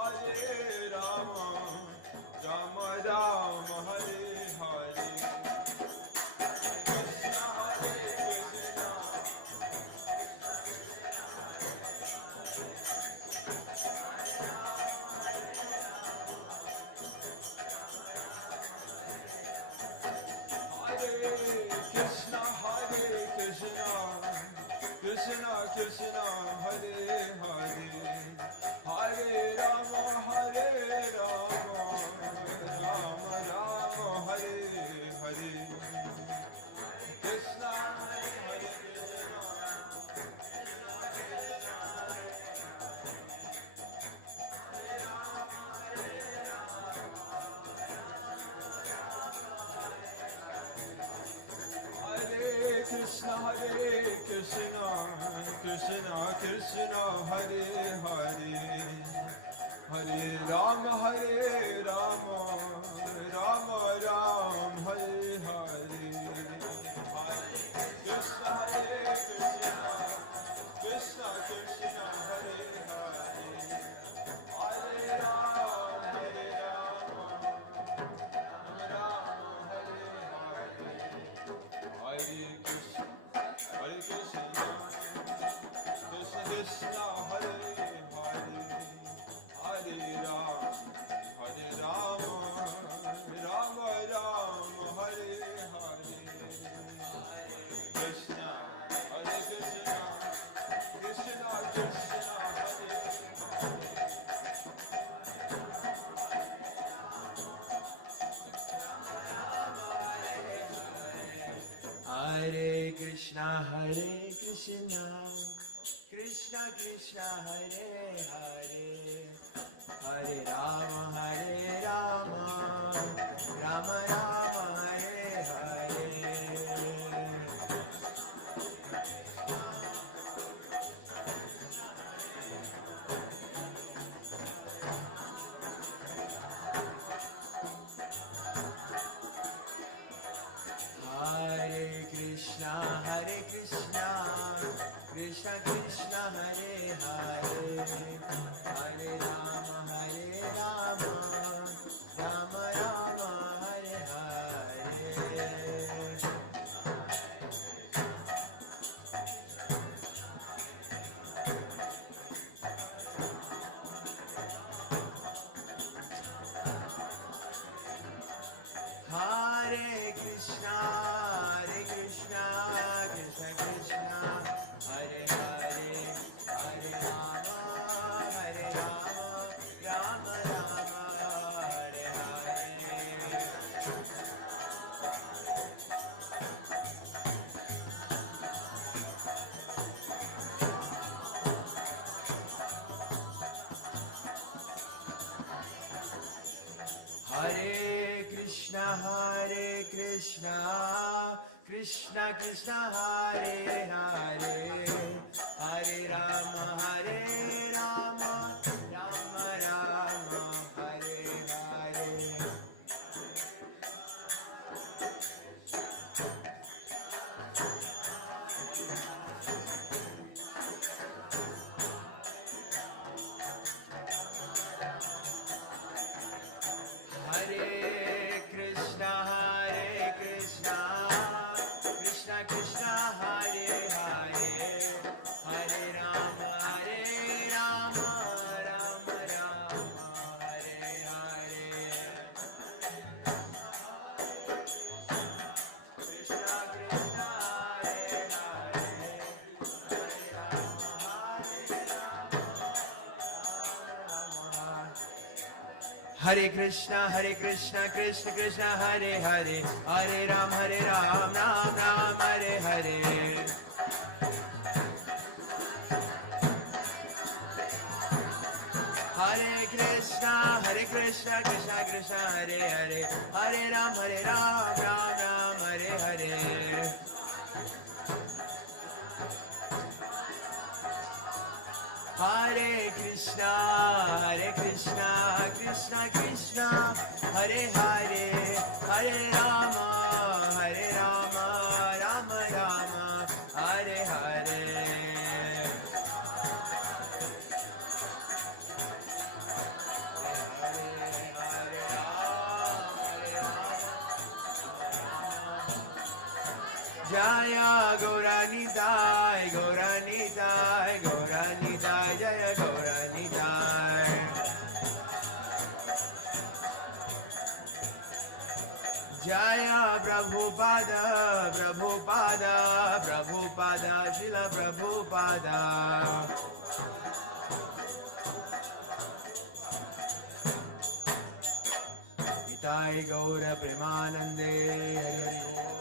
Hare Rama, Rama Rama Hare Hare. Krishna Krishna Hare Hare, Hare Rama Hare Rama, Rama Rama Hare Hare. Krishna Hare Krishna, Krishna Krishna Krishna Hare Hare, Hare Rama Rama Rama Hare Hare. Krishna Krishna Krishna Krishna Hare Hare, Hare Rama Rama Hare Hare. Hare Krishna Krishna Krishna Hare Hare, Hare Rama Rama Rama Hare Hare. Krishna Krishna Krishna Krishna Hare Hare Krishna Krishna Krishna Hare Hare, Hare Rama Rama Rama Hare Hare. Hare Krishna Krishna Krishna Hare Hare, Hare Rama Rama Rama Hare Hare. Hare Krishna Krishna Krishna Hare Hare, Hare Rama Rama Rama Hare Hare. Hare Krishna Krishna Krishna Hare Hare, Hare Rama Rama Rama Hare Hare. Hare Krishna Krishna Krishna Hare Hare, Hare Rama Rama Rama Hare Hare. Krishna Krishna Hare Hare, Hare Rama Hare Krishna Krishna Krishna Hare Hare, Hare Ram Ram Ram Hare Hare. Hare Krishna Krishna Krishna Hare Hare, Hare Ram Ram Hare Hare. Hare Krishna Krishna Krishna Hare Hare, Hare Rama Rama Rama Hare Hare. Jaya Gauranitai, Gauranitai, Gauranitai, Jaya Gauranitai. Jaya Prabhupada, Prabhupada, Prabhupada, Srila Prabhupada. Nitai Gaura Premanande, Hari Hari Bol.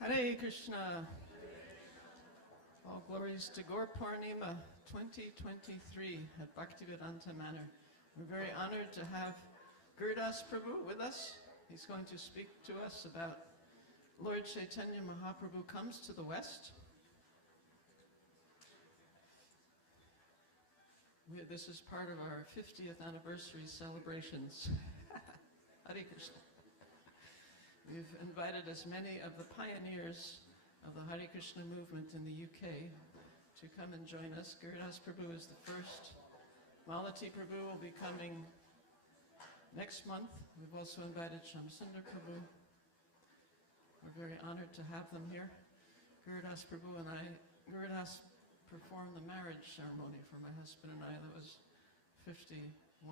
Hare Krishna. All glories to Gaura Purnima 2023 at Bhaktivedanta Manor. We're very honored to have Gurdas Prabhu with us. He's going to speak to us about Lord Chaitanya Mahaprabhu comes to the West. This is part of our 50th anniversary celebrations. Hare Krishna. We've invited as many of the pioneers of the Hare Krishna movement in the UK to come and join us. Gurdas Prabhu is the first. Malati Prabhu will be coming next month. We've also invited Shamsundar Prabhu. We're very honored to have them here. Gurdas Prabhu and Gurdas performed the marriage ceremony for my husband and I. That was 51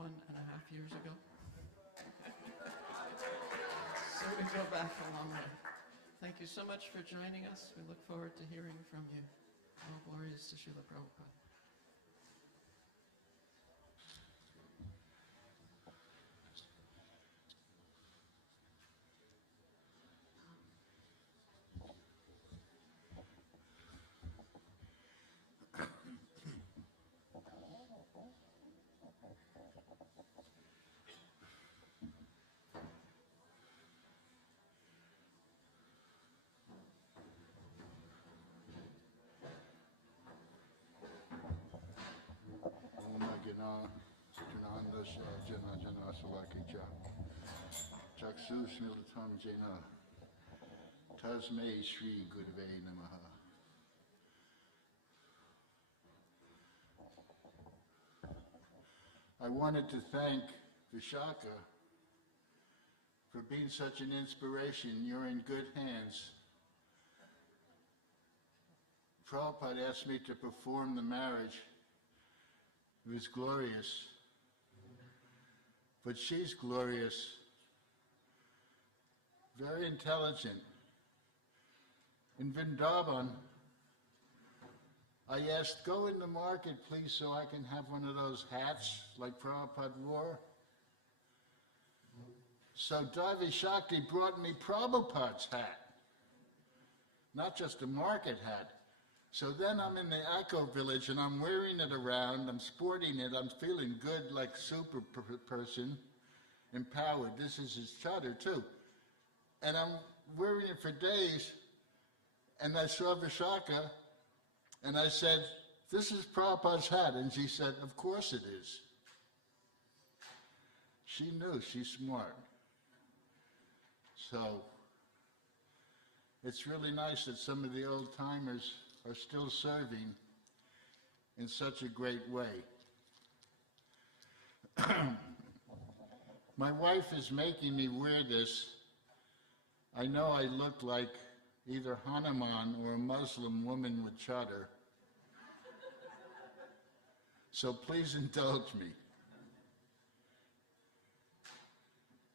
and a half years ago. So we go back a long way. Thank you so much for joining us. We look forward to hearing from you. All glories to Srila Prabhupada. Nithyananda Jana Jana Salakija Chaksu Smiltam Jena Tasmei Shri Gurave Namaha. I wanted to thank Vishaka for being such an inspiration. You're in good hands. Prabhupada asked me to perform the marriage. It was glorious. But she's glorious, very intelligent. In Vrindavan, I asked, go in the market, please, so I can have one of those hats like Prabhupada wore. So Devi Shakti brought me Prabhupada's hat, not just a market hat. So then I'm in the Echo Village and I'm wearing it around, I'm sporting it, I'm feeling good like super person, empowered. This is his chadar too. And I'm wearing it for days, and I saw Vishaka, and I said, this is Prabhupada's hat. And she said, of course it is. She knew, she's smart. So it's really nice that some of the old timers are still serving in such a great way. My wife is making me wear this. I know I look like either Hanuman or a Muslim woman with chadar. So please indulge me.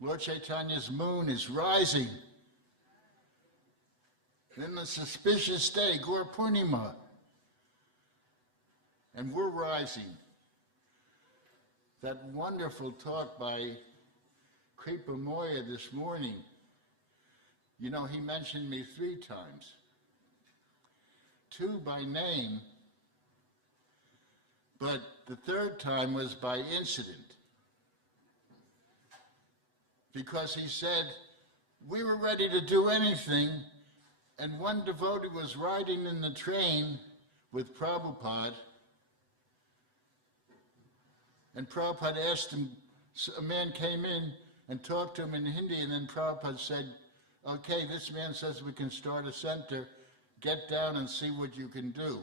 Lord Chaitanya's moon is rising. In the suspicious day, Gaura Purnima, and we're rising. That wonderful talk by Kripa Moya this morning, you know, he mentioned me 3 times. 2 by name, but the 3rd time was by incident. Because he said, we were ready to do anything. And one devotee was riding in the train with Prabhupada, and Prabhupada asked him, a man came in and talked to him in Hindi, and then Prabhupada said, okay, this man says we can start a center, get down and see what you can do.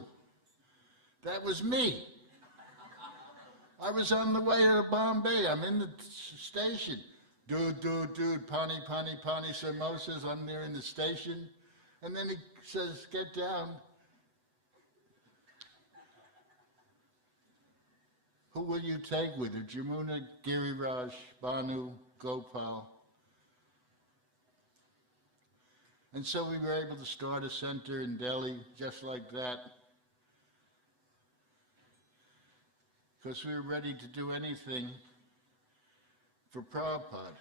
That was me. I was on the way to Bombay, I'm in the station. dude, pani, samosas, I'm there in the station. And then he says, get down. Who will you take with you? Jamuna, Giriraj, Banu, Gopal. And so we were able to start a center in Delhi just like that, because we were ready to do anything for Prabhupada.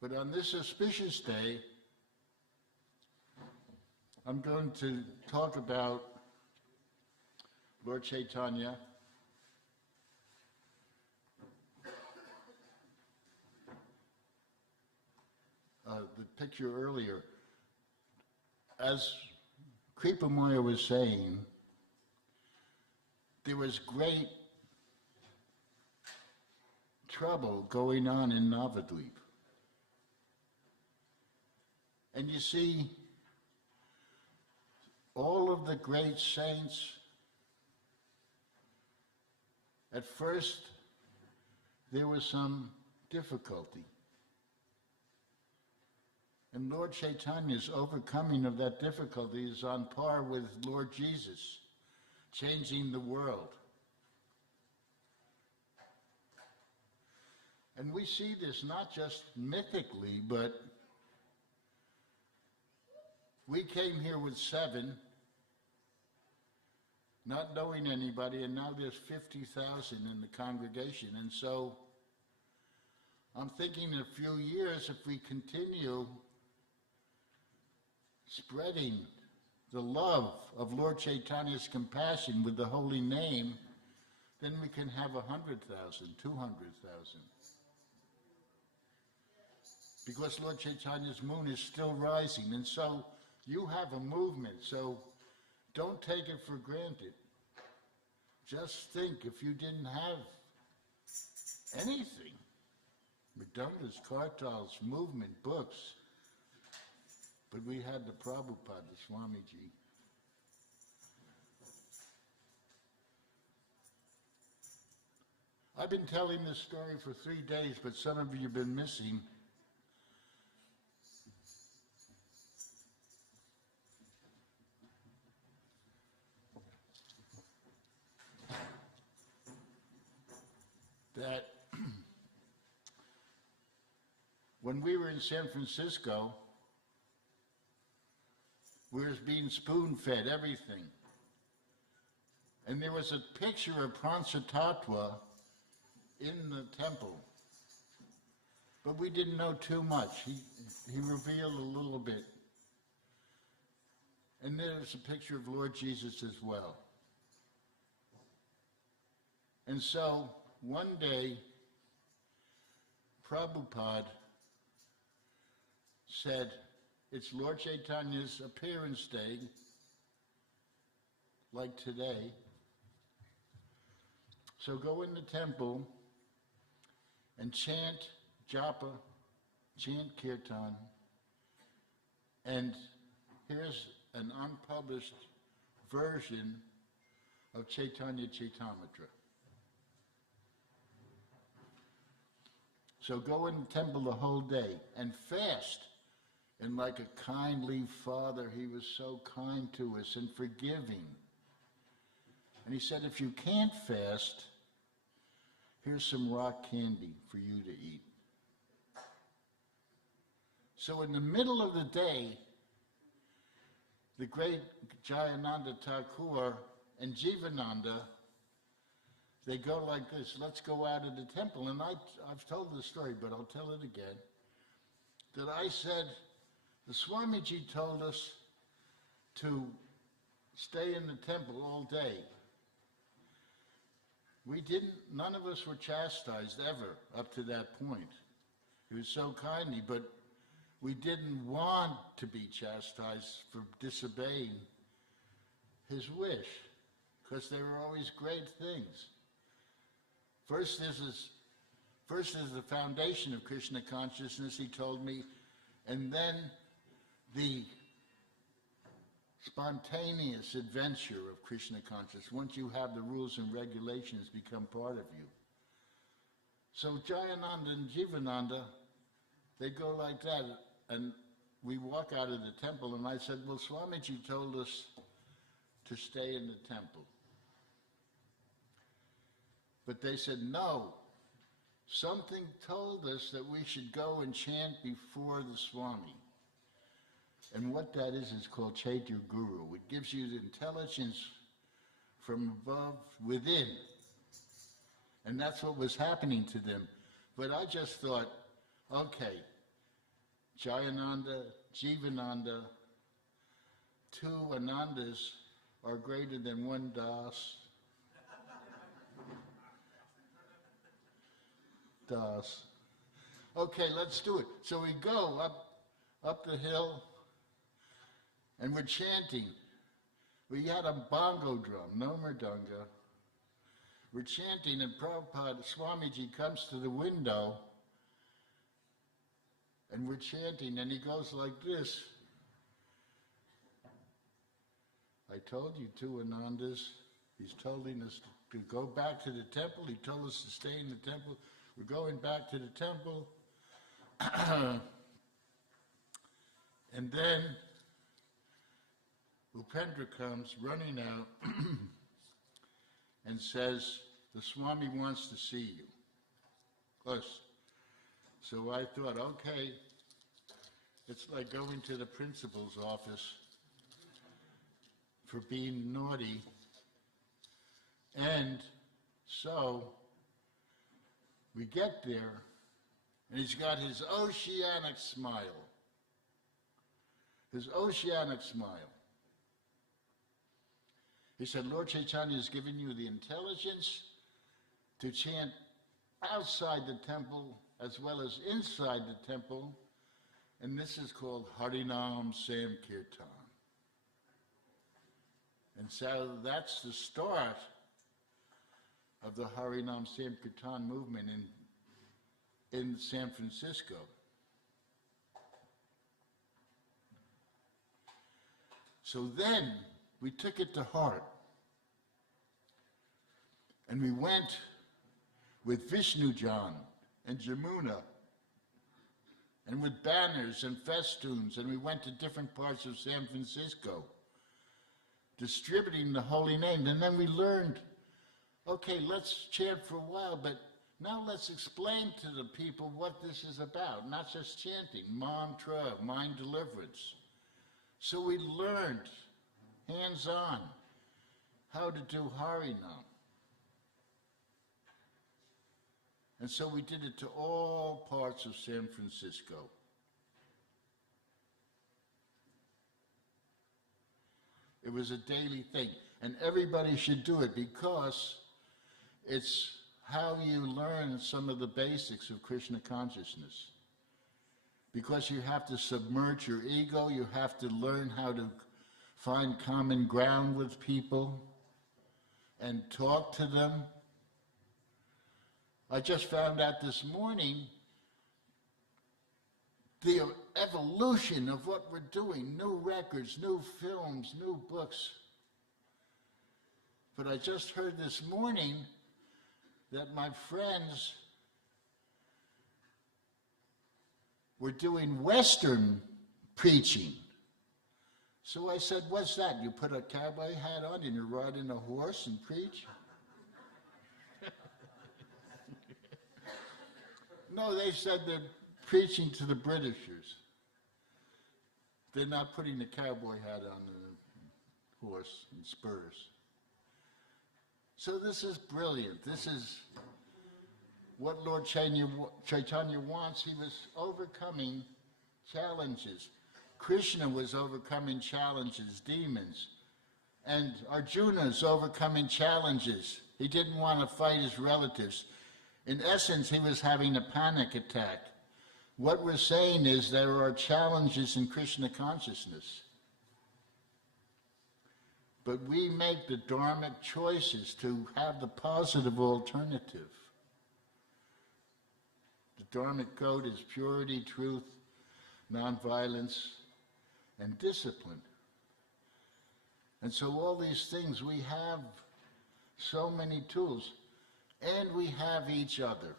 But on this auspicious day, I'm going to talk about Lord Chaitanya, the picture earlier. As Kripamoya was saying, there was great trouble going on in Navadvip. And you see, all of the great saints, at first there was some difficulty. And Lord Chaitanya's overcoming of that difficulty is on par with Lord Jesus, changing the world. And we see this not just mythically, but we came here with 7, not knowing anybody, and now there's 50,000 in the congregation. And so I'm thinking in a few years, if we continue spreading the love of Lord Chaitanya's compassion with the holy name, then we can have 100,000, 200,000. Because Lord Chaitanya's moon is still rising, and so you have a movement, so don't take it for granted. Just think, if you didn't have anything, McDonald's, Kartal's, movement, books, but we had the Prabhupada, the Swamiji. I've been telling this story for 3 days, but some of you have been missing. That when we were in San Francisco, we were being spoon-fed everything. And there was a picture of Pranchatattva in the temple. But we didn't know too much. He revealed a little bit. And there's a picture of Lord Jesus as well. And so, one day, Prabhupada said, it's Lord Chaitanya's appearance day, like today. So go in the temple and chant japa, chant kirtan, and here's an unpublished version of Chaitanya Chaitamrita. So go in the temple the whole day and fast. And like a kindly father, he was so kind to us and forgiving. And he said, if you can't fast, here's some rock candy for you to eat. So in the middle of the day, the great Jayananda Thakur and Jivananda, they go like this, let's go out of the temple. And I've told this story, but I'll tell it again. That I said, the Swamiji told us to stay in the temple all day. None of us were chastised ever up to that point. He was so kindly, but we didn't want to be chastised for disobeying his wish, because they were always great things. First is the foundation of Krishna consciousness, he told me, and then the spontaneous adventure of Krishna consciousness. Once you have the rules and regulations become part of you. So Jayananda and Jivananda, they go like that, and we walk out of the temple, and I said, well, Swamiji told us to stay in the temple. But they said, no, something told us that we should go and chant before the Swami. And what that is called Chaitanya Guru. It gives you the intelligence from above, within. And that's what was happening to them. But I just thought, okay, Jayananda, Jivananda, 2 Anandas are greater than 1 Das. Das. Okay, let's do it. So we go up the hill, and we're chanting. We had a bongo drum, no mridanga. We're chanting, and Prabhupada, Swamiji comes to the window, and we're chanting, and he goes like this. I told you 2 Anandas. He's telling us to go back to the temple. He told us to stay in the temple. We're going back to the temple. And then Upendra comes running out and says, the Swami wants to see you. Us. So I thought, okay, it's like going to the principal's office for being naughty. And so we get there, and he's got his oceanic smile. His oceanic smile. He said, Lord Chaitanya has given you the intelligence to chant outside the temple as well as inside the temple, and this is called Harinam Sankirtan. And so that's the start of the Harinam Sankirtan movement in San Francisco. So then we took it to heart, and we went with Vishnu Jan and Jamuna, and with banners and festoons, and we went to different parts of San Francisco, distributing the holy name. And then we learned, okay, let's chant for a while, but now let's explain to the people what this is about, not just chanting, mantra, mind deliverance. So we learned, hands-on, how to do Harinam. And so we did it to all parts of San Francisco. It was a daily thing, and everybody should do it because it's how you learn some of the basics of Krishna consciousness. Because you have to submerge your ego, you have to learn how to find common ground with people and talk to them. I just found out this morning the evolution of what we're doing, new records, new films, new books. But I just heard this morning that my friends were doing Western preaching. So I said, what's that? You put a cowboy hat on and you're riding a horse and preach? No, they said they're preaching to the Britishers. They're not putting the cowboy hat on the horse and spurs. So this is brilliant. This is what Lord Chaitanya wants. He was overcoming challenges. Krishna was overcoming challenges, demons. And Arjuna's overcoming challenges. He didn't want to fight his relatives. In essence, he was having a panic attack. What we're saying is there are challenges in Krishna consciousness. But we make the dharmic choices to have the positive alternative. The dharmic code is purity, truth, nonviolence, and discipline. And so all these things, we have so many tools. And we have each other.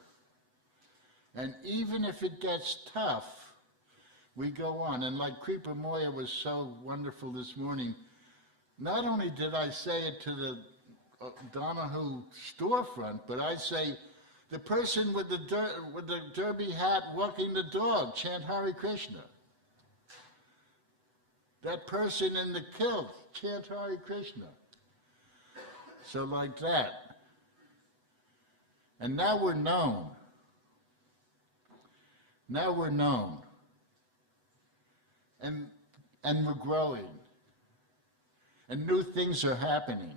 And even if it gets tough, we go on. And like Kripa Moya was so wonderful this morning, not only did I say it to the Donahue storefront, but I say, the person with the derby hat walking the dog, chant Hare Krishna. That person in the kilt, chant Hare Krishna. So like that. And now we're known. Now we're known. And we're growing. And new things are happening.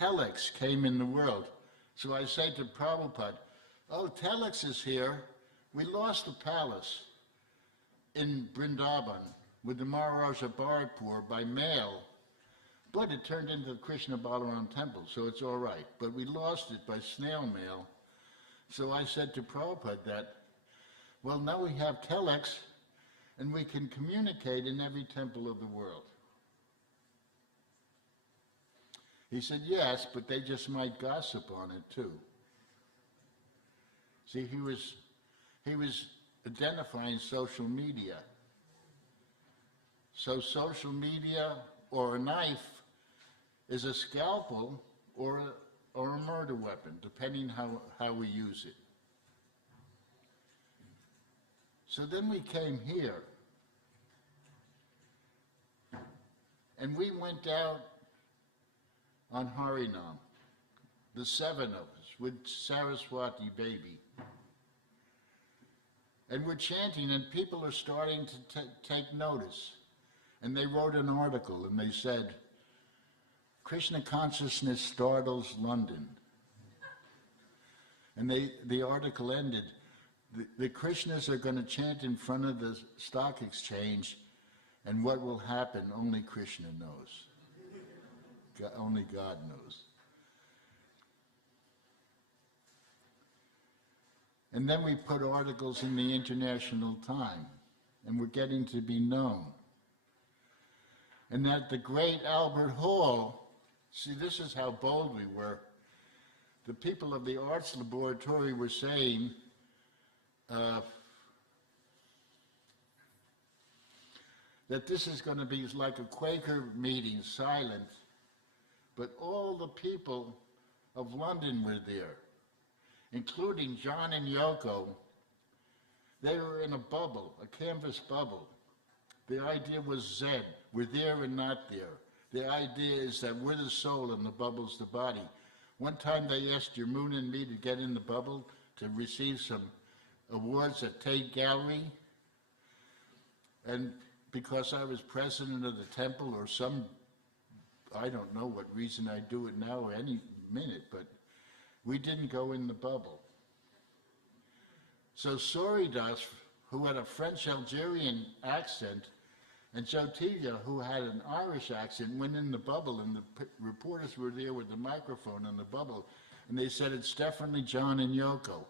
Telex came in the world. So I say to Prabhupada, oh, Telex is here. We lost the palace in Vrindavan with the Maharaja Bharatpur by mail, but it turned into the Krishna Balaram temple, so it's all right. But we lost it by snail mail. So I said to Prabhupada that, well, now we have Telex, and we can communicate in every temple of the world. He said, yes, but they just might gossip on it too. See, he was identifying social media. So social media or a knife is a scalpel or a murder weapon, depending how we use it. So then we came here, and we went out on Harinam, the 7 of us, with Saraswati baby. And we're chanting, and people are starting to take notice. And they wrote an article, and they said, Krishna consciousness startles London. And the article ended, the Krishnas are going to chant in front of the stock exchange, and what will happen, only Krishna knows. Only God knows. And then we put articles in the International Time, and we're getting to be known. And at the great Albert Hall, see, this is how bold we were. The people of the Arts Laboratory were saying, that this is going to be like a Quaker meeting, silent. But all the people of London were there, including John and Yoko. They were in a bubble, a canvas bubble. The idea was Zen. We're there and not there. The idea is that we're the soul and the bubble's the body. One time they asked Yermun and me to get in the bubble to receive some awards at Tate Gallery. And because I was president of the temple or some, I don't know what reason I do it now or any minute, but we didn't go in the bubble. So Soridas, who had a French-Algerian accent, and Jyotiya, who had an Irish accent, went in the bubble, and the reporters were there with the microphone in the bubble, and they said, it's definitely John and Yoko.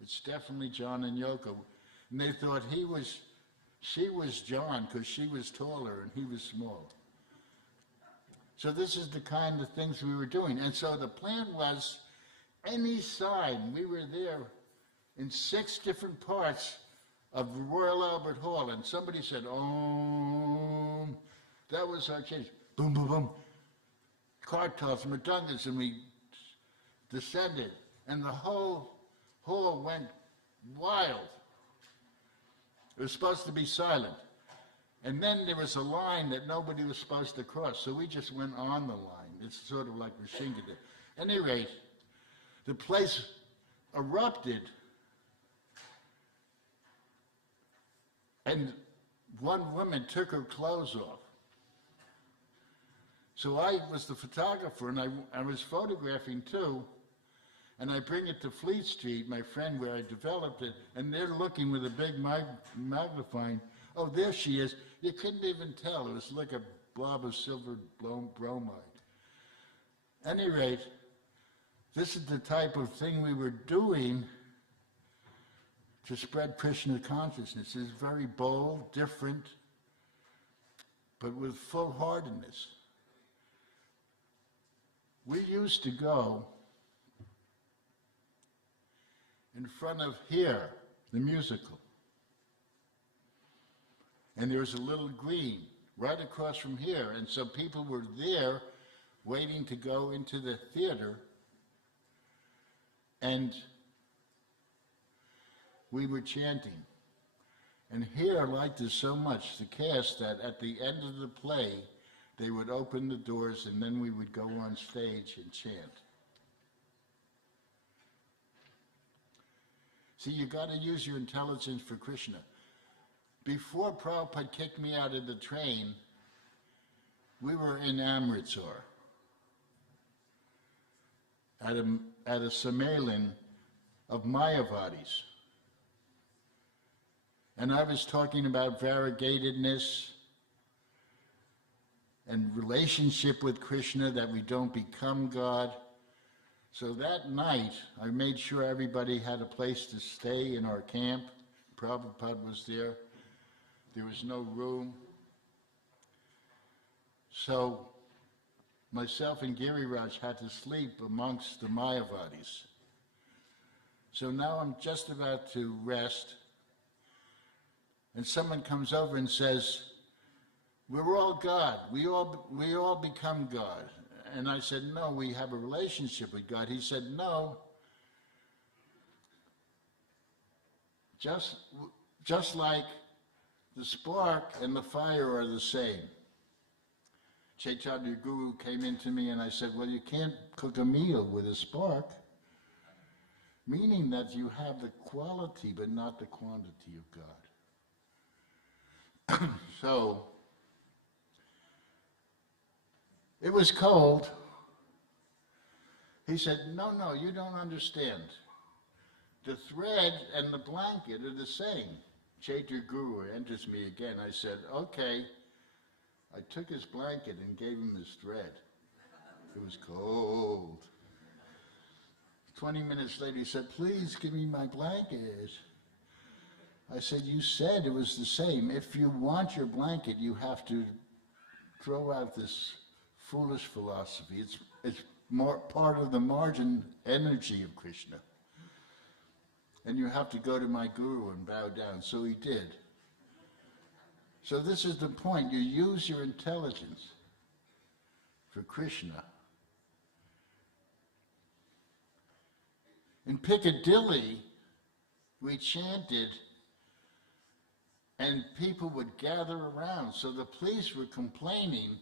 It's definitely John and Yoko. And they thought she was John because she was taller and he was small. So this is the kind of things we were doing. And so the plan was any sign. We were there in 6 different parts of the Royal Albert Hall, and somebody said, Om. That was our change. Boom, boom, boom. Kartals, Mridungas, and we descended. And the whole hall went wild. It was supposed to be silent. And then there was a line that nobody was supposed to cross, so we just went on the line. It's sort of like Rishinga. At any rate, the place erupted, and one woman took her clothes off. So I was the photographer, and I was photographing too, and I bring it to Fleet Street, my friend, where I developed it, and they're looking with a big magnifying. Oh, there she is. You couldn't even tell. It was like a blob of silver bromide. At any rate, this is the type of thing we were doing to spread Krishna consciousness. It's very bold, different, but with full-heartedness. We used to go in front of here, the musical. And there was a little green right across from here. And so people were there waiting to go into the theater. And we were chanting. And here I liked this so much, the cast, that at the end of the play, they would open the doors and then we would go on stage and chant. See, you got to use your intelligence for Krishna. Before Prabhupada kicked me out of the train, we were in Amritsar at a Sammelan of Mayavadis. And I was talking about variegatedness and relationship with Krishna, that we don't become God. So that night, I made sure everybody had a place to stay in our camp. Prabhupada was there. There was no room. So myself and Giriraj had to sleep amongst the Mayavadis. So now I'm just about to rest, and someone comes over and says, we're all God. We all become God. And I said, no, we have a relationship with God. He said, no. Just like the spark and the fire are the same. Chaitanya Guru came into me and I said, well, you can't cook a meal with a spark. Meaning that you have the quality but not the quantity of God. So, it was cold. He said, no, you don't understand. The thread and the blanket are the same. Chaitanya Guru enters me again. I said, okay. I took his blanket and gave him his thread. It was cold. 20 minutes later, he said, please give me my blanket. I said, you said it was the same. If you want your blanket, you have to throw out this foolish philosophy. It's more part of the margin energy of Krishna. And you have to go to my guru and bow down. So he did. So this is the point. You use your intelligence for Krishna. In Piccadilly, we chanted and people would gather around. So the police were complaining.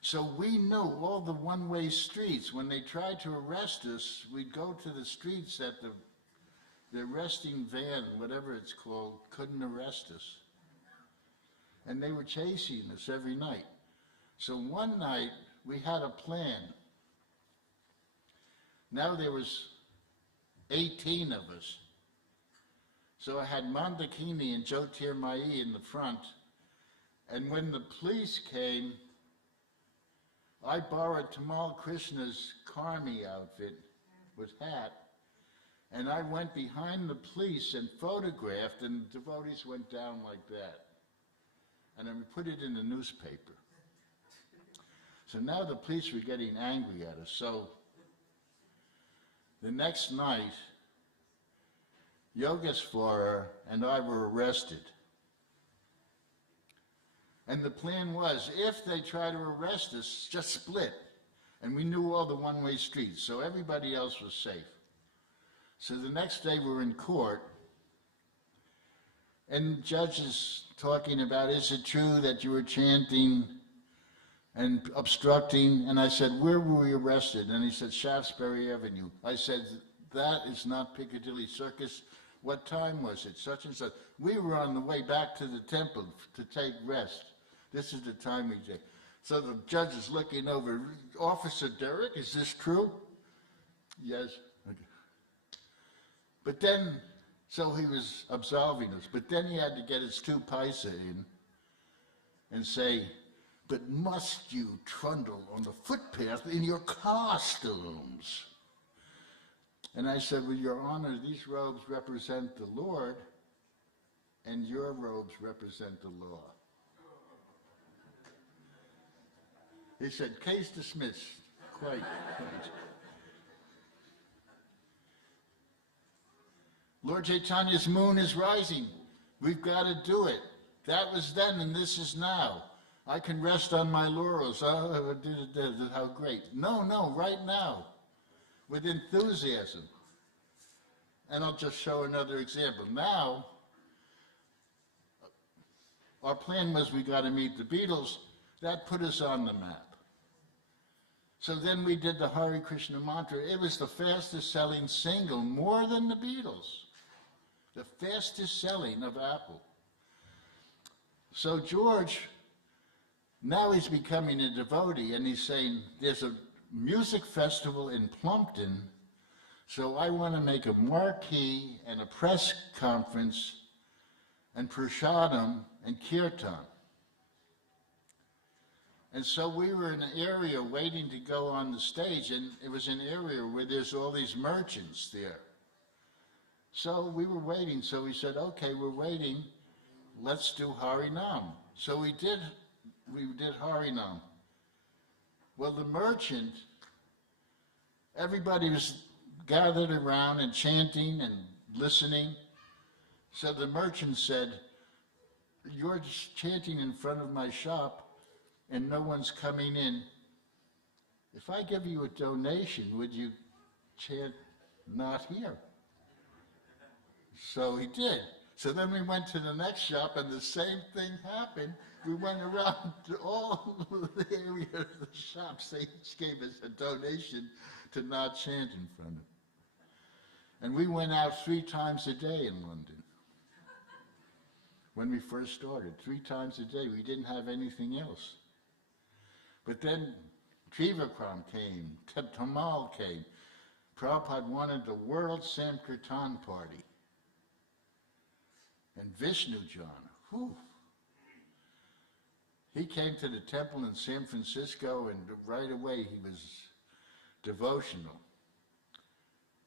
So we knew all the one-way streets. When they tried to arrest us, we'd go to the streets that the arresting van, whatever it's called, couldn't arrest us. And they were chasing us every night. So one night, we had a plan. Now there was 18 of us. So I had Mandakini and Jyotirmayi in the front. And when the police came, I borrowed Tamal Krishna's Karmi outfit with hat, and I went behind the police and photographed, and the devotees went down like that. And then we put it in the newspaper. So now the police were getting angry at us. So the next night, Yogeswarar and I were arrested. And the plan was, if they try to arrest us, just split. And we knew all the one-way streets, so everybody else was safe. So the next day we're in court, and the judge is talking about, is it true that you were chanting and obstructing? And I said, where were we arrested? And he said, Shaftesbury Avenue. I said, that is not Piccadilly Circus. What time was it? Such and such. We were on the way back to the temple to take rest. This is the time we did. So the judge is looking over. Officer Derrick, is this true? Yes. Okay. But then, so he was absolving us. But then he had to get his 2 paisa in and say, but must you trundle on the footpath in your costumes? And I said, well, Your Honor, these robes represent the Lord, and your robes represent the law. He said, case dismissed. Quite. Lord Chaitanya's moon is rising. We've got to do it. That was then and this is now. I can rest on my laurels. Oh, how great. No, right now. With enthusiasm. And I'll just show another example. Now, our plan was we got to meet the Beatles. That put us on the map. So then we did the Hare Krishna mantra. It was the fastest selling single, more than the Beatles. The fastest selling of Apple. So George, now he's becoming a devotee and he's saying, there's a music festival in Plumpton, so I want to make a marquee and a press conference and prasadam and kirtan. And so we were in an area waiting to go on the stage, and it was an area where there's all these merchants there. So we were waiting, so we said, okay, we're waiting, let's do Harinam. So we did Harinam. Well, the merchant, everybody was gathered around and chanting and listening. So the merchant said, you're just chanting in front of my shop and no one's coming in. If I give you a donation, would you chant not here? So he did. So then we went to the next shop and the same thing happened. We went around to all the area of the shops. They each gave us a donation to not chant in front of. And we went out 3 times a day in London. When we first started, 3 times a day. We didn't have anything else. But then Trivakram came, Tamal came. Prabhupada wanted the World Sankirtan Party. And Vishnu John, he came to the temple in San Francisco and right away he was devotional.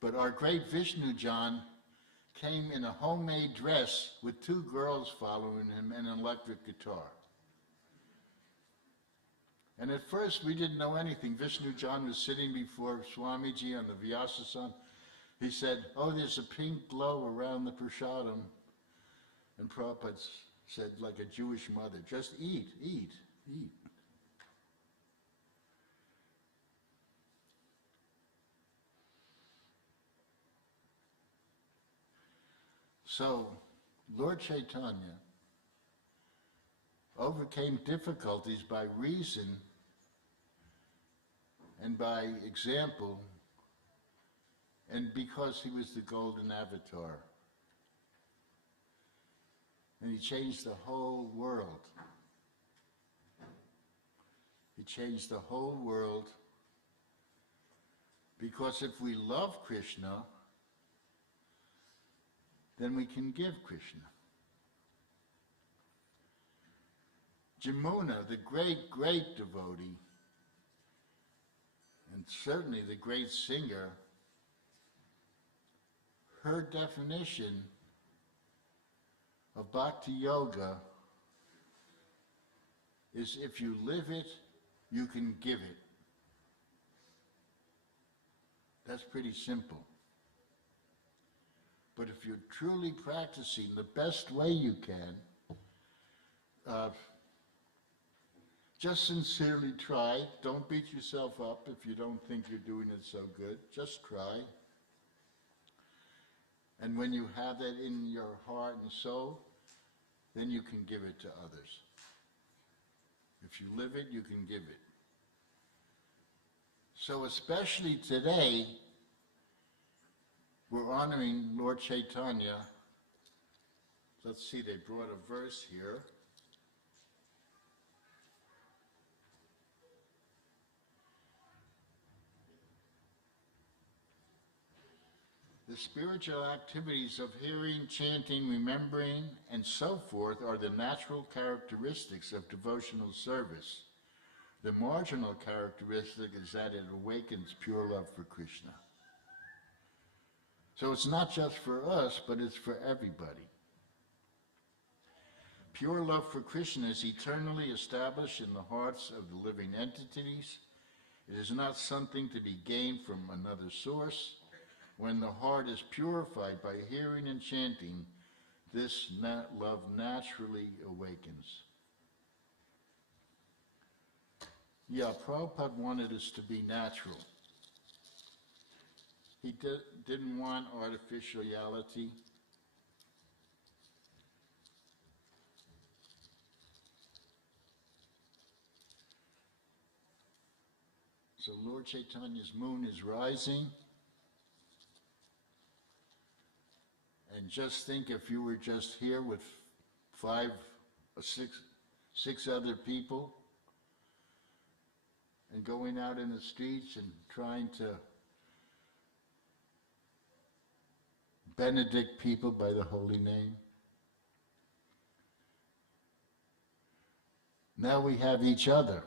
But our great Vishnu John came in a homemade dress with 2 girls following him and an electric guitar. And at first we didn't know anything. Vishnu John was sitting before Swamiji on the Vyasasana. He said, oh, there's a pink glow around the prasadam. And Prabhupada said, like a Jewish mother, just eat, eat, eat. So, Lord Chaitanya overcame difficulties by reason and by example, and because he was the golden avatar. And he changed the whole world. He changed the whole world because if we love Krishna, then we can give Krishna. Jamuna, the great, great devotee, and certainly the great singer, her definition of Bhakti Yoga is if you live it, you can give it. That's pretty simple. But if you're truly practicing the best way you can, just sincerely try. Don't beat yourself up if you don't think you're doing it so good. Just try. And when you have that in your heart and soul, then you can give it to others. If you live it, you can give it. So especially today, we're honoring Lord Chaitanya. Let's see, they brought a verse here. The spiritual activities of hearing, chanting, remembering, and so forth are the natural characteristics of devotional service. The marginal characteristic is that it awakens pure love for Krishna. So it's not just for us, but it's for everybody. Pure love for Krishna is eternally established in the hearts of the living entities. It is not something to be gained from another source. when the heart is purified by hearing and chanting, this love naturally awakens. Yeah, Prabhupada wanted us to be natural. He didn't want artificiality. So Lord Chaitanya's moon is rising. And just think if you were just here with 5 or 6 other people and going out in the streets and trying to benedict people by the holy name. Now we have each other.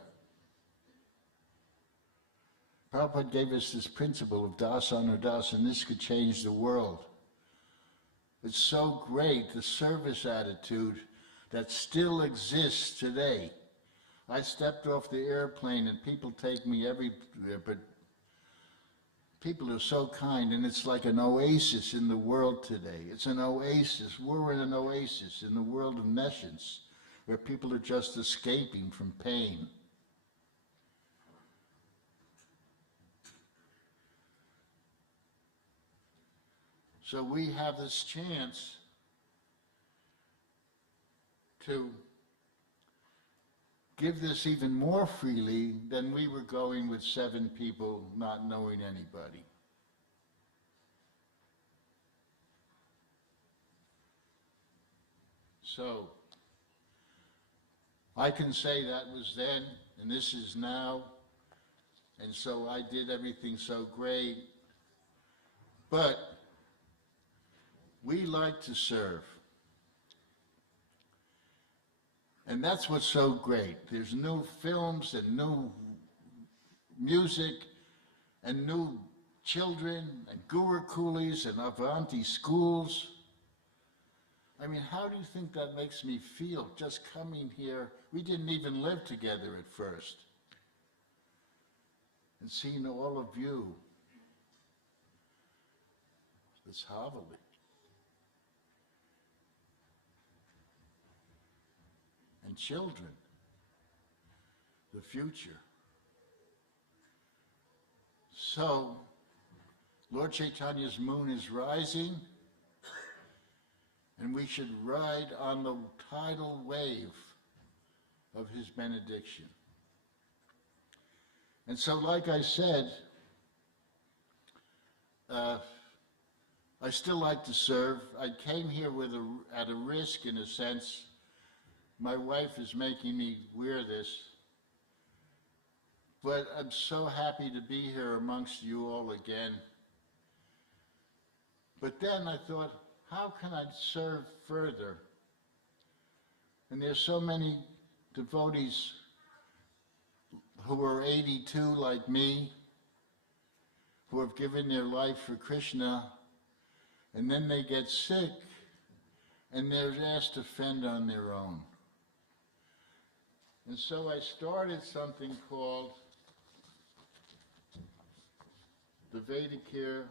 Prabhupada gave us this principle of das honor das, and this could change the world. It's so great, the service attitude that still exists today. I stepped off the airplane and people take me everywhere, but people are so kind, and it's like an oasis in the world today. It's an oasis. We're in an oasis in the world of nescience, where people are just escaping from pain. So we have this chance to give this even more freely than we were going with 7 people not knowing anybody. So I can say that was then and this is now, and so I did everything so great, but we like to serve. And that's what's so great. There's new films and new music and new children and guru coolies and Avanti schools. I mean, how do you think that makes me feel just coming here? We didn't even live together at first. And seeing all of you, this Havali. And children, the future. So, Lord Chaitanya's moon is rising, and we should ride on the tidal wave of his benediction. And so, like I said, I still like to serve. I came here at a risk, in a sense. My wife is making me wear this, but I'm so happy to be here amongst you all again. But then I thought, how can I serve further? And there's so many devotees who are 82 like me, who have given their life for Krishna, and then they get sick, and they're asked to fend on their own. And so I started something called the Vedicare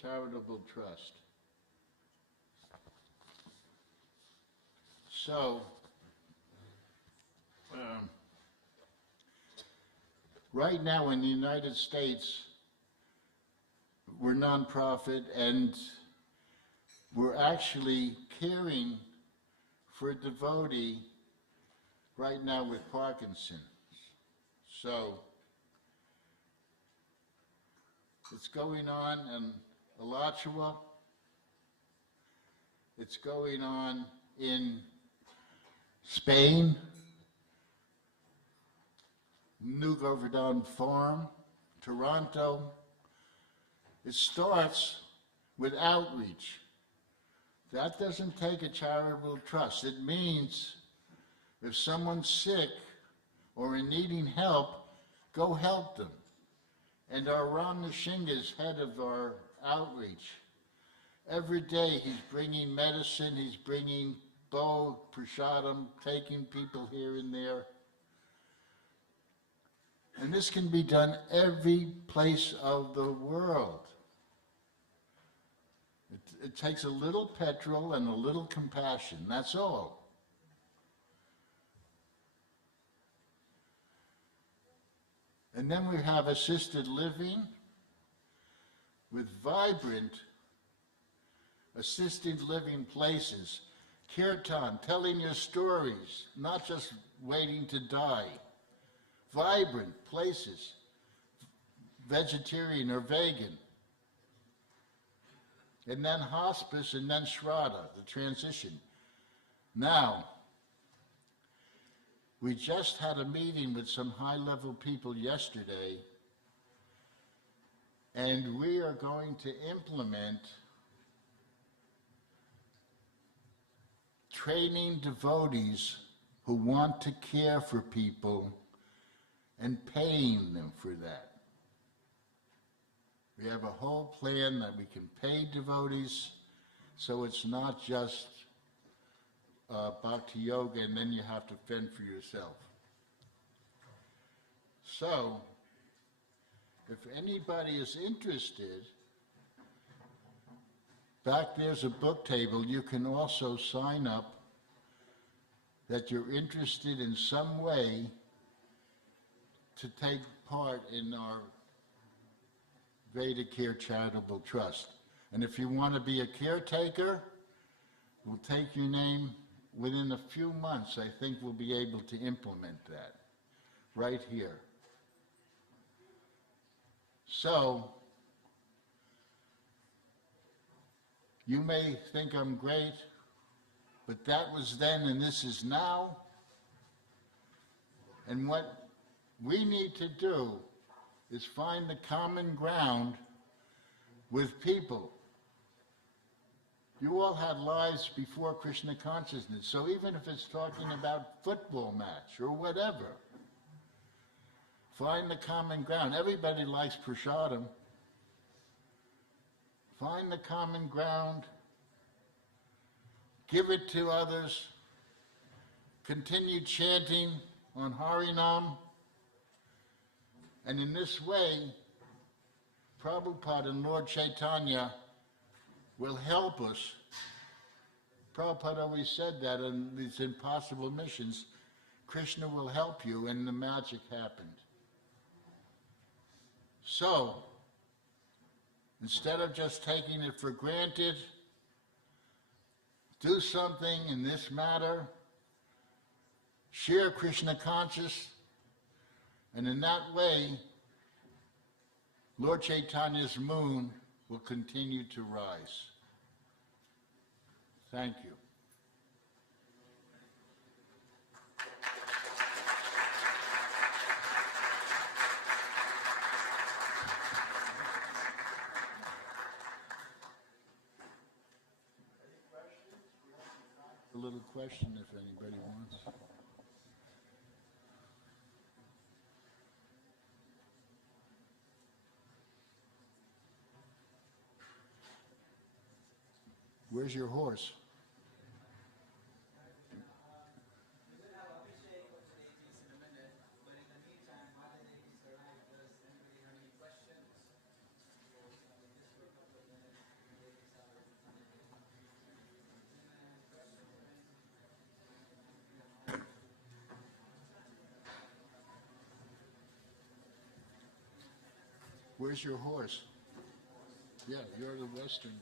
Charitable Trust. So, right now in the United States, we're nonprofit, and we're actually caring for a devotee right now with Parkinson's. So it's going on in Alachua, it's going on in Spain, New Govardhan Farm, Toronto. It starts with outreach. That doesn't take a charitable trust. It means if someone's sick or in needing help, go help them. And our Ram Nishinga is head of our outreach. Every day he's bringing medicine, he's bringing bo, prasadam, taking people here and there. And this can be done every place of the world. it takes a little petrol and a little compassion, that's all. And then we have assisted living with vibrant assisted living places. Kirtan, telling your stories, not just waiting to die. Vibrant places, vegetarian or vegan. And then hospice, and then Shraddha, the transition. Now, we just had a meeting with some high-level people yesterday, and we are going to implement training devotees who want to care for people and paying them for that. We have a whole plan that we can pay devotees, so it's not just bhakti yoga and then you have to fend for yourself. So, if anybody is interested, back there's a book table. You can also sign up that you're interested in some way to take part in our Vedicare Charitable Trust. And if you want to be a caretaker, we'll take your name. Within a few months, I think we'll be able to implement that right here. So, you may think I'm great, but that was then and this is now. And what we need to do is find the common ground with people. You all had lives before Krishna consciousness, so even if it's talking about football match or whatever, find the common ground. Everybody likes prasadam. Find the common ground, give it to others, continue chanting on Harinam, and in this way, Prabhupada and Lord Chaitanya will help us. Prabhupada always said that in these impossible missions, Krishna will help you, and the magic happened. So, instead of just taking it for granted, do something in this matter, share Krishna conscious, and in that way, Lord Chaitanya's moon will continue to rise. Thank you. A little question if anybody wants. Where's your horse? Where's your horse? Yeah, you're the Western.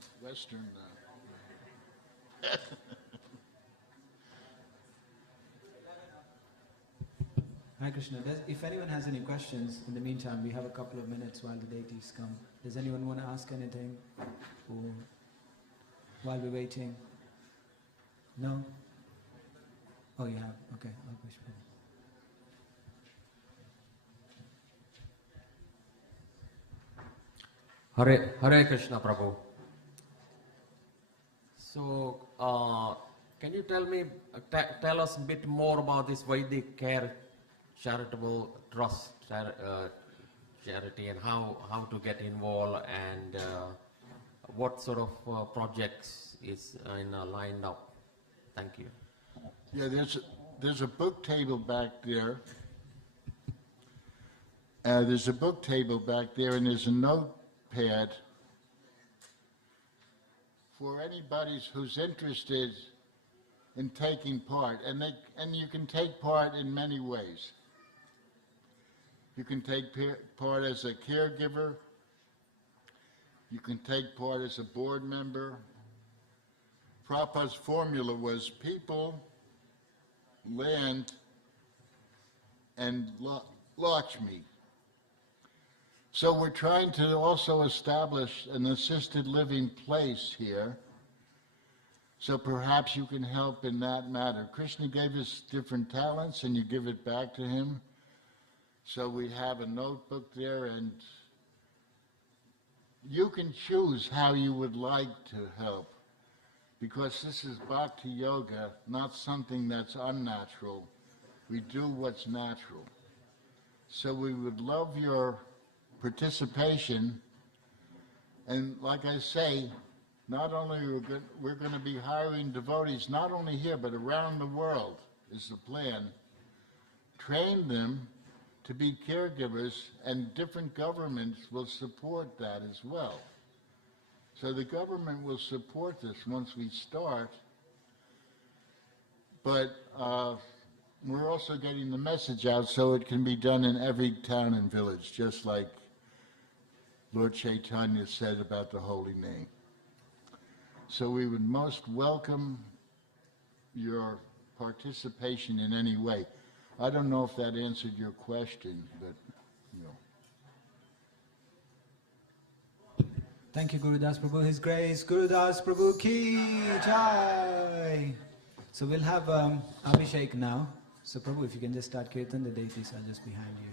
Hi Krishna, if anyone has any questions, in the meantime, we have a couple of minutes while the deities come. Does anyone want to ask anything or while we're waiting? No? Oh, you have? Okay. I'll push back. Hare Krishna Prabhu. So, can you tell us a bit more about this Vedicare charitable trust charity and how to get involved and what sort of projects is lined up? Thank you. Yeah, there's a book table back there. There's a book table back there, and there's a notepad for anybody who's interested in taking part, and you can take part in many ways. You can take part as a caregiver. You can take part as a board member. Prabhupada's formula was people, land, and Lakshmi. So we're trying to also establish an assisted living place here. So perhaps you can help in that matter. Krishna gave us different talents and you give it back to him. So we have a notebook there, and you can choose how you would like to help, because this is Bhakti Yoga, not something that's unnatural. We do what's natural. So we would love your participation, and like I say, not only we're going to be hiring devotees, not only here, but around the world is the plan. Train them to be caregivers, and different governments will support that as well. So the government will support this once we start, but we're also getting the message out so it can be done in every town and village, just like Lord Chaitanya said about the holy name. So we would most welcome your participation in any way. I don't know if that answered your question, but, you know. Thank you, Gurudas Prabhu. His Grace, Gurudas Prabhu ki jai. So we'll have Abhishek now. So Prabhu, if you can just start Kirtan, the deities are just behind you.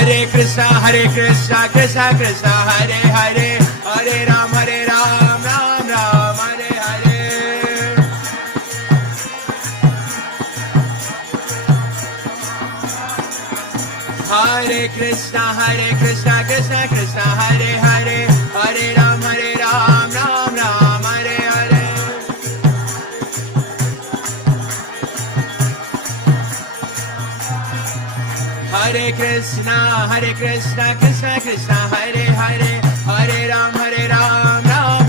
Hare Krishna, Krishna Krishna, Hare Hare, Hare Ram, Ram Ram, Hare Hare. Hare Krishna, Krishna Krishna, Hare Hare, Hare Ram, Ram Ram, Hare Hare. Hare Krishna, Krishna Krishna, Hare Hare, Hare Ram, Ram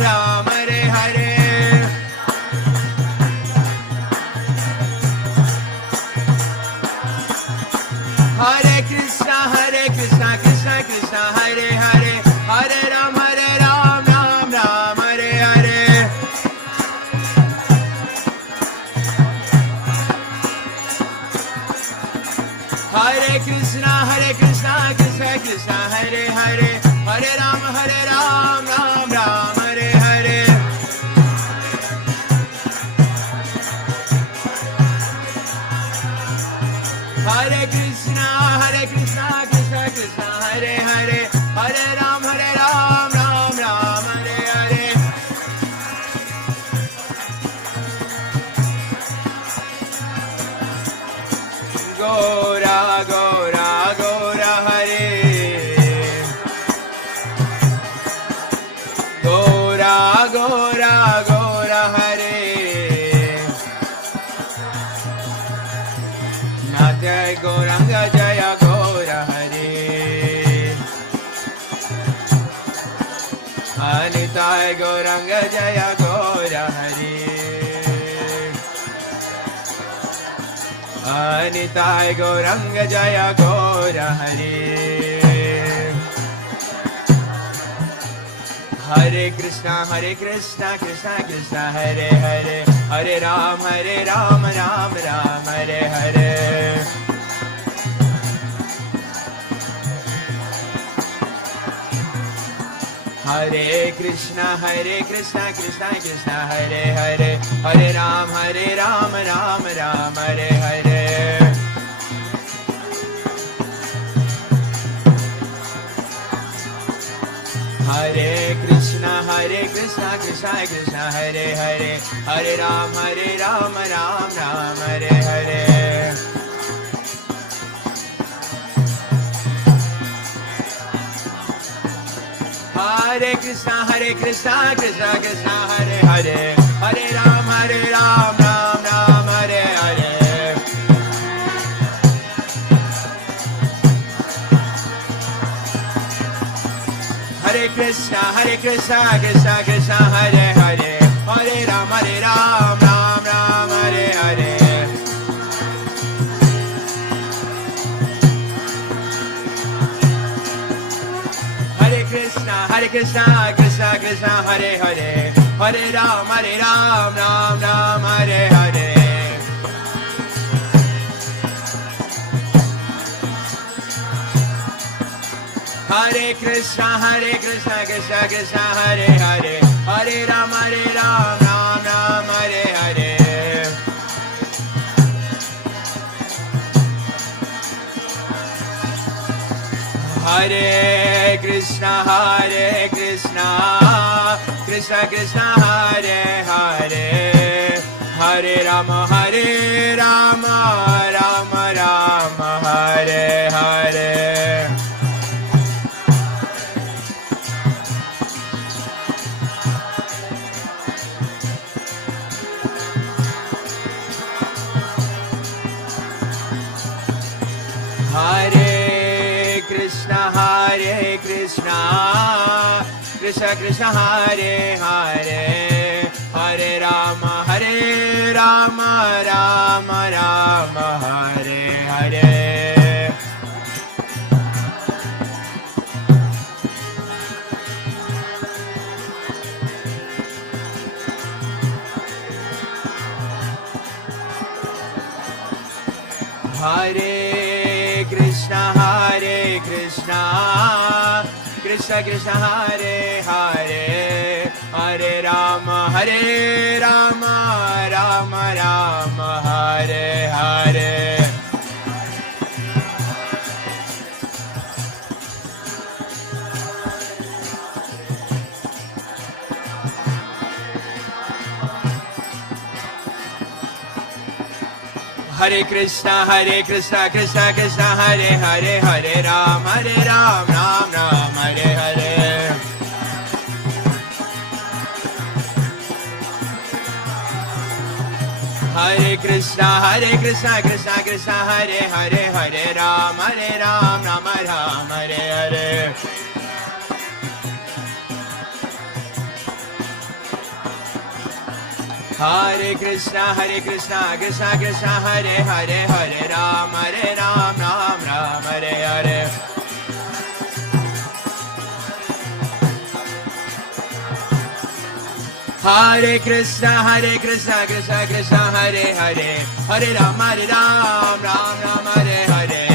Ram, Hare Hare. Hare Krishna, Krishna Krishna, Hare Hare, Hare Ram, Ram Ram, Hare Hare. Hare Krishna, Krishna Krishna, Hare Hare, Hare Ram, Ram Ram, Hare Hare. Hare Krishna, Krishna Krishna, Hare Hare, Hare Ram, Ram Ram, Hare Hare. Gaura, Gaura, Gaura, Hare. Gaura, Gaura, Gaura, Hare. Natya Gauranga Jaya Gaura, Hare. Anitay Gauranga Jaya Gaura, Hare. Anitay Gauranga Jaya Gaura, Hare. Hare Krishna, Krishna Krishna, Hare Hare, Hare Ram, Ram Ram, Hare Hare. Hare Krishna, Krishna Krishna, Hare Hare, Hare Ram, Ram Ram, Hare Hare. Hare Krishna, Krishna Hare Hare, Hare Ram, Ram Ram, Hare Hare. Hare Krishna, Krishna Krishna, Hare Hare, Hare Ram, Ram Ram, Hare Hare. Hare Krishna, Krishna Krishna, Hare Hare, Hare Ram, Ram Ram, Hare Hare. Hare Krishna, Krishna Krishna, Hare Hare, Hare Ram, Ram Ram, Hare Hare. Hare Krishna, Krishna Krishna, Hare Hare, Hare Ram, Ram Ram, Hare Hare. Hare Krishna, Krishna Krishna, Hare Hare, Hare Ram, Ram Ram, Hare Hare. Hare Krishna, Krishna Krishna, Hare Hare, Hare Ram, Ram Ram, Hare Hare. Hare Krishna, Krishna Krishna, Hare Hare, Hare Ram, Ram Ram, Hare Hare. Hare Krishna, Krishna Krishna, Hare Hare, Hare Ram, Ram Ram, Hare Hare. Hare Krishna, Krishna Krishna, Hare Hare, Hare Ram, Ram Ram, Hare Hare. Hare Krishna, Krishna Krishna, Hare Hare, Hare Ram, Ram Ram, Hare Hare. Hare Krishna, Krishna Krishna, Hare Hare, Hare Ram, Ram Ram, Hare Hare.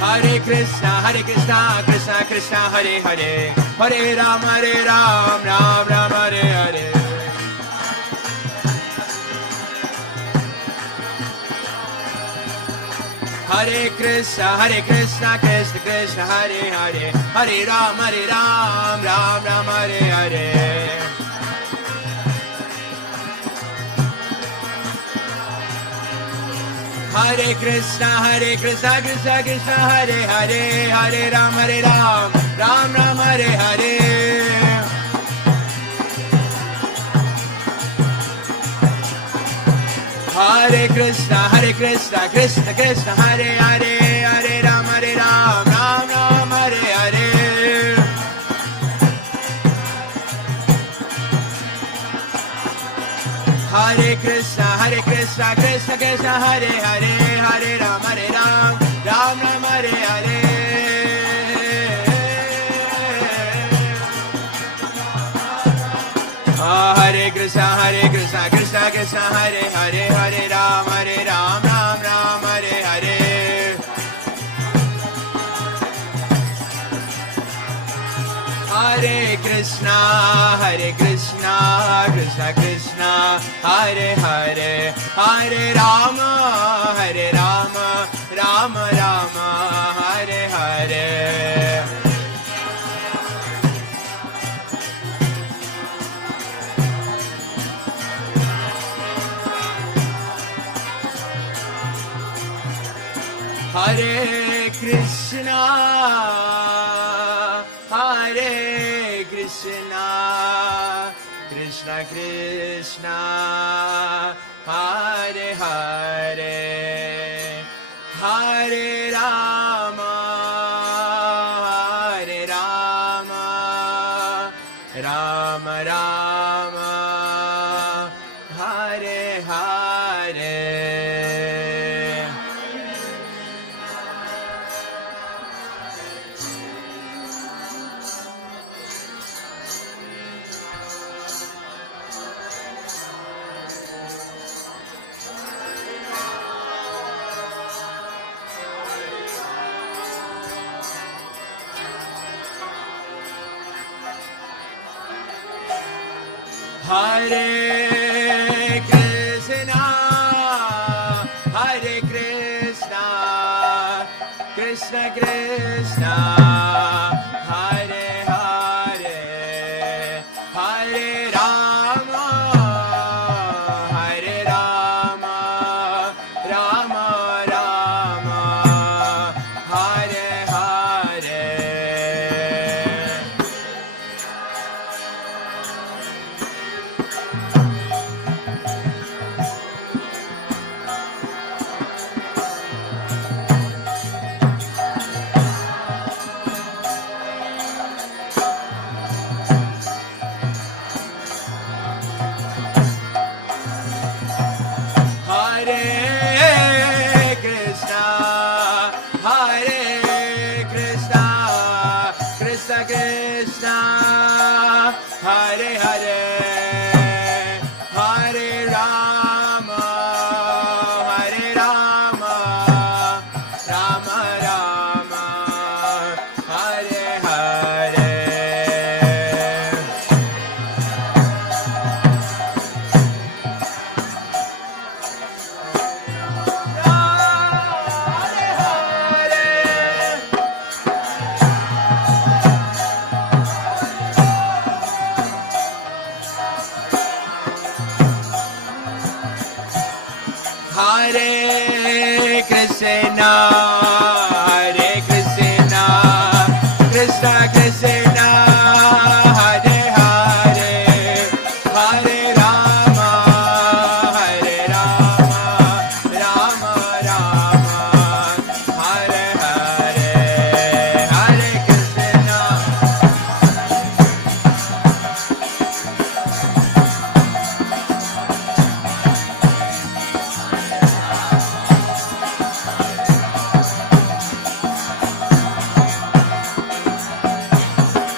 Hare Krishna, Krishna Krishna, Hare Hare, Hare Ram, Ram Ram, Hare Hare. Hare Krishna, Krishna Krishna, Hare Hare, Hare Ram, Ram Ram, Hare Hare. Hare Krishna, Krishna Krishna, Hare Hare, Hare Ram, Ram Ram, Hare Hare. Hare Krishna, Krishna Krishna, Hare Hare, Hare Ram, Ram Ram, Hare Hare. Hare Krishna, Krishna Krishna, Hare Hare, Hare Ram, Ram Ram, Hare Hare. Hare Krishna, Krishna Krishna, Hare Hare, Hare Ram, Ram Ram, Hare Hare. Hare Krishna, Krishna Krishna, Hare Hare, Hare Rama, Rama Rama, Hare Hare. Hare Krishna, Krishna Krishna, Hare Hare, Hare Rama, Rama Rama, Hare Hare. Hare Krishna, Krishna Krishna, Hare Hare, Hare Rama, Rama Rama, Hare Hare. Krishna, Hare Krishna, Krishna Krishna, Hare Hare, Hare Rama, Hare Rama, Rama Rama, Hare Hare, Hare Krishna.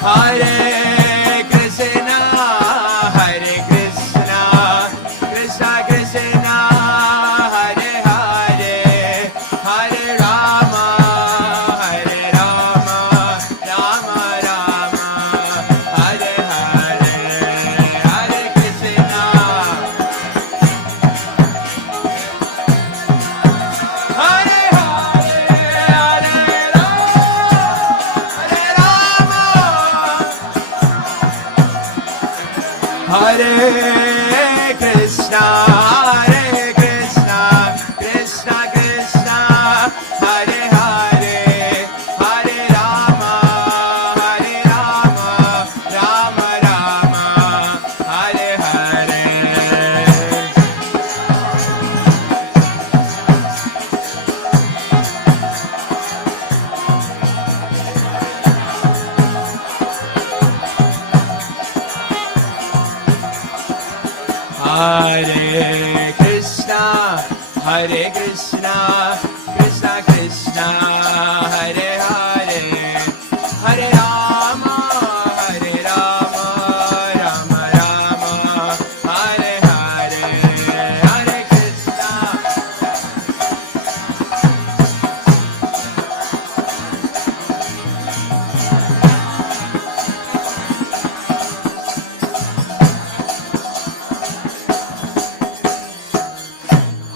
Hare Krishna, Hare Krishna, Krishna Krishna, Hare Hare, Hare Rama, Hare Rama, Rama Rama, Hare Hare, Hare Krishna. Hare Hare, Hare Rama, Hare Krishna, Hare Krishna, Krishna Krishna, Hare Hare, Hare Rama, Hare Rama, Rama Rama, Hare Hare.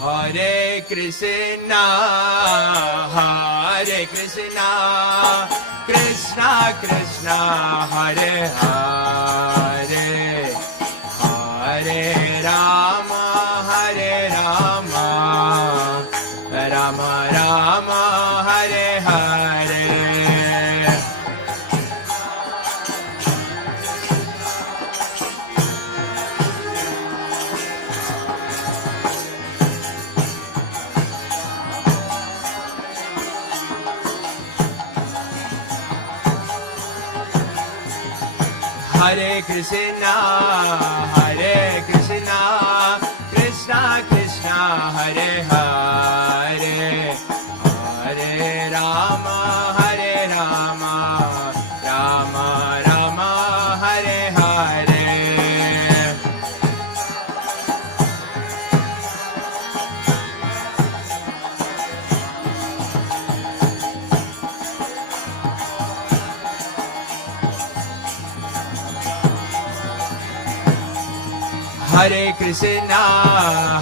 Hare Krishna, Hare Krishna, Krishna Krishna, Hare Hare, Hare Rama, Hare Rama, Rama Rama, Hare Hare, Hare Krishna. Hare Krishna, Hare Krishna, Krishna Krishna, Hare Hare, Hare Rama, Hare Rama, Rama Rama, Hare Hare. Hare Krishna,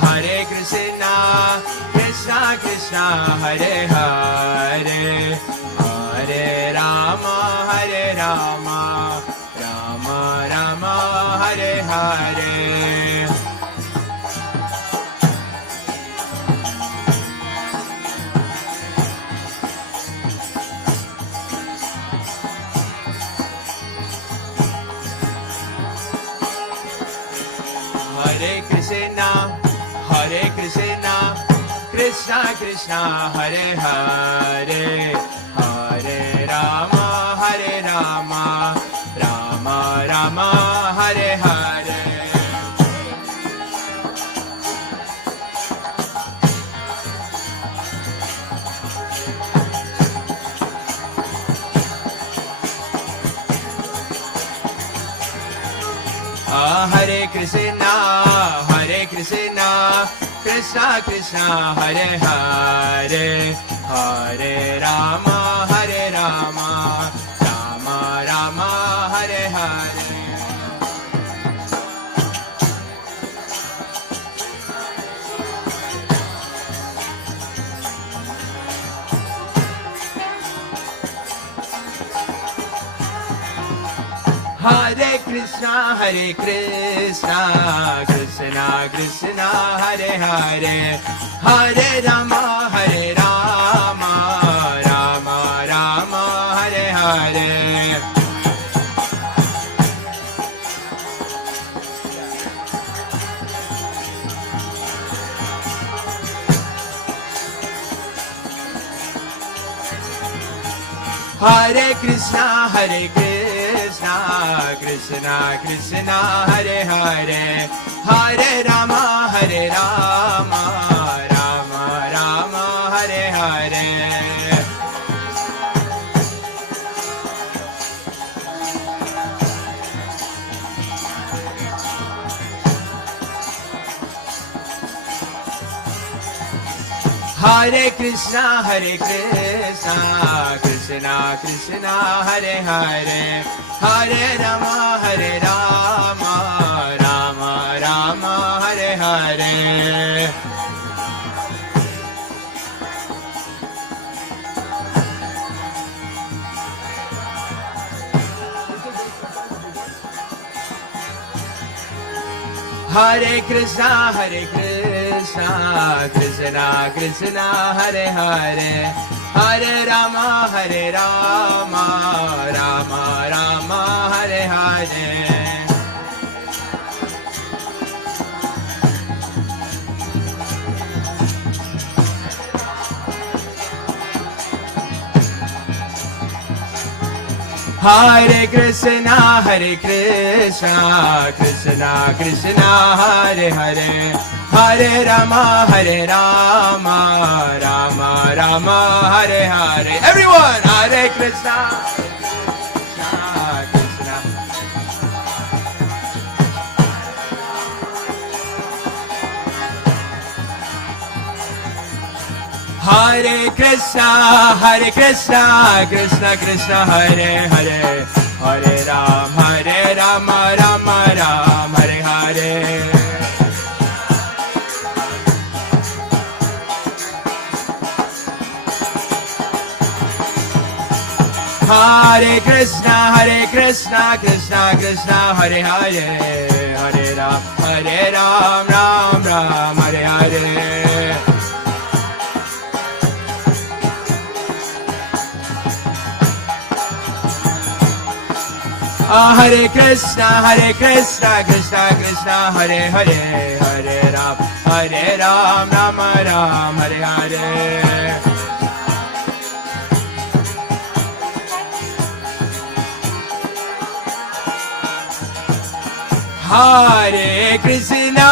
Hare Krishna, Krishna Krishna, Hare Hare, Hare Rama, Hare Rama, Rama Rama, Hare Hare. Hare Krishna, Hare Krishna, Krishna Krishna, Hare Hare, Hare Rama, Hare Rama, Rama Rama, Hare Hare. Hare Krishna, Hare Krishna, Krishna Krishna, Hare Hare, Hare Rama, Hare Rama, Rama Rama, Hare Hare. Hare Krishna, Hare Krishna, Krishna Krishna, Hare Hare, Hare Rama, Hare Rama, Rama Rama, Hare Hare. Hare Krishna, Hare Krishna, Krishna Krishna, Hare Hare, Hare Rama, Hare Rama, Hare Krishna, Krishna Krishna, Hare Hare, Hare Rama, Rama Rama, Hare Hare. Hare Krishna, Krishna Krishna, Hare Hare, Hare Rama, Rama Rama, Hare Hare. Hare Krishna, Krishna Krishna, Hare Hare, Hare Rama, Rama Rama, Hare Hare. Hare Krishna, Krishna Krishna, Hare Hare, Hare Rama, Rama Rama, Hare Hare. Everyone, Hare Krishna, Krishna Hare Krishna, Krishna Krishna, Hare Hare, Hare Rama, Rama Ram, Hare Hare. Hare Krishna, Krishna Krishna, Hare Hare, Hare Ram, Ram Ram, Hare Hare. Hare Krishna, Krishna Krishna, Hare Hare, Hare Ram, Rama Ram, Hare Hare. Hare Krishna,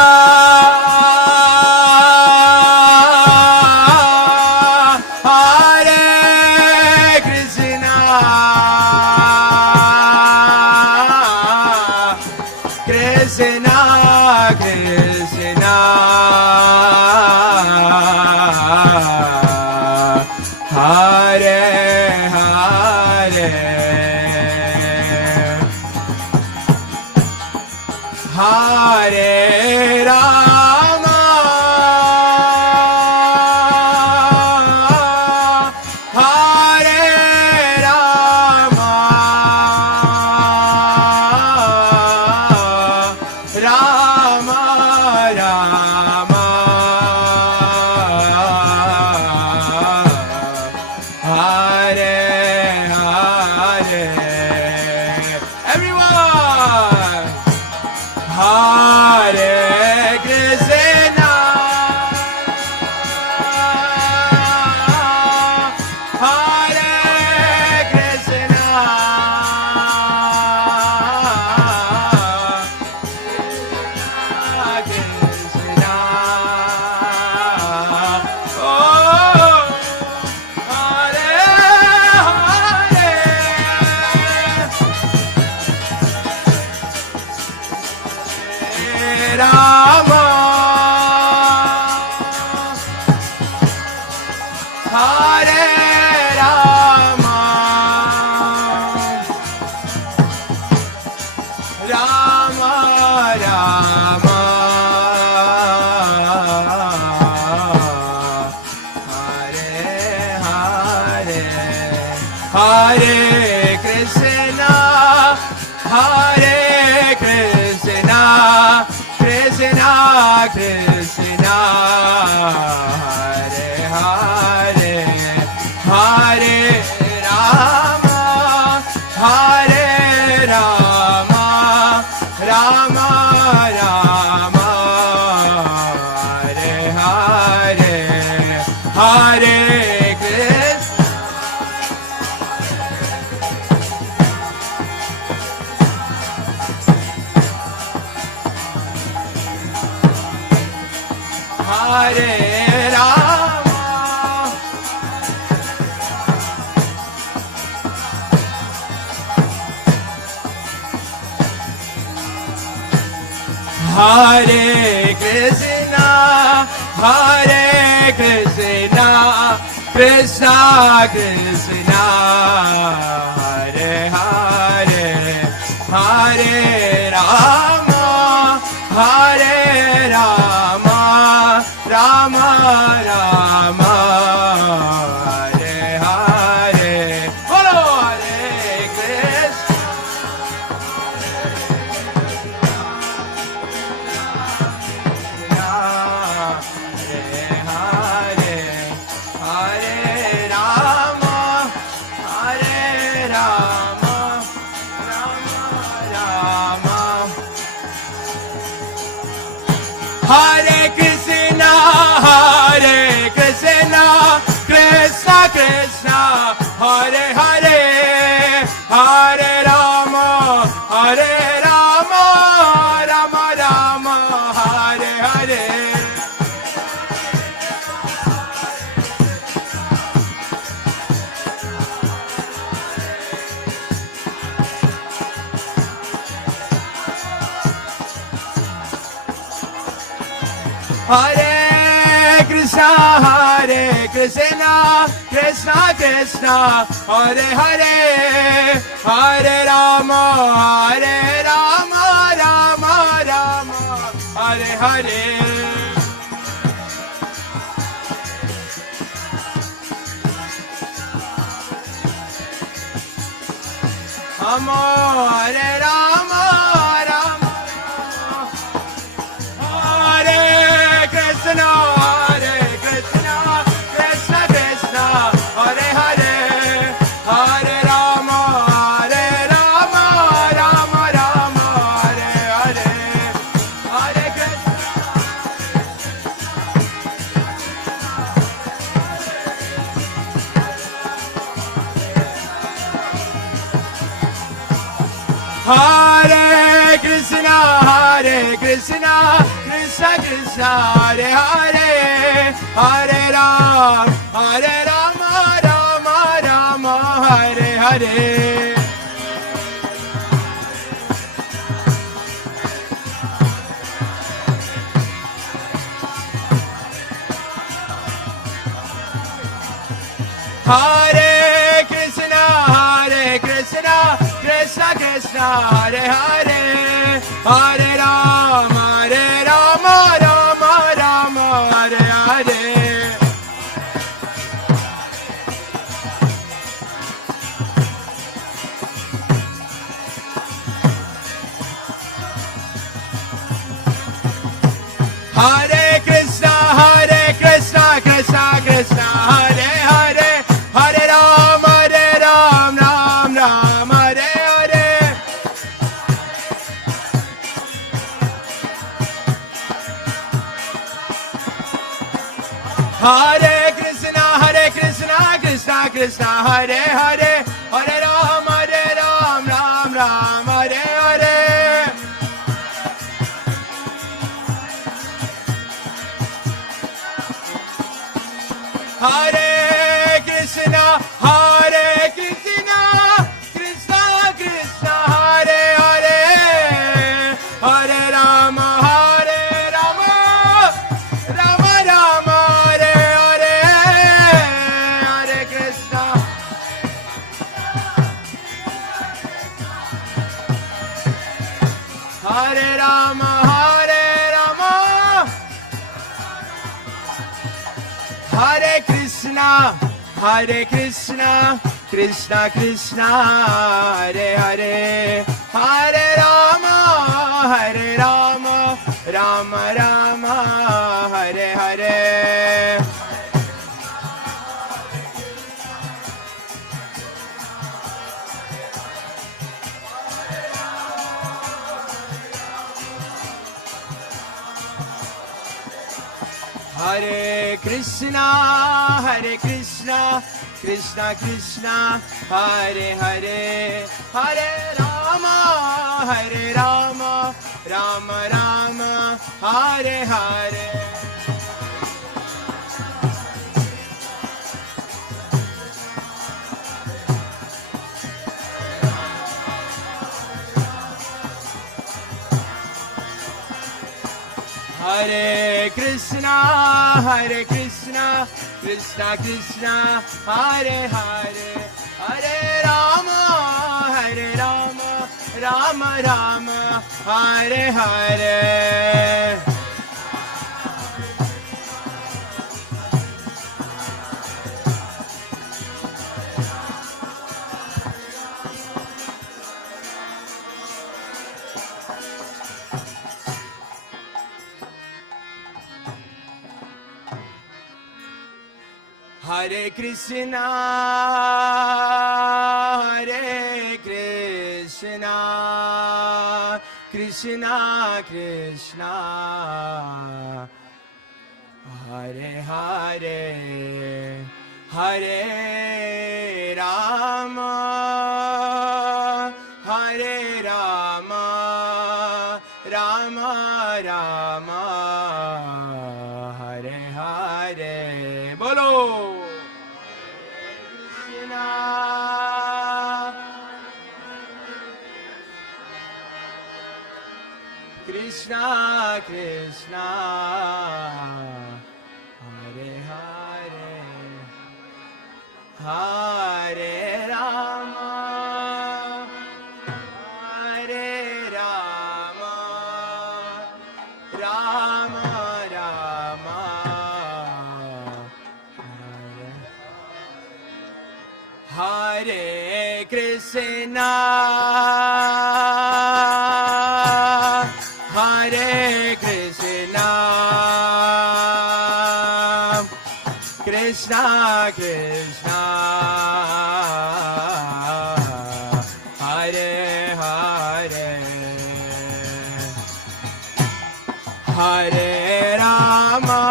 Hare Krishna, Krishna Krishna, Hare Hare, Hare Rama, Hare Rama, Rama Rama, Hare Hare. Everyone, Hare Krishna, Hare Krishna, Krishna, oh, Hare Hare, Rama, Hare Rama, Rama Rama, Hare Hare, Hare Krishna, Hare Krishna, Krishna Krishna, Hare Hare, Hare Rama, Hare Rama, Rama Rama, Hare Hare, Hare Krishna, Hare Krishna, Krishna Krishna, Hare Hare, Hare Rama, Rama Rama, Hare Hare. Bolo Hare Krishna. Hare Krishna, Krishna Krishna, Hare Hare, Hare Rama, Rama Rama, Hare Hare. Hare Krishna, Krishna Krishna, Hare Hare, Hare Rama, Rama Rama, Hare Hare. Hare Rama, Hare Krishna, Krishna Krishna, Hare Hare, Hare Rama, Rama Rama, Hare Hare, Hare Krishna. Hare Krishna, Krishna Krishna, Hare Hare, Hare Rama, Rama, Hare Hare. Hare Krishna, Krishna Krishna, Hare Hare, Hare Rama, Rama Rama, Hare Hare. Hare Krishna, Krishna Krishna, Hare Hare, Hare Rama, Rama, Hare Hare. Hare Krishna, Krishna Krishna, Hare Hare, Hare Rama, Rama, Hare Hare. Hare Krishna, Krishna Krishna, Hare Hare, Hare Rama, Rama Rama, Hare Hare, Hare Krishna. Hare Rama, Hare Krishna, Krishna Krishna, Hare Hare, Hare Rama, Rama Rama, Hare Hare. Hare Krishna, Krishna Krishna, Hare Hare, Hare Rama, Rama Rama, Hare Hare. Hare Krishna, Krishna Krishna, Hare Hare, Hare Rama, Rama Rama, Hare Hare. Hare Krishna, Krishna Krishna, Hare Hare, Hare Rama, Rama Rama, Hare Hare. Bolo! Krishna Krishna, Hare Hare, Hare Rama, Rama Rama, Hare Krishna, Hare Krishna, Krishna Krishna, Hare Hare, Hare Rama,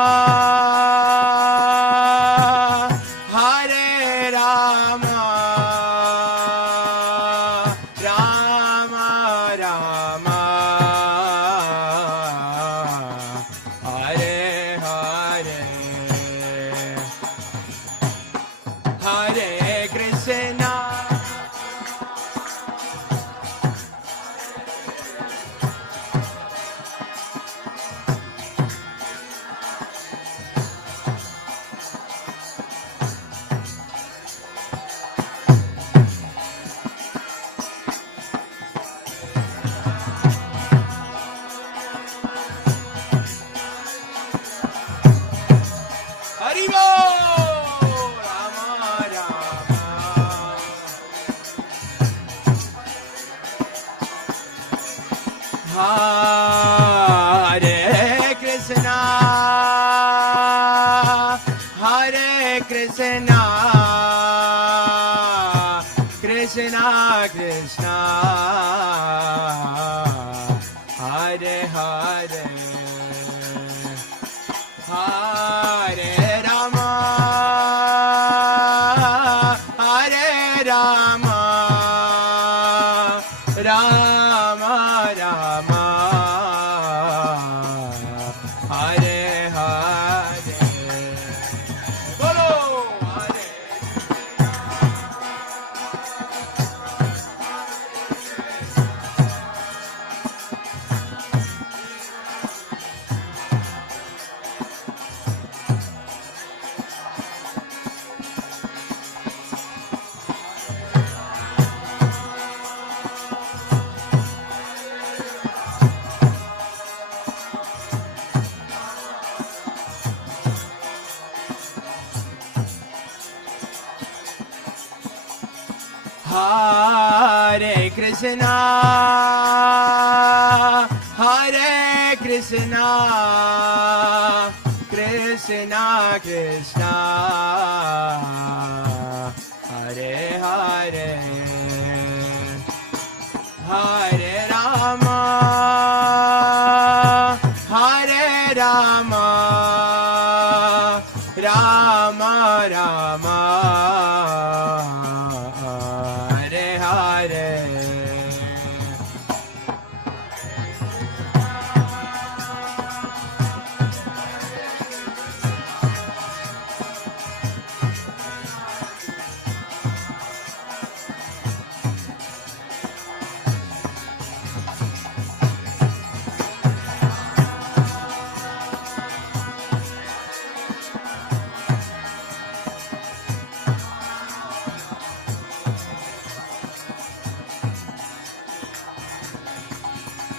Krishna Krishna, Hare Hare, Hare Rama, Hare Rama, Rama Rama, Hare Hare. Bolo Hare. Hare Krishna, Hare Krishna, Krishna Krishna, Hare Hare, Hare Rama, Hare Rama, Rama Rama, Hare Hare.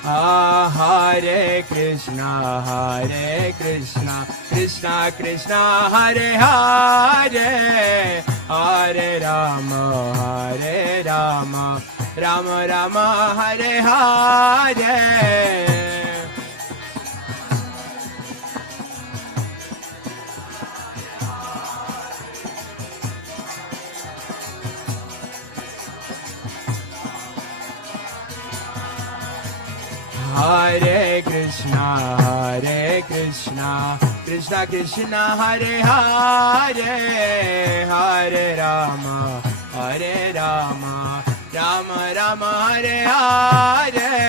Hare Krishna, Krishna Krishna, Hare Hare, Hare Rama, Rama Rama, Hare Hare. Hare Krishna, Krishna Krishna, Hare Hare, Hare Rama, Rama Rama, Hare Hare.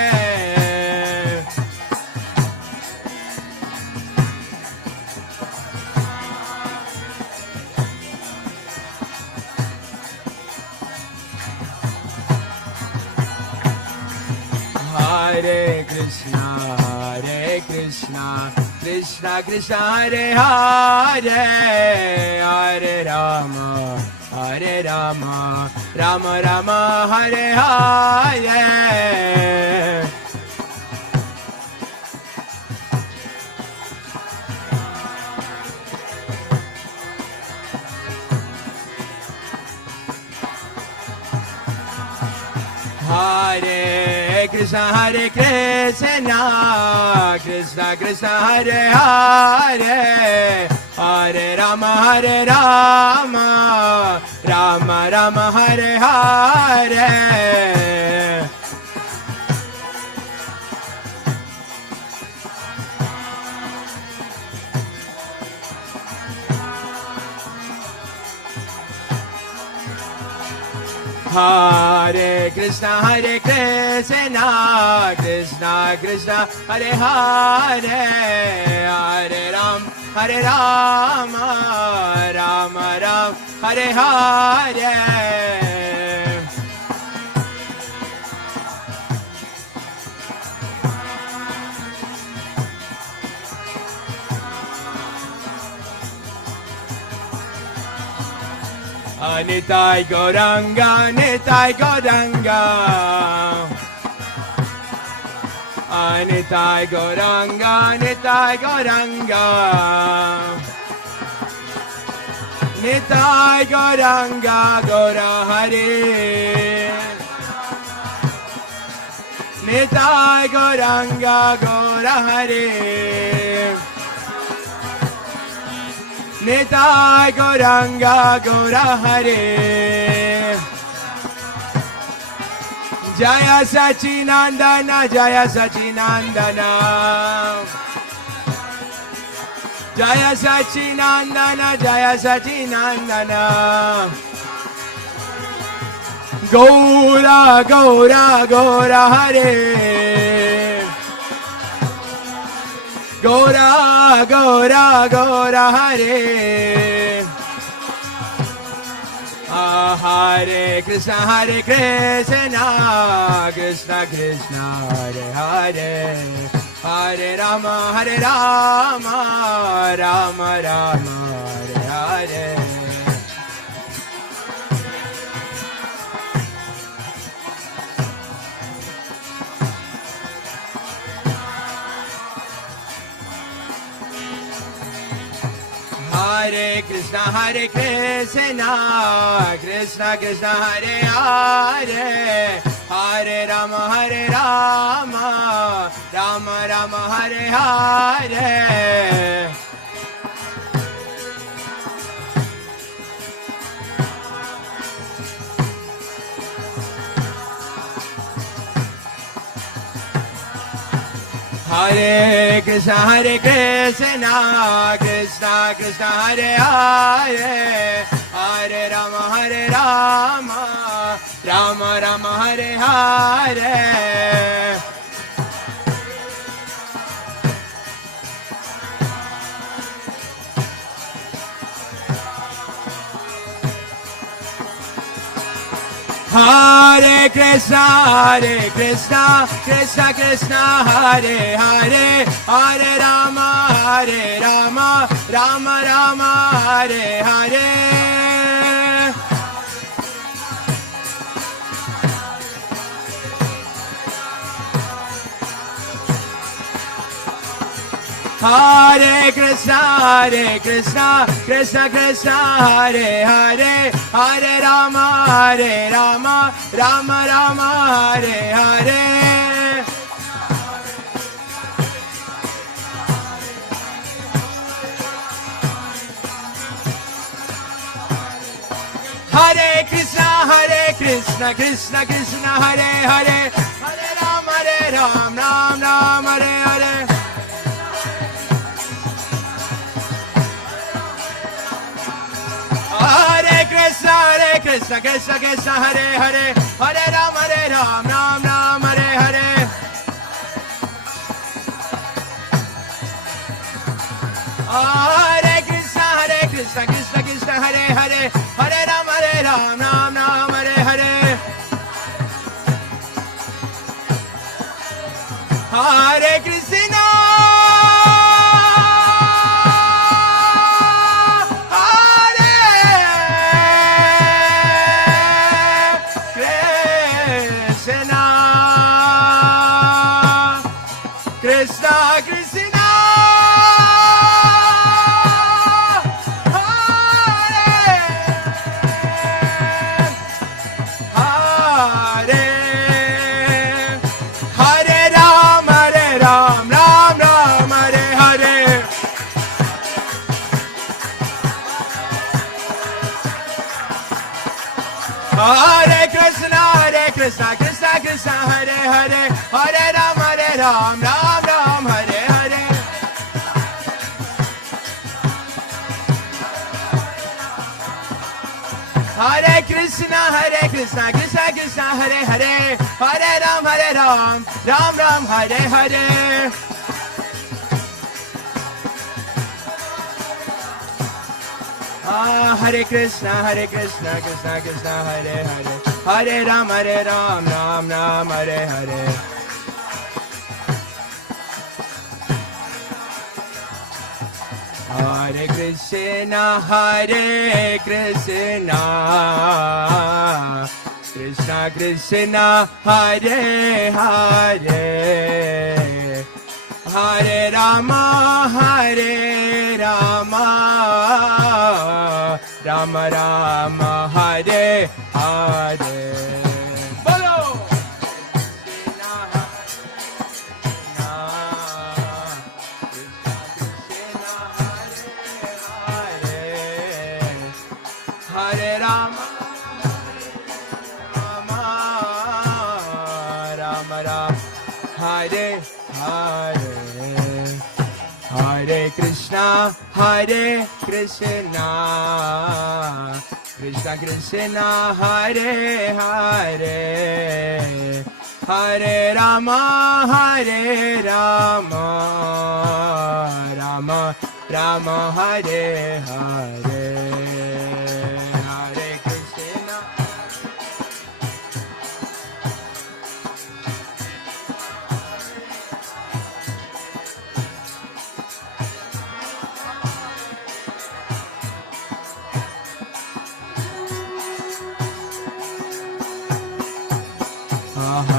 Hare Krishna, Krishna Krishna, Hare Hare, Hare Rama, Rama Rama, Hare Hare. Hare Krishna, Krishna Krishna, Hare Hare, Hare Rama, Rama Rama, Hare Hare. Hare Krishna, Krishna Krishna, Hare Hare, Hare Rama, Rama Rama, Hare Hare. Nitai Gauranga, Nitai Gauranga, Nitai Gauranga, Nitai Gauranga, Nitai Gauranga, Gaura Hare, Nitai Gauranga, Gaura Hare, Nitai Gauranga, Gaura Hare. Jaya Sachinandana, Jaya Sachinandana, Jaya Sachinandana, Jaya Sachinandana. Gaura, Gaura, Gaura Hare, Gaura, Gaura, Gaura Hare. Hare Krishna, Krishna Krishna, Hare Hare, Hare Rama, Rama Rama, Hare Hare. Hare Krishna, Krishna Krishna, Hare Hare, Hare Rama, Rama Rama, Hare Hare. Hare Krishna, Krishna Krishna, Hare Hare, Hare Rama, Rama Rama, Hare Hare. Hare Krishna, Krishna Krishna, Hare Hare, Hare Rama, Rama Rama, Hare Hare. Hare Krishna, Krishna Krishna, Hare Hare, Hare Rama, Rama Rama, Hare Hare. Hare Krishna, Krishna Krishna, Hare Hare, Hare Ram, Ram Ram, Hare Hare. Hare Krishna, Krishna Krishna, Hare Hare, Hare Ram, Ram Ram, Hare Hare. Hare Krishna, Krishna Krishna, Hare Hare, Hare Ram, Ram Ram, Hare Hare. Hare Krishna, Krishna Krishna, Hare Ram, Ram Ram, Hare Hare. Hare Krishna, Krishna Krishna, Hare Hare, Hare Ram, Ram Hare Hare. Hare Krishna, Krishna Krishna, Hare Hare, Hare Ram, Ram Hare Hare. Hare Krishna, Krishna Krishna, Hare Hare, Hare Ram, Ram Hare Hare. Hare Krishna, Krishna Krishna, Hare Hare, Hare Rama, Rama Rama, Hare Hare. Bolo! Hare Rama, Rama Rama, Hare Hare. Hare Krishna, Krishna Krishna, Hare Hare, Hare Rama, Rama Rama, Hare Hare.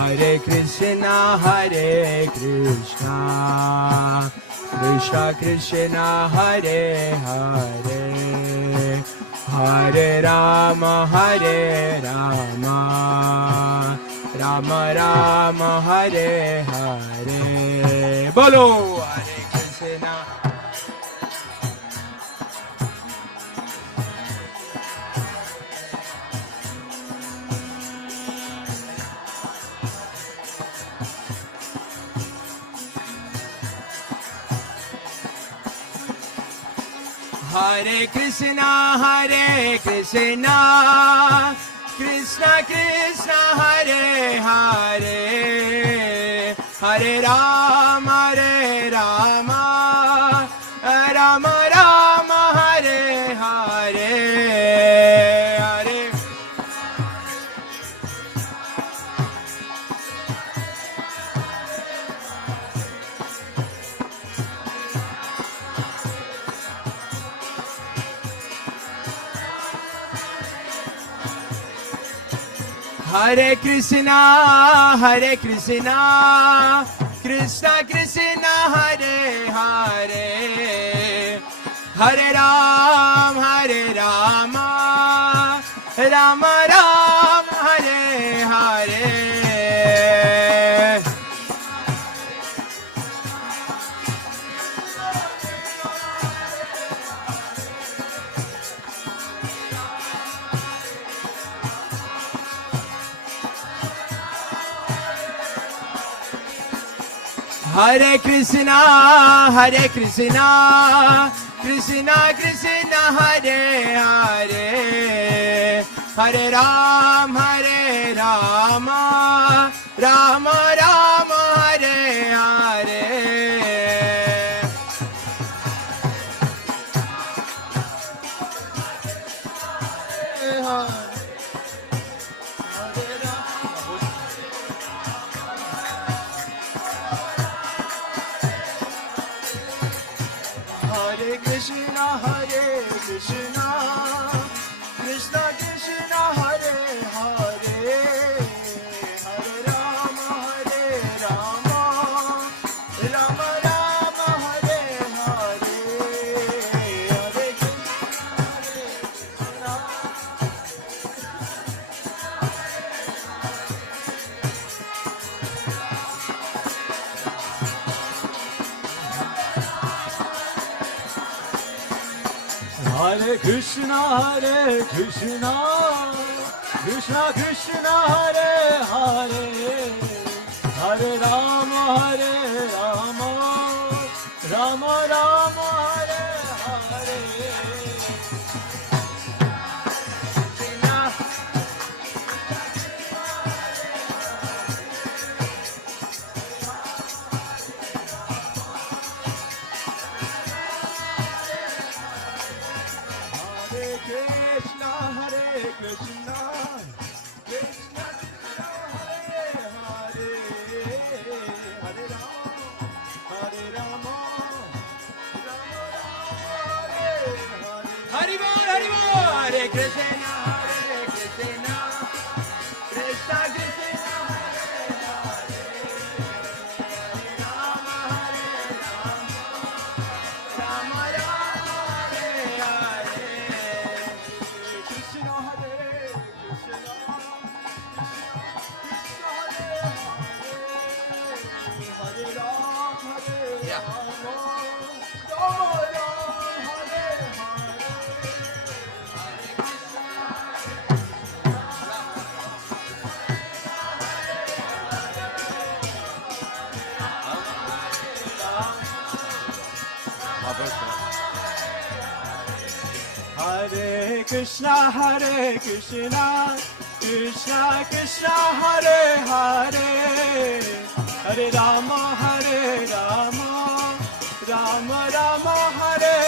Hare Krishna, Hare Krishna, Krishna Krishna, Hare Hare, Hare Rama, Rama Rama, Hare Hare. Bolo! Hare Krishna. Hare Krishna, Krishna Krishna, Hare Hare, Hare Rama, Rama Rama, Hare Hare. Hare Hare Krishna, Krishna Krishna Hare Hare Hare Rama Rama Rama Hare Hare Hare Krishna Krishna Krishna Hare Hare Hare Rama Rama Rama Hare Hare Hare Krishna Krishna Krishna Hare Hare Hare Rama Rama Rama Hare Hare Hare Krishna Hare Krishna Krishna Krishna Hare Hare Hare Rama Rama Rama Hare Hare Krishna Krishna Hare Hare Hare Rama Hare Hare Krishna Krishna Krishna Hare Hare Rama Rama Hare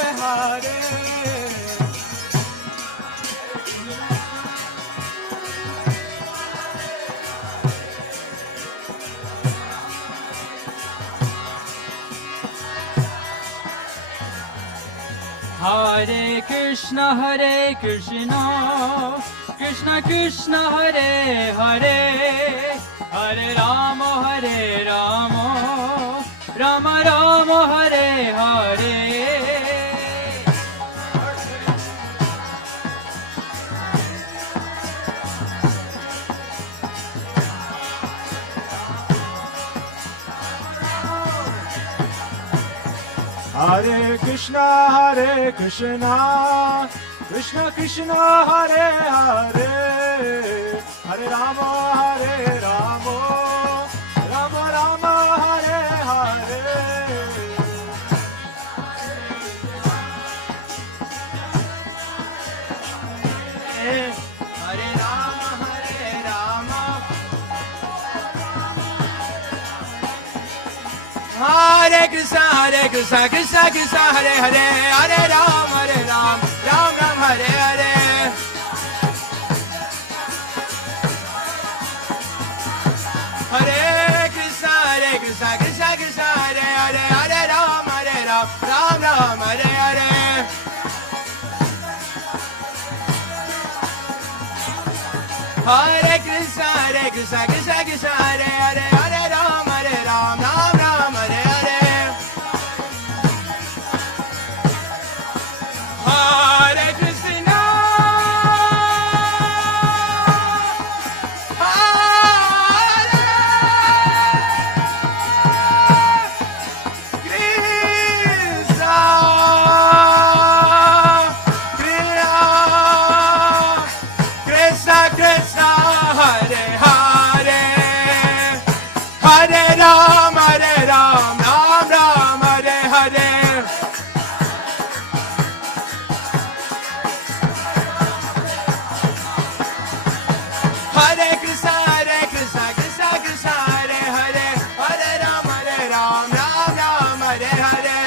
Hare Krishna Hare Krishna Krishna Krishna Hare Hare Hare Rama Rama Rama Hare Hare Hare Krishna Krishna Krishna Hare Hare Hare Rama Rama Rama Hare Hare Hare Krishna Krishna Krishna Hare Hare Hare Rama Rama Rama Hare Hare Hare Rama Hare Krishna Krishna Krishna Hare Hare Hare Ram Ram Ram Hare Hare Hare Krishna Krishna Krishna Hare Hare Hare Ram Ram Ram Hare Hare Hare Krishna Krishna Krishna Hare Hare Hare Ram Ram Krishna, Hare Hare, Hare Ram, Ram Ram, Hare Hare. Hare Krishna, Krishna Krishna, Hare Hare, Hare Ram, Ram Ram, Hare Hare.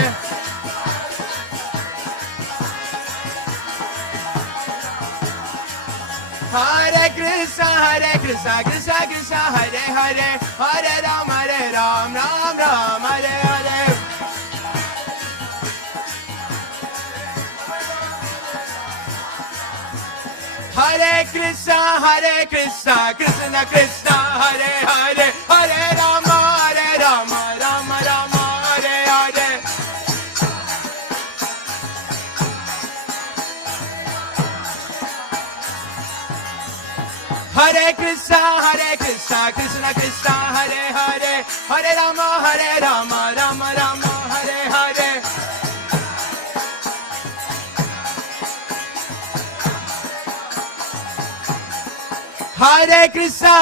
Hare Krishna, Krishna Krishna, Hare Hare, Hare Ram, Ram Ram, Hare Hare. Hare Krishna, Krishna Krishna, Hare Hare, Hare Rama, Rama Rama, Hare Hare. Hare Krishna, Krishna Krishna, Hare Hare, Hare Rama, Rama Rama, Hare Hare. Hare Krishna,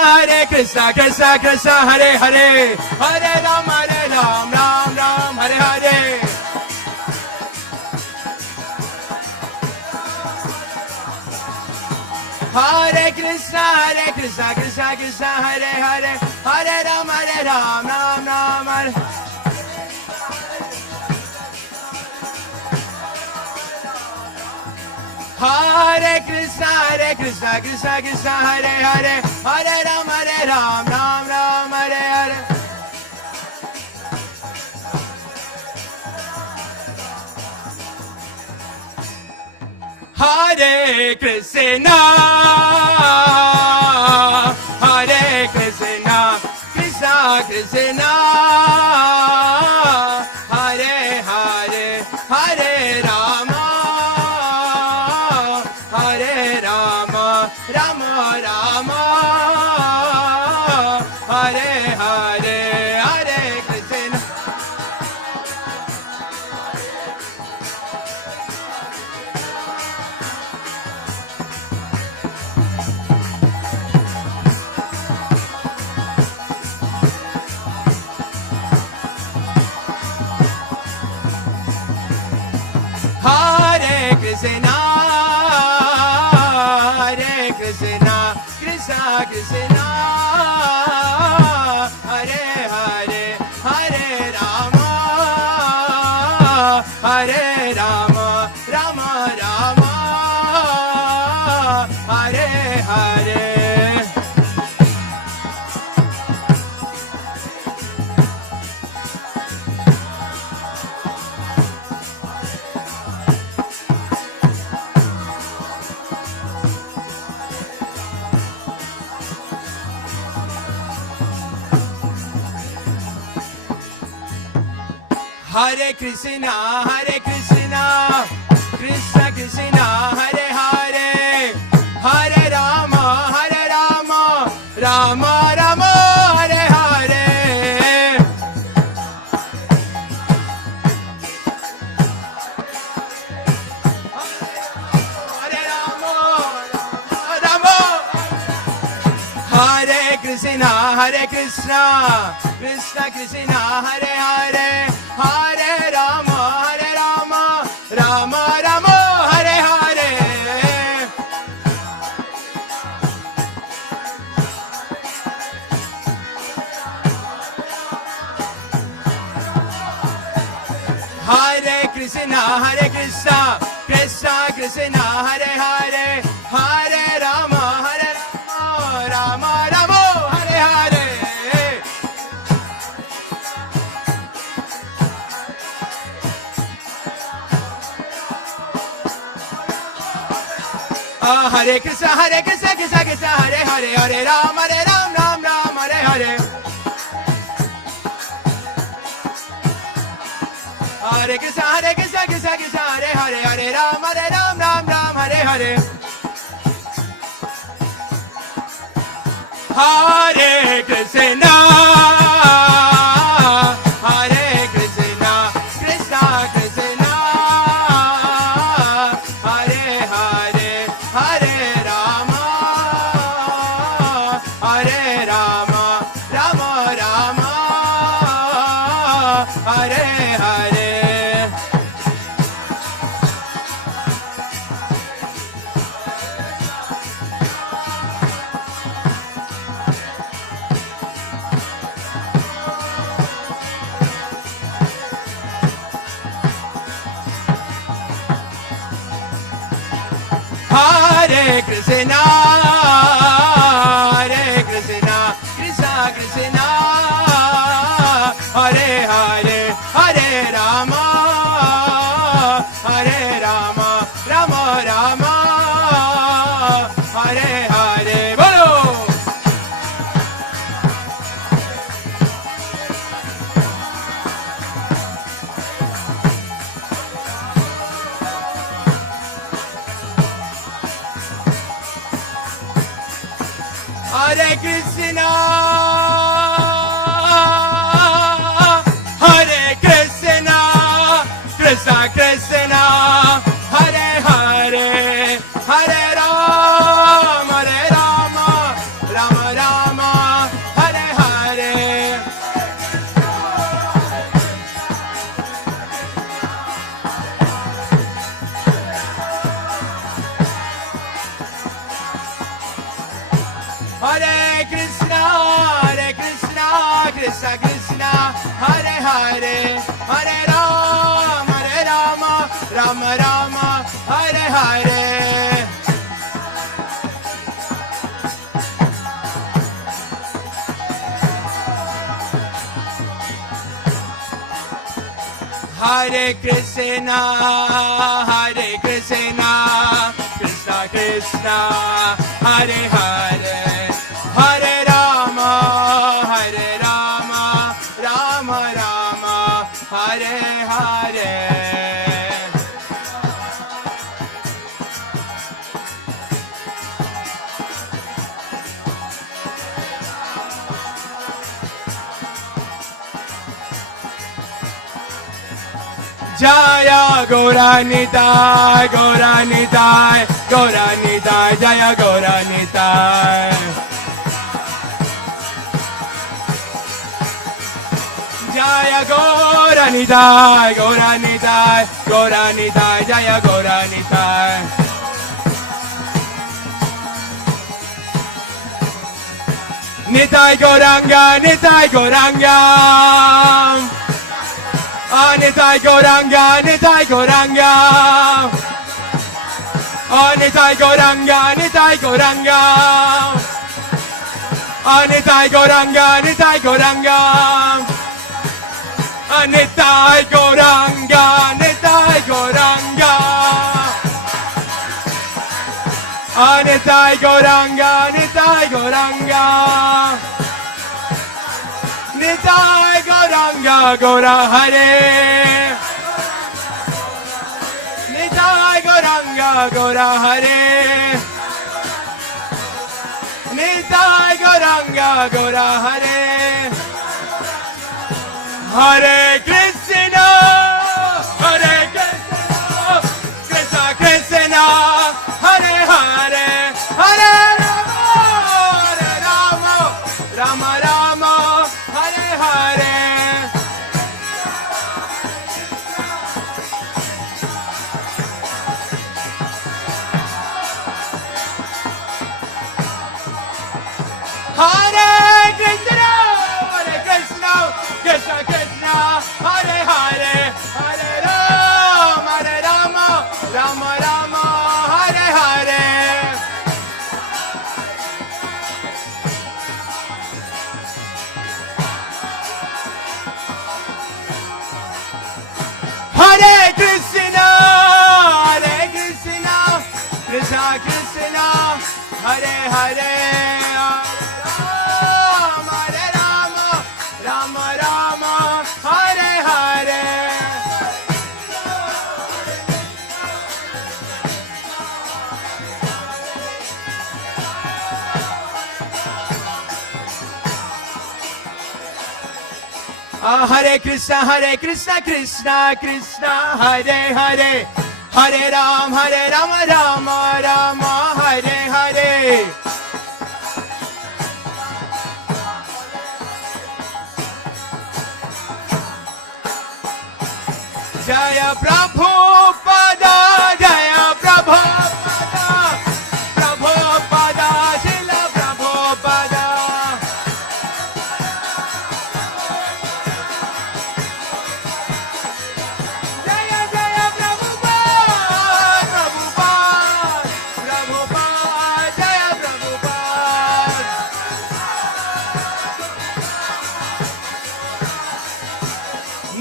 Krishna Krishna, Hare Hare, Hare Rama, Ram Ram, Hare Hare. Hare Krishna, Krishna Krishna, Hare Hare, Hare Rama, Ram Ram, Hare. Hare Krishna, Krishna Krishna, Hare Hare, Hare Rama, Ram Ram, Hare Hare. Hare Krishna, Hare Krishna, Krishna Krishna, Hare Hare, Hare Rama, Hare Rama, Rama Rama, Hare Hare, Hare Krishna. Hare Krishna, Hare Krishna, Krishna Krishna, Hare Hare, Hare Rama, Hare Rama, Rama Rama, Hare Hare. Hare Krishna, Krishna Krishna, Hare Hare, Hare Rama, Rama Rama, Hare Hare. Hare Rama, Rama. Hare Krishna, Krishna Krishna, Hare Hare, Hare Rama, Rama Rama, Hare Hare. Hare Krishna, Krishna Krishna, Hare Hare, Hare Rama, Rama Rama, Hare Hare. Hare Krishna, Krishna, Hare Hare, Hare Ram, Ram Ram, Hare Hare. Hare Krishna, Krishna, Hare Hare, Hare Ram, Ram, Hare Hare. Hare Krishna, Krishna Krishna, Hare Hare, Hare Rama, Hare Krishna, Hare Krishna, Krishna Krishna, Hare Hare, Hare Rama, Rama Rama, Hare Hare. Hare Krishna, Krishna Krishna, Hare Hare, Hare Rama, Rama Rama, Hare Hare. Hare Krishna, Krishna Krishna, Hare Hare, Hare Rama, Rama Rama, Hare Hare. Jaya Gaura Nitai, Gaura Nitai, Gaura Nitai, Jaya Gaura Nitai. Jaya Gaura Nitai, Gaura Nitai, Gaura Nitai, Jaya Gaura Nitai. Nitai Gauranga, Nitai Gauranga. Nitai Gauranga, Nitai Gauranga. Nitai Gauranga, Nitai Gauranga. Nitai Gauranga, Nitai Gauranga. Nitai Gauranga, Nitai Gauranga. Nitai Gauranga, Nitai Gauranga. Nitai Gauranga, Gaura Hare. Nitai Gauranga, Gaura Hare. Nitai Gauranga, Gaura Hare. Hare Krishna, Hare Krishna, Krishna Krishna, Hare Hare, Hare Rama, Rama Rama, Hare Hare. Hare Krishna, Krishna Krishna, Hare Hare, Hare Rama, Rama Rama, Hare Hare. Hare Krishna, Krishna Krishna, Hare Hare, Hare Rama, Rama Rama, Hare Hare. Hare Krishna, Krishna Krishna, Hare Hare, Hare Rama, Rama Rama, Hare Hare. Jaya Prabhupada, Jaya Prabhupada, Prabhupada, Srila Prabhupada. Jaya Jaya Prabhupada, Prabhupada, Prabhupada, Jaya Prabhupada.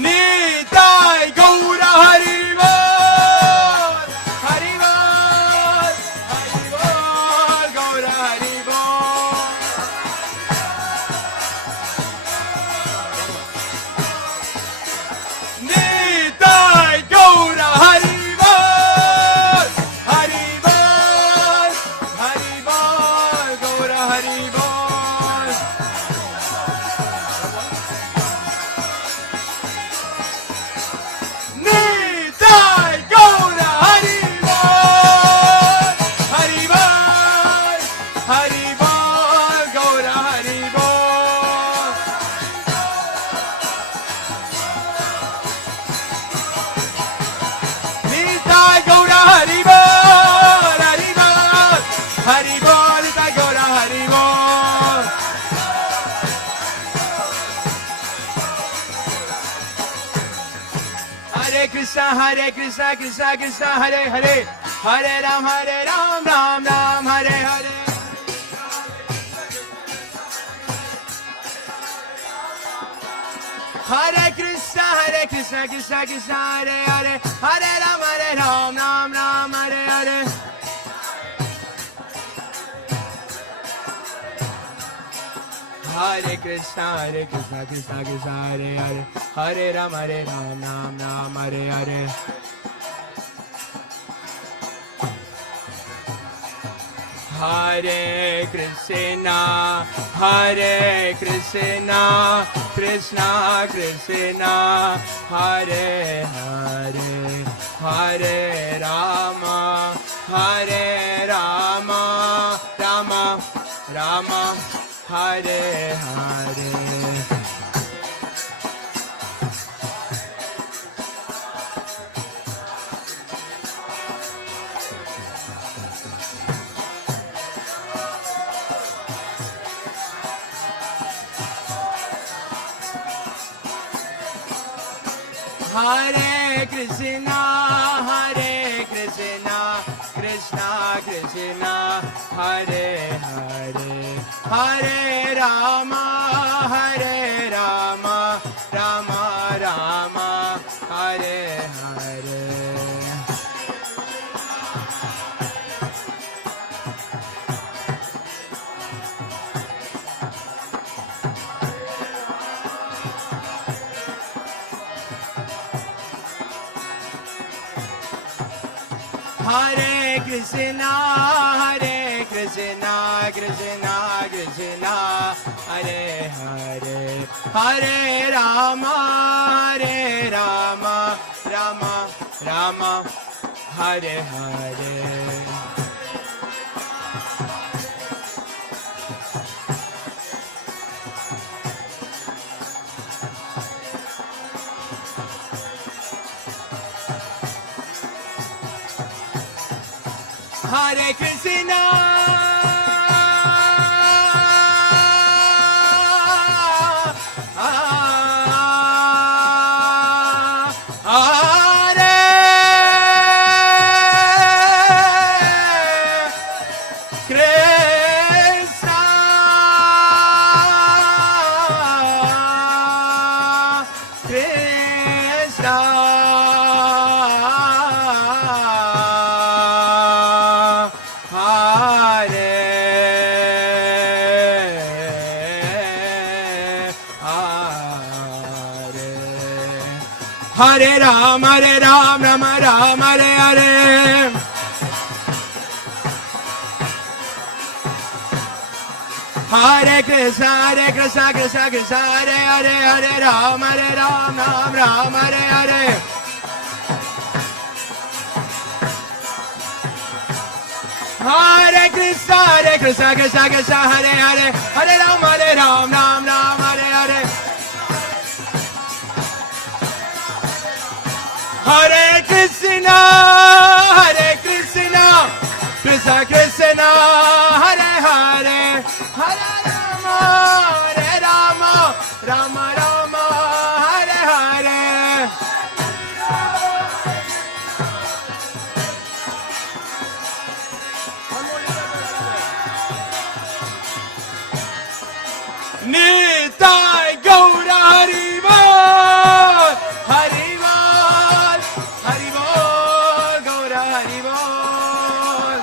Nitai Gaura Hari Bol, Hari Bol, Hari Bol, Gaura Hari Bol. Nitai Gaura Hari Bol, Hari Bol, Hari Bol, Gaura Hari Bol. Hari Bol, Gaura Hari Bol. Nitai Gaura Hari Bol, Hari Bol, Hari Bol, Nitai Gaura Hari Bol. Hare Krishna, Krishna Krishna, Hare Hare, Hare Ram, Ram Ram, Hare Hare. Hare Krishna, Krishna Krishna, Hare Hare, Hare Ram, Ram Ram, Hare Hare. Hare Krishna, Krishna Krishna, Hare Hare, Hare Ram, Ram Ram, Hare Hare. Hare Krishna, Krishna Krishna, Hare Hare, Hare Rama, Rama Rama, Hare Hare. Hare Krishna, Krishna Krishna, Hare Hare, Hare Rama, Rama Rama, Hare Hare. Hare Krishna, Krishna Krishna, Hare Hare, Hare Rama, Rama Rama, Hare Hare. Hare Krishna, Hare Ram, Rama Ram, Hare Hare. Hare Krishna, Krishna Krishna, Hare Hare, Hare Ram, Ram Ram, Hare Hare. Hare Krishna, Krishna Krishna, Hare Hare, Hare Ram, Ram Ram, Hare Hare. Hare Krishna, Krishna Krishna, Hare Hare, Hare Rama, Rama Rama, Hare Hare. Nitai Gaura Hari Bol, Hari Bol, Hari Bol, Gaura Hari Bol.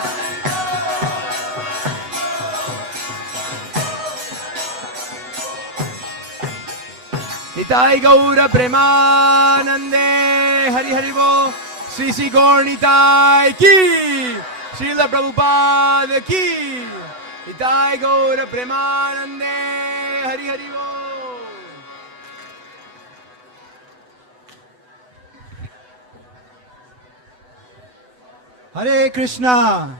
Nitai Gaura Premanande, Hari Hari Bol, Sri Sri Gaur Nitai Ki, Srila Prabhupada Ki. Nitai Gaura Premanande, Hari Hari Bol. Hare Krishna.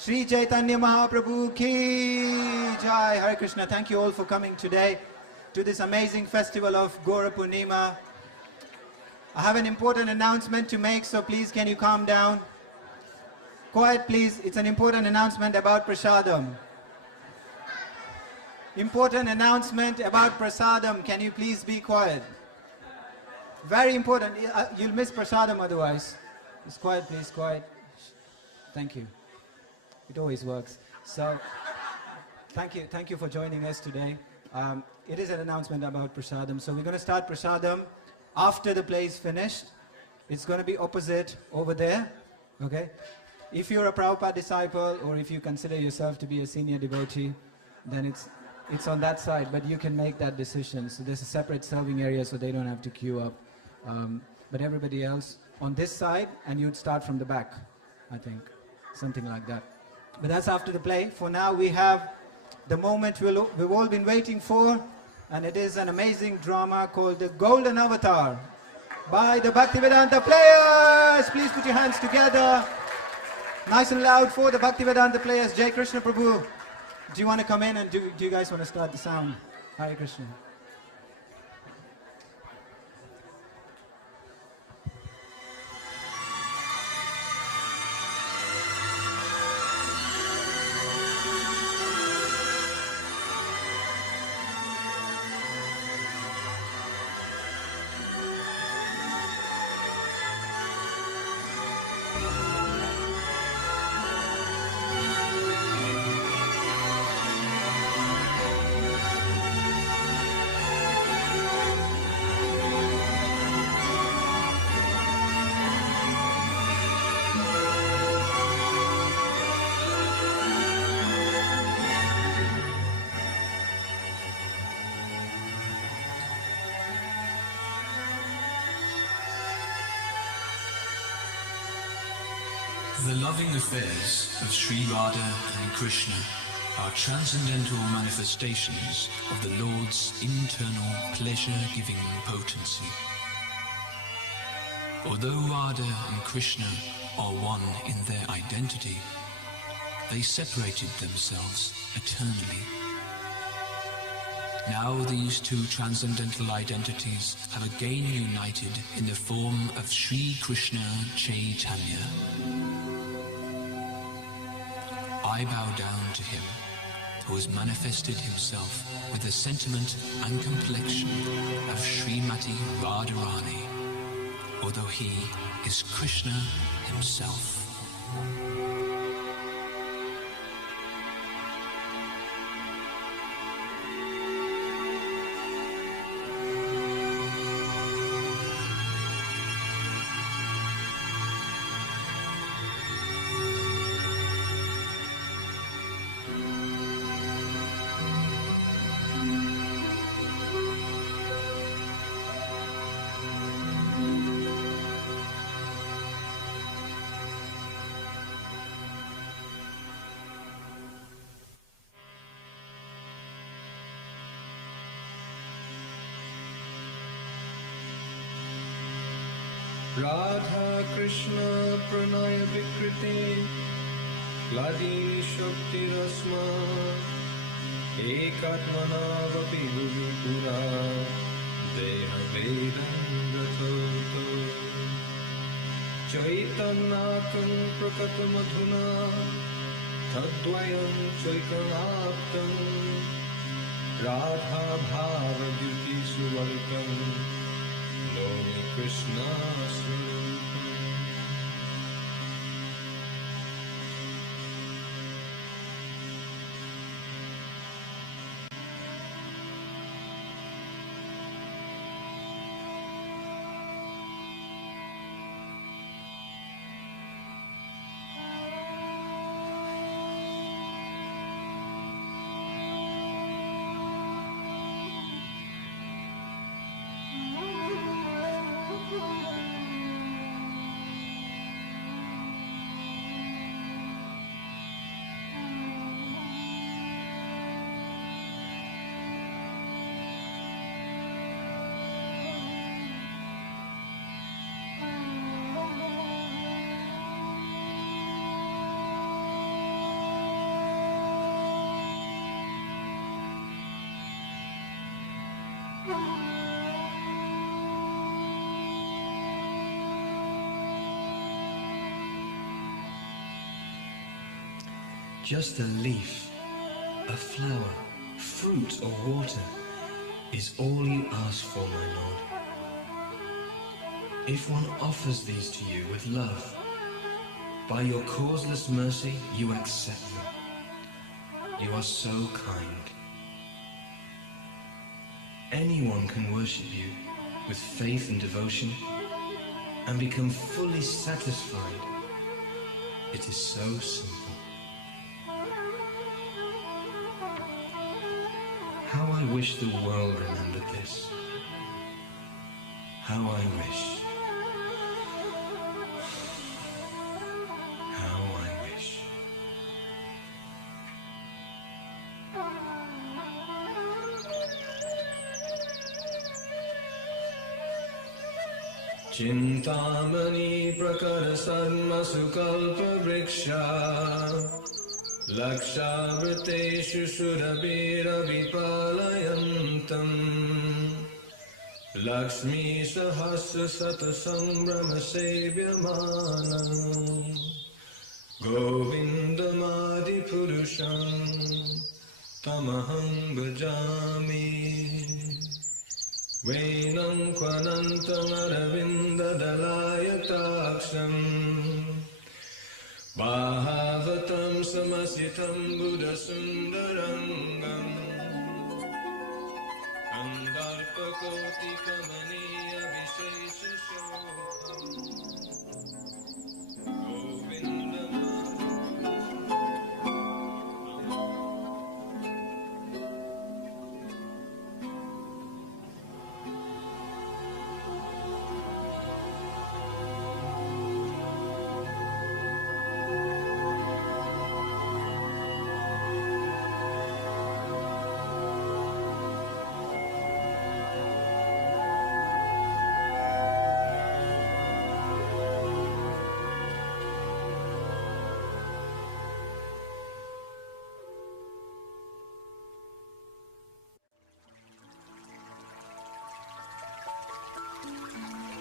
Sri Chaitanya Mahaprabhu ki jai. Hare Krishna. Thank you all for coming today to this amazing festival of Gaura Purnima. I have an important announcement to make, so please can you calm down? Quiet please, it's an important announcement about prasadam. Important announcement about prasadam, can you please be quiet? Very important, you'll miss prasadam otherwise. Just quiet please, quiet. Thank you. It always works. So, thank you for joining us today. It is an announcement about prasadam. So we're going to start prasadam after the play is finished. It's going to be opposite over there. Okay? If you're a Prabhupada disciple or if you consider yourself to be a senior devotee, then it's on that side, but you can make that decision. So there's a separate serving area so they don't have to queue up. But everybody else on this side, and you'd start from the back, I think. Something like that. But that's after the play. For now we have the moment we've all been waiting for, and it is an amazing drama called The Golden Avatar by the Bhaktivedanta players. Please put your hands together. Nice and loud for the Bhaktivedanta players. Jai Krishna Prabhu. Do you want to come in and do you guys want to start the sound? Hare Krishna. The loving affairs of Sri Radha and Krishna are transcendental manifestations of the Lord's internal pleasure-giving potency. Although Radha and Krishna are one in their identity, they separated themselves eternally. Now these two transcendental identities have again united in the form of Sri Krishna Chaitanya. I bow down to him, who has manifested himself with the sentiment and complexion of Srimati Radharani, although he is Krishna himself. Radha Krishna Pranaya Vikriti Ladini Shakti Rasma Ekatmana Vapi Pura Deha Vedam Rathoto Chaitanyakam Prakata Madhuna Tadvayam Chaitanyaptam Radha Bhava Beauty Suvartam Nomi Krishna Swarupam. Just a leaf, a flower, fruit or water is all you ask for, my Lord. If one offers these to you with love, by your causeless mercy you accept them. You are so kind. Anyone can worship you with faith and devotion and become fully satisfied. It is so simple. How I wish the world remembered this. How I wish. How I wish. Chintamani prakara sarma sukalpa vriksha Lakshavriteshu surabhira vipalayantam Lakshmi sahasra sata sambrama sevyamanam Govindamadi purusham tamaham bhajami Venam kvanantam aravinda dalayataksham Bhavatam samasitam buddha sundarangam Andarpakoti kamaniya vishesha shobham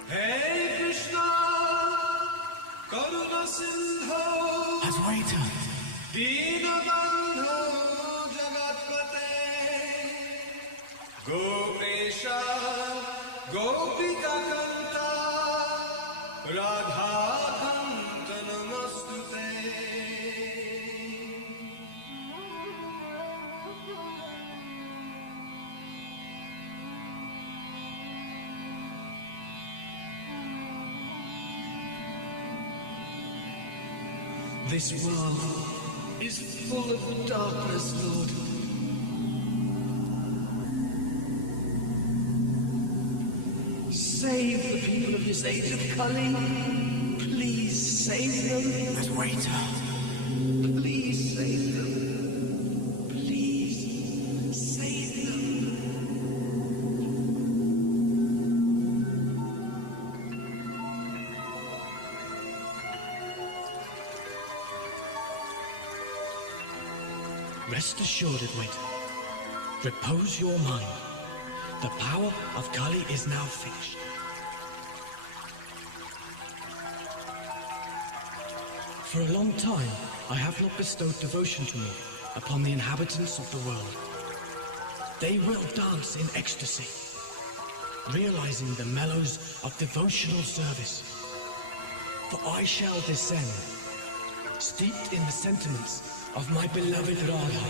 Hey Krishna, Karuna Sindho, Advaita, Dinabandho, Jagatpate, Gopesha, Gopika Kanta, Radha Kanta Namastute. This world is full of darkness, Lord. Save the people of this age of Kali. Please save them. Advaita, Please save them. Please save them. Rest assured, Advaita. Repose your mind. The power of Kali is now finished. For a long time, I have not bestowed devotion to me upon the inhabitants of the world. They will dance in ecstasy, realizing the mellows of devotional service. For I shall descend, steeped in the sentiments of my beloved Radha.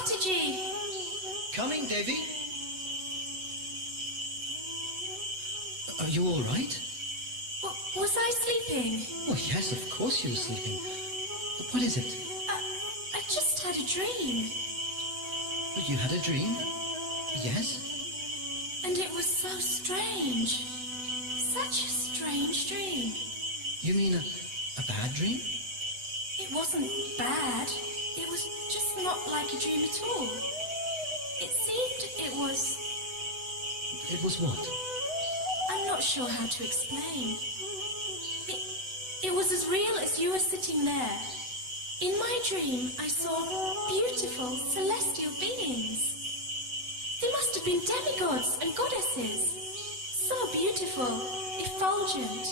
Mataji! Coming, Devi. Are you all right? Was I sleeping? Oh, yes, of course you were sleeping. What is it? I just had a dream. You had a dream? Yes? And it was so strange. Such a strange dream. You mean a bad dream? It wasn't bad. It was just not like a dream at all. It seemed it was... It was what? I'm not sure how to explain. It was as real as you were sitting there. In my dream, I saw beautiful celestial beings. They must have been demigods and goddesses. So beautiful, effulgent,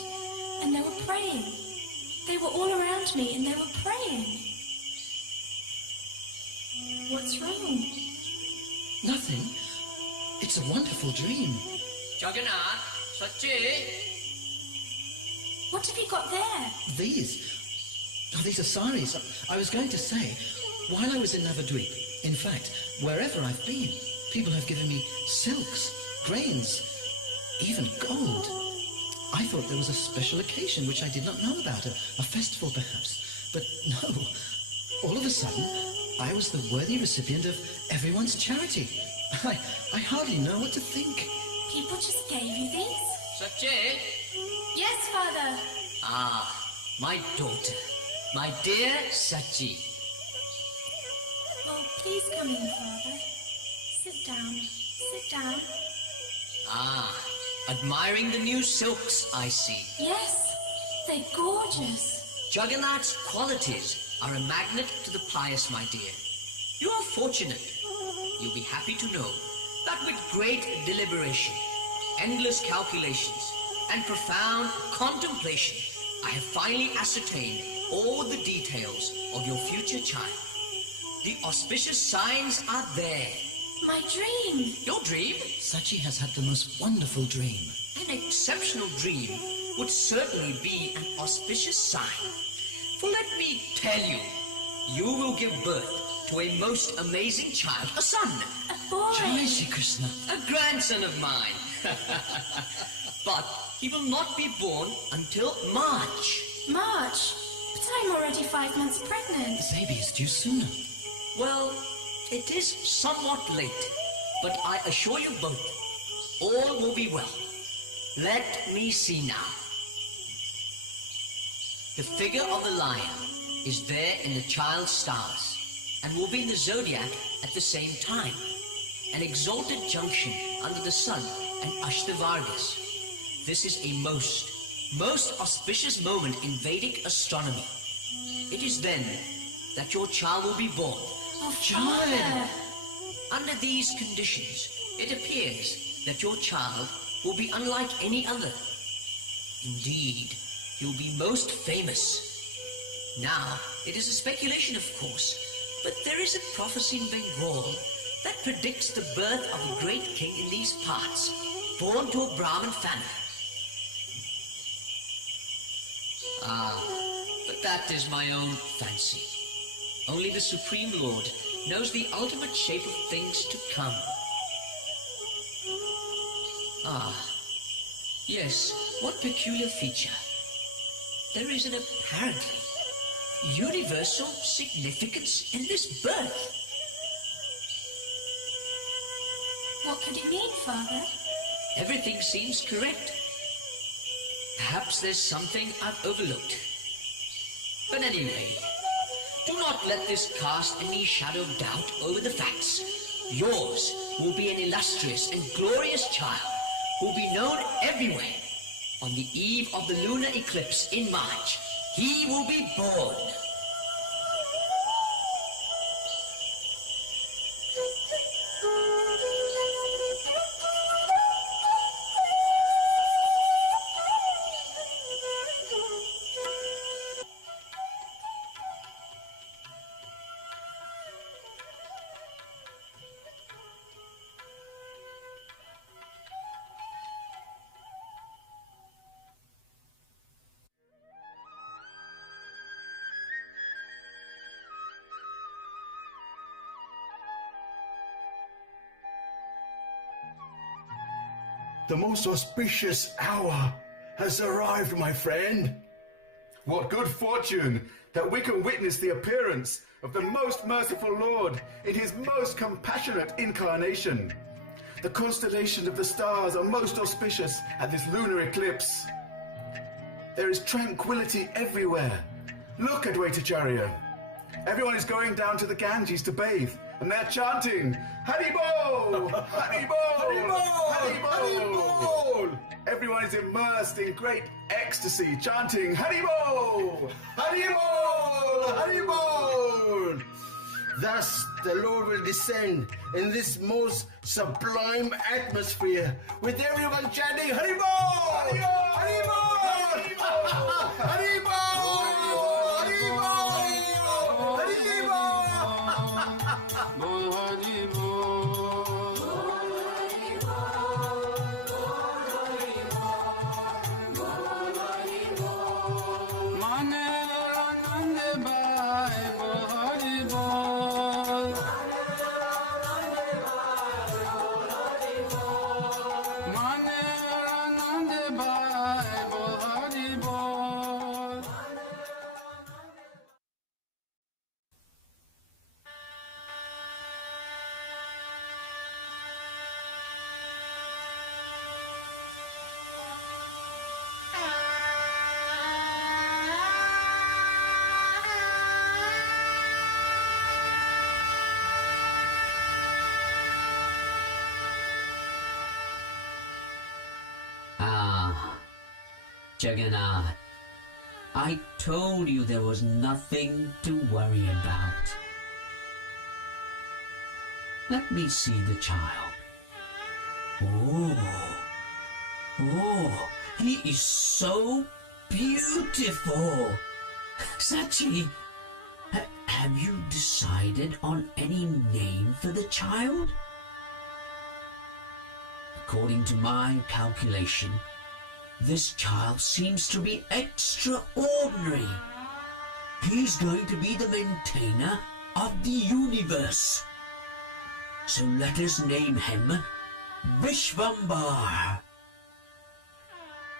and they were praying. They were all around me and they were praying. What's wrong? Nothing. It's a wonderful dream. Jagannath, Sachi. What have you got there? These? Oh, these are saris. I was going to say, while I was in Navadvip, in fact, wherever I've been, people have given me silks, grains, even gold. I thought there was a special occasion which I did not know about, a festival perhaps. But no, all of a sudden, I was the worthy recipient of everyone's charity. I hardly know what to think. People just gave you these? Sachi? Yes, Father. Ah, my daughter. My dear Sachi. Oh, please come in, Father. Sit down. Sit down. Ah, admiring the new silks, I see. Yes, they're gorgeous. Jagannath's qualities are a magnet to the pious, my dear. You are fortunate. You'll be happy to know that with great deliberation, endless calculations, and profound contemplation, I have finally ascertained all the details of your future child. The auspicious signs are there. My dream. Your dream? Sachi has had the most wonderful dream. An exceptional dream would certainly be an auspicious sign. For let me tell you, you will give birth to a most amazing child, a son. A boy. Jai Shri Krishna. A grandson of mine. But he will not be born until March. March? But I'm already 5 months pregnant. The baby is due sooner. Well, it is somewhat late, but I assure you both, all will be well. Let me see now. The figure of the lion is there in the child's stars, and will be in the zodiac at the same time. An exalted junction under the sun and Ashtavargas. This is a most auspicious moment in Vedic astronomy. It is then that your child will be born. Oh, Father! Under these conditions, it appears that your child will be unlike any other. Indeed, you'll be most famous. Now, it is a speculation, of course, but there is a prophecy in Bengal that predicts the birth of a great king in these parts, born to a Brahmin family. Ah, but that is my own fancy. Only the Supreme Lord knows the ultimate shape of things to come. Ah, yes, one peculiar feature. There is an apparently universal significance in this birth. What could it mean, Father? Everything seems correct. Perhaps there's something I've overlooked. But anyway, do not let this cast any shadow of doubt over the facts. Yours will be an illustrious and glorious child who will be known everywhere. On the eve of the lunar eclipse in March, he will be born. The most auspicious hour has arrived, my friend. What good fortune that we can witness the appearance of the most merciful Lord in his most compassionate incarnation. The constellation of the stars are most auspicious at this lunar eclipse. There is tranquility everywhere. Look, Advaitacharya. Everyone is going down to the Ganges to bathe, and they're chanting, Haribo! Haribo! Haribo! Haribo! Everyone is immersed in great ecstasy, chanting, Haribo! Haribo! Haribo! Thus the Lord will descend in this most sublime atmosphere, with everyone chanting, Haribo! Haribo! Haribo! Haribo! Jagannath, I told you there was nothing to worry about. Let me see the child. Oh, he is so beautiful. Sachi, have you decided on any name for the child? According to my calculation, this child seems to be extraordinary. He's going to be the maintainer of the universe. So let us name him Vishvambar.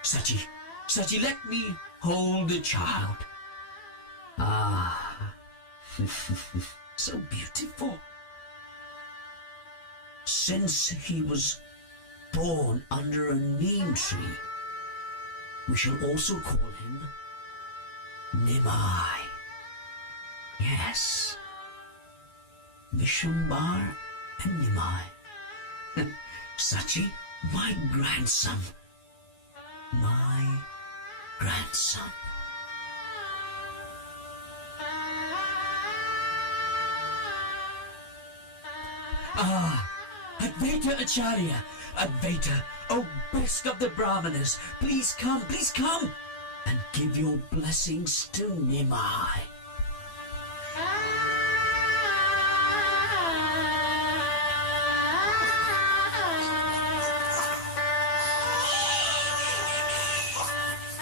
Sachi, let me hold the child. Ah, so beautiful. Since he was born under a neem tree, we shall also call him Nimai. Yes, Vishvambar and Nimai. Sachi, my grandson. My grandson. Advaita Acharya, Advaita, oh best of the Brahmanas, please come, and give your blessings to Nimai.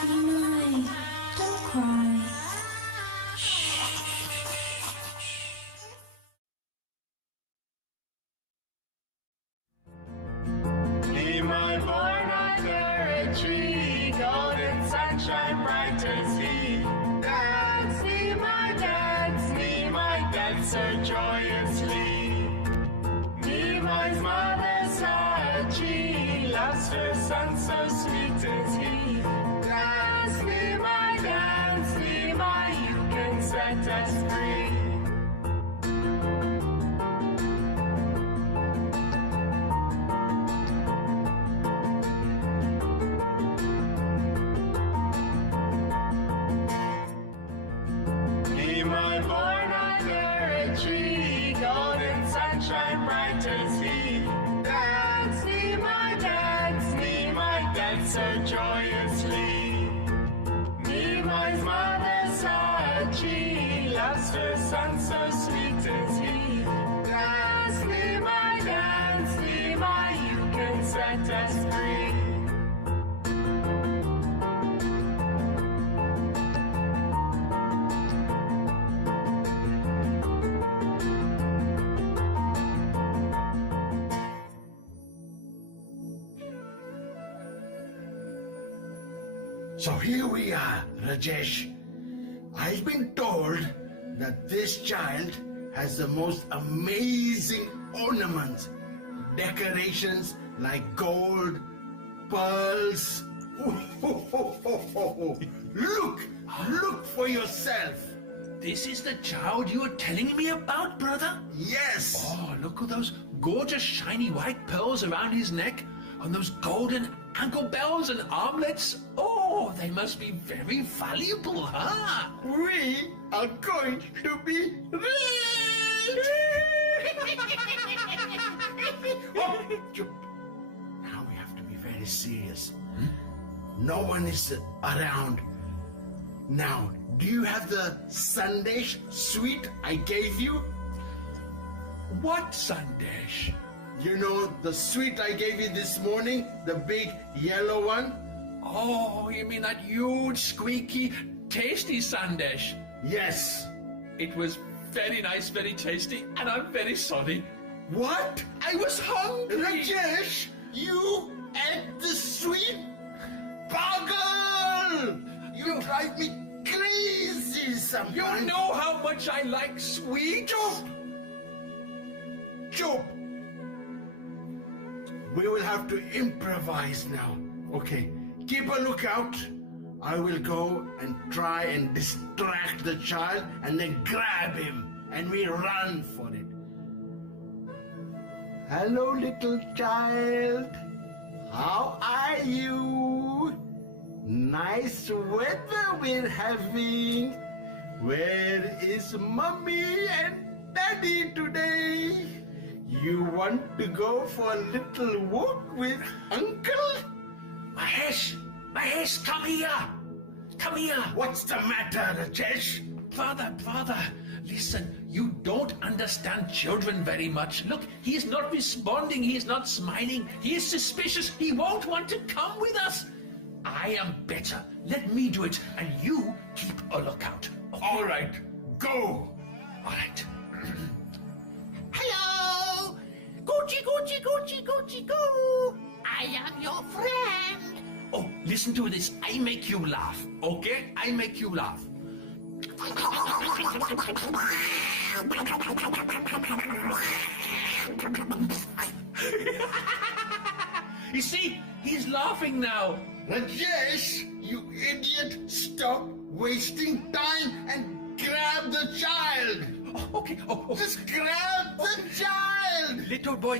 Nimai, don't cry. Nimai born under a tree, golden sunshine bright as he. Dance, Nimai, dance so joyously. Nimai's mother Sachi loves her son so sweet as he. Dance, Nimai, you can set us free. Nimai born under a tree, golden sunshine bright as he. Dance, Nimai, dance so joyously. Nimai's mother Sachi loves her son so sweet as he. Dance, Nimai, you can set us free. So here we are, Rajesh. I've been told that this child has the most amazing ornaments, decorations like gold, pearls. Look for yourself. This is the child you were telling me about, brother? Yes. Oh, look at those gorgeous shiny white pearls around his neck and those golden ankle bells and armlets. Oh, they must be very valuable, huh? We are going to be rich. Oh, now we have to be very serious. No one is around. Now, do you have the sandesh sweet I gave you? What sandesh? You know, the sweet I gave you this morning, the big yellow one? Oh, you mean that huge, squeaky, tasty sandesh? Yes. It was very nice, very tasty, and I'm very sorry. What? I was hungry. Rajesh, you ate the sweet? Pagal! You drive me crazy sometimes. You know how much I like sweets. Chup! We will have to improvise now. Okay, keep a lookout. I will go and try and distract the child and then grab him and we run for it. Hello, little child. How are you? Nice weather we're having. Where is Mommy and Daddy today? You want to go for a little walk with Uncle? Mahesh, come here. Come here. What's the matter, Rajesh? Father, listen, you don't understand children very much. Look, he's not responding, he's not smiling, he is suspicious, he won't want to come with us. I am better. Let me do it, and you keep a lookout. Okay? All right, go. All right. Hello! Gucci, Gucci, Gucci, Gucci, Goo! I am your friend! Oh, listen to this. I make you laugh, okay? I make you laugh. You see, he's laughing now. Rajesh, you idiot, stop wasting time and grab the child. Oh, okay. Oh. Just grab the child. Little boy,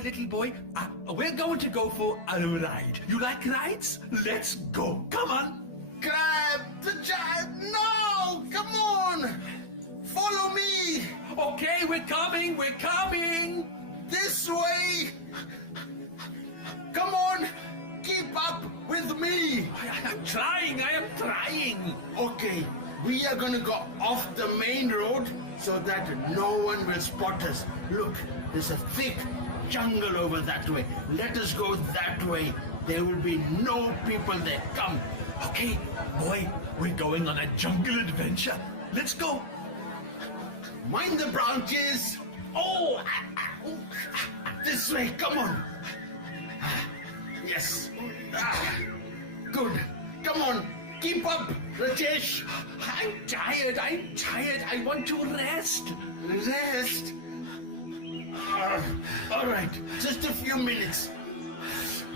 we're going to go for a ride. You like rides? Let's go. Come on. Grab the child. No, come on. Follow me. Okay, we're coming. This way. Come on. Keep up with me. I am trying. Okay, we are gonna go off the main road so that no one will spot us. Look, there's a thick jungle over that way. Let us go that way. There will be no people there. Come. Okay, boy, we're going on a jungle adventure. Let's go. Mind the branches. Oh, this way. Come on. Yes. Good. Come on. Keep up, Rajesh. I'm tired. I want to rest. Rest? All right. Just a few minutes.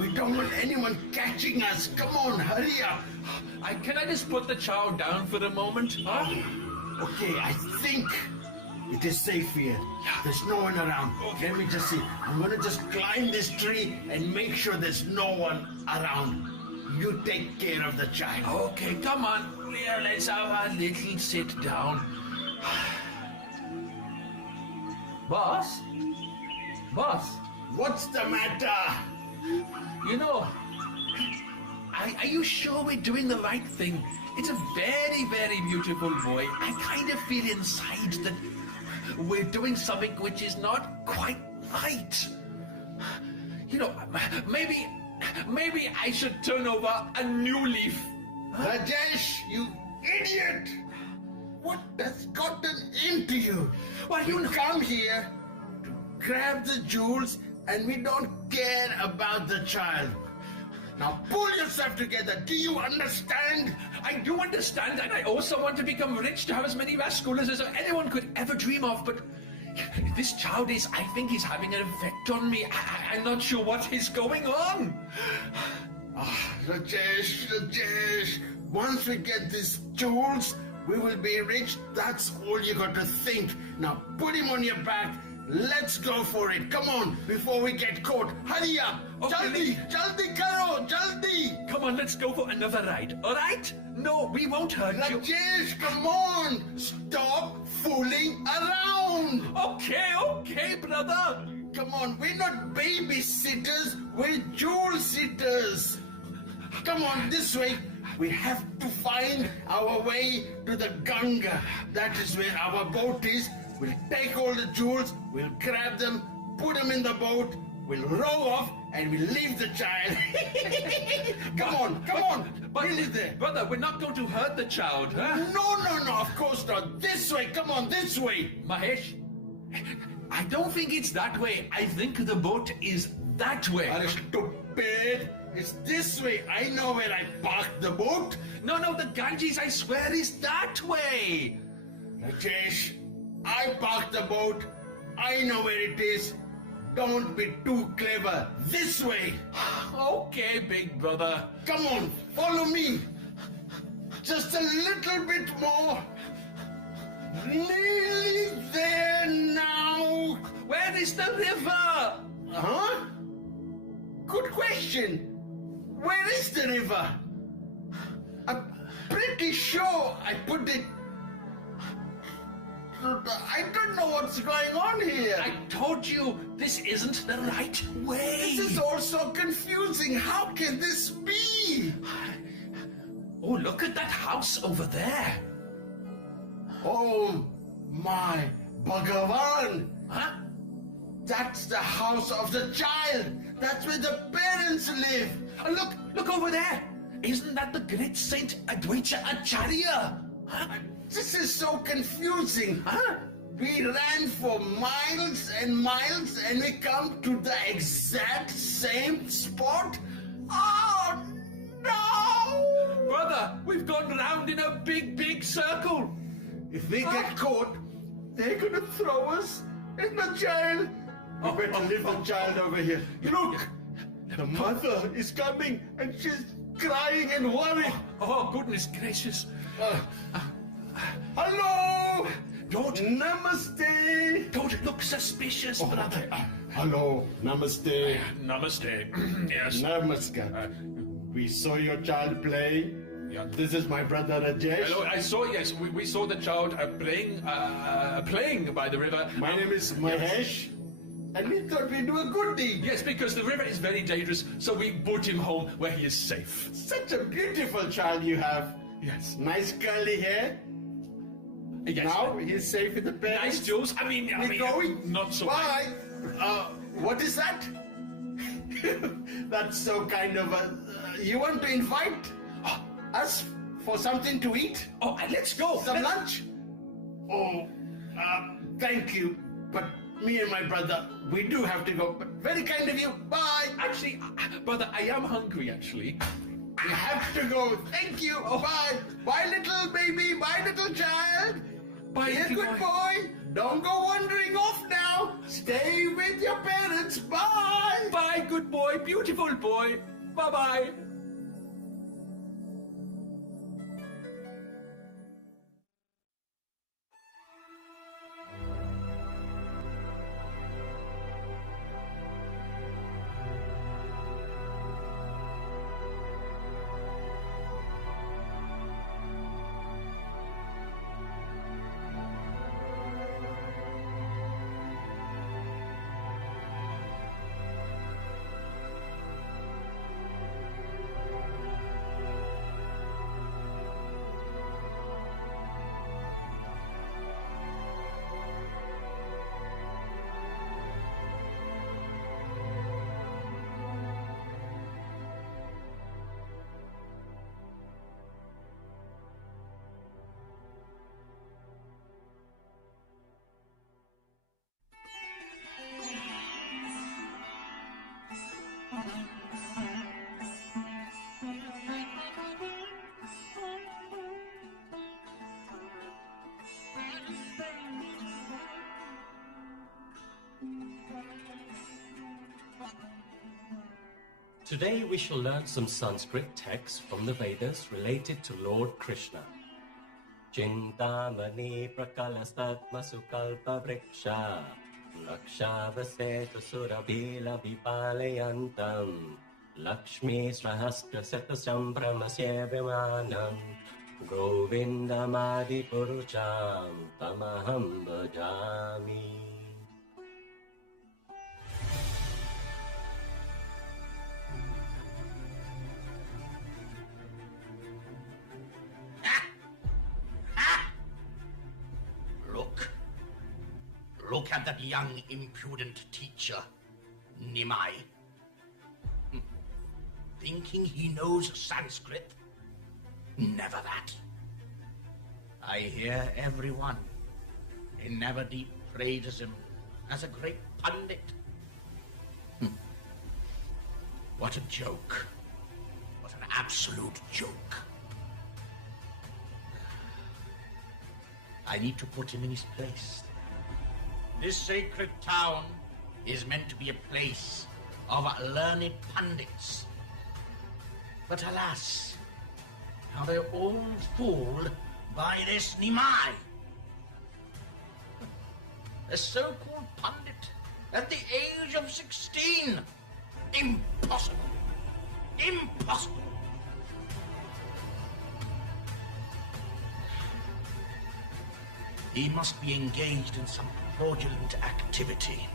We don't want anyone catching us. Come on, hurry up. Can I just put the child down for a moment? Huh? Okay, I think it is safe here. There's no one around. Okay, let me just see. I'm gonna just climb this tree and make sure there's no one around. You take care of the child. Okay, come on. Let's have a little sit down. Boss? What's the matter? You know, are you sure we're doing the right thing? It's a very, very beautiful boy. I kind of feel inside that we're doing something which is not quite right. You know, maybe I should turn over a new leaf. Rajesh, you idiot! What has gotten into you? Well, you come here to grab the jewels and we don't care about the child. Now pull yourself together. Do you understand? I do understand, and I also want to become rich to have as many Rascals as anyone could ever dream of, but this child I think he's having an effect on me. I'm not sure what is going on. Rajesh, once we get these jewels, we will be rich. That's all you got to think. Now put him on your back. Let's go for it. Come on, before we get caught. Hurry up. Okay. Jaldi karo, jaldi. Come on, let's go for another ride, all right? No, we won't hurt you. Rajesh, come on. Stop fooling around. Okay, brother. Come on, we're not babysitters. We're jewel sitters. Come on, this way. We have to find our way to the Ganga. That is where our boat is. We'll take all the jewels, we'll grab them, put them in the boat, we'll row off, and we'll leave the child. Come on. But, really there. Brother, we're not going to hurt the child, huh? No, of course not. This way, come on, this way. Mahesh, I don't think it's that way. I think the boat is that way. Are you stupid? It's this way. I know where I parked the boat. No, the Ganges, I swear, is that way. Rajesh, I parked the boat. I know where it is. Don't be too clever. This way. Okay, big brother. Come on, follow me. Just a little bit more. Nearly there now. Where is the river? Huh? Good question. Where is the river? I'm pretty sure I put it... I don't know what's going on here. I told you, this isn't the right way. This is all so confusing. How can this be? Oh, look at that house over there. Oh, my Bhagavan. Huh? That's the house of the child. That's where the parents live. Look over there. Isn't that the great Saint Advaita Acharya? Huh? This is so confusing. Huh? We ran for miles and miles and we come to the exact same spot? Oh, no! Brother, we've gone round in a big circle. If we get caught, they're gonna throw us in the jail. We better leave the child over here. Look! The mother is coming and she's crying and worried. Oh, goodness gracious. Hello! Don't. Namaste! Don't look suspicious, brother. Hello. Namaste. Namaste. Yes. Namaskar. We saw your child play. Yeah. This is my brother Rajesh. Hello, yes, we saw the child playing by the river. My name is Mahesh. And we thought we'd do a good deed. Yes, because the river is very dangerous, so we brought him home where he is safe. Such a beautiful child you have. Yes. Nice curly hair. Yes. Now he's safe with the parents. Nice jewels. I mean, going? Not so Bye. What is that? That's so kind of a... you want to invite us for something to eat? Oh, let's go. Some lunch? Oh, thank you. But me and my brother, we do have to go. But very kind of you. Bye. Actually, brother, I am hungry, actually. We have to go. Thank you. Oh. Bye. Bye, little baby. Bye, little child. Bye, Be a good boy. Don't go wandering off now. Stay with your parents. Bye. Bye, good boy. Beautiful boy. Bye-bye. Today we shall learn some Sanskrit texts from the Vedas related to Lord Krishna. Chintamani prakalastatma sukalpa vriksha Lakshavasetu surabhila vipalayantam Lakshmi srahastra seta sambramasya vimanam Govindamadi purucham tamaham bhajami. Look at that young, impudent teacher, Nimai. Thinking he knows Sanskrit? Never that. I hear everyone in Navadip praises him as a great Pandit. What a joke. What an absolute joke. I need to put him in his place. This sacred town is meant to be a place of learned Pandits. But alas, how they're all fooled by this Nimai. A so-called Pandit at the age of 16. Impossible. Impossible. He must be engaged in some fraudulent activity.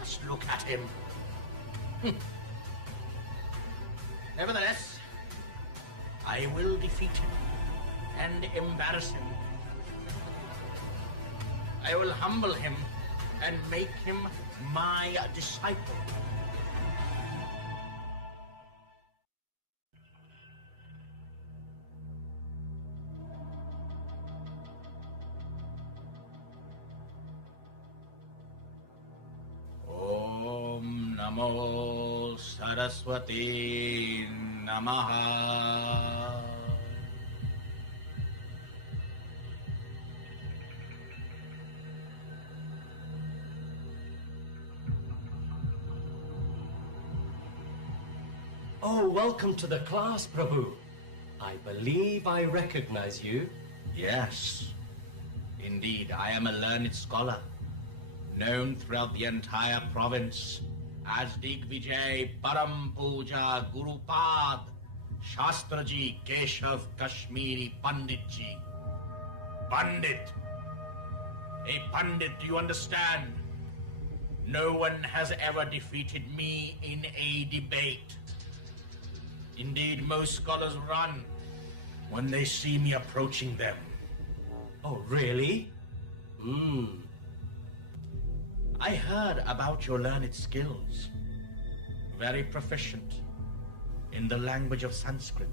Just look at him. Nevertheless, I will defeat him and embarrass him. I will humble him and make him my disciple. Namo Saraswati Namaha. Oh, welcome to the class, Prabhu. I believe I recognize you. Yes, indeed, I am a learned scholar, known throughout the entire province as Digvijay Param Puja Gurupad Shastraji Keshav Kashmiri Pandit Ji. Pandit. A Pandit, do you understand? No one has ever defeated me in a debate. Indeed, most scholars run when they see me approaching them. Oh, really? I heard about your learned skills. Very proficient in the language of Sanskrit.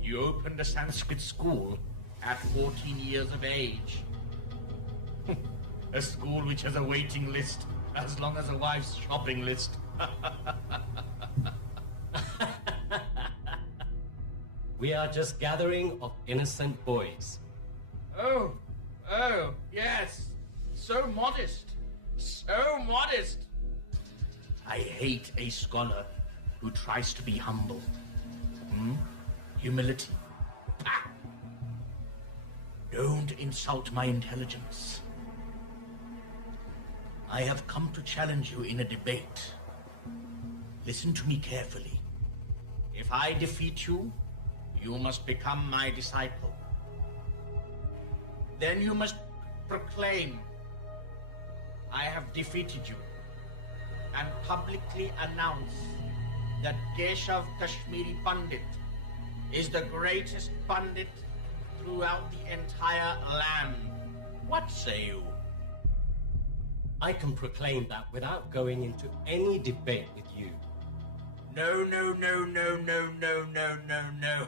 You opened a Sanskrit school at 14 years of age. A school which has a waiting list as long as a wife's shopping list. We are just gathering of innocent boys. Oh, yes. So modest. So modest. I hate a scholar who tries to be humble. Humility. Ah. Don't insult my intelligence. I have come to challenge you in a debate. Listen to me carefully. If I defeat you, you must become my disciple. Then you must proclaim, I have defeated you, and publicly announce that Keshav Kashmiri Pandit is the greatest Pandit throughout the entire land. What say you? I can proclaim that without going into any debate with you. No, no, no, no, no, no, no, no, no.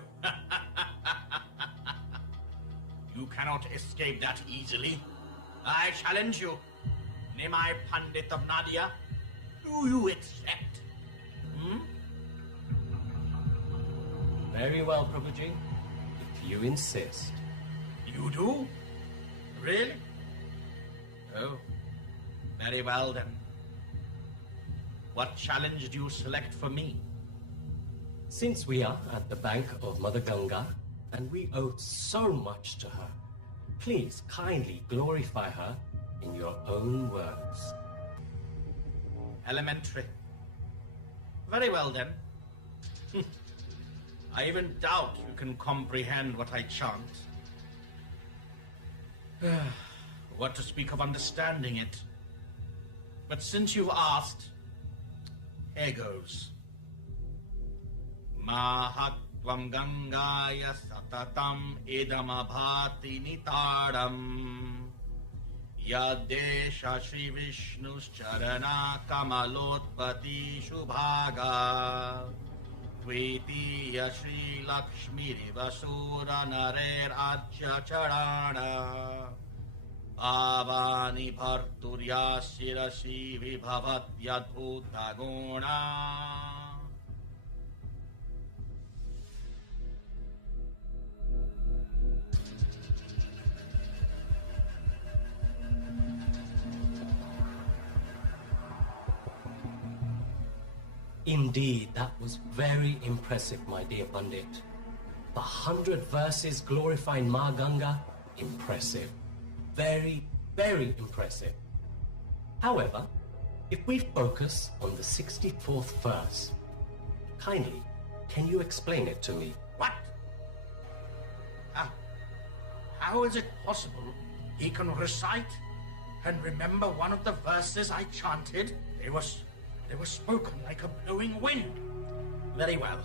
You cannot escape that easily. I challenge you, Nimai Pandit of Nadia. Do you accept? Very well, Prabhuji, if you insist. You do? Really? Oh, very well then. What challenge do you select for me? Since we are at the bank of Mother Ganga, and we owe so much to her, please kindly glorify her in your own words. Elementary. Very well then. I even doubt you can comprehend what I chant. What to speak of understanding it? But since you've asked, here goes. Mahatvam Gangaya Satatam Idamabhati Nitaram Yadesha Shri Vishnu's Charana Kamalotpati Shubhaga Tvitiya Shri Lakshmi Vasura Narer Ajya Charana Avani Bharturya Sirasi Vibhavatya Bhuta Guna. Indeed, that was very impressive, my dear Pandit. The 100 verses glorifying Ma Ganga, impressive. Very, very impressive. However, if we focus on the 64th verse, kindly, can you explain it to me? What? How is it possible he can recite and remember one of the verses I chanted? They were spoken like a blowing wind. Very well,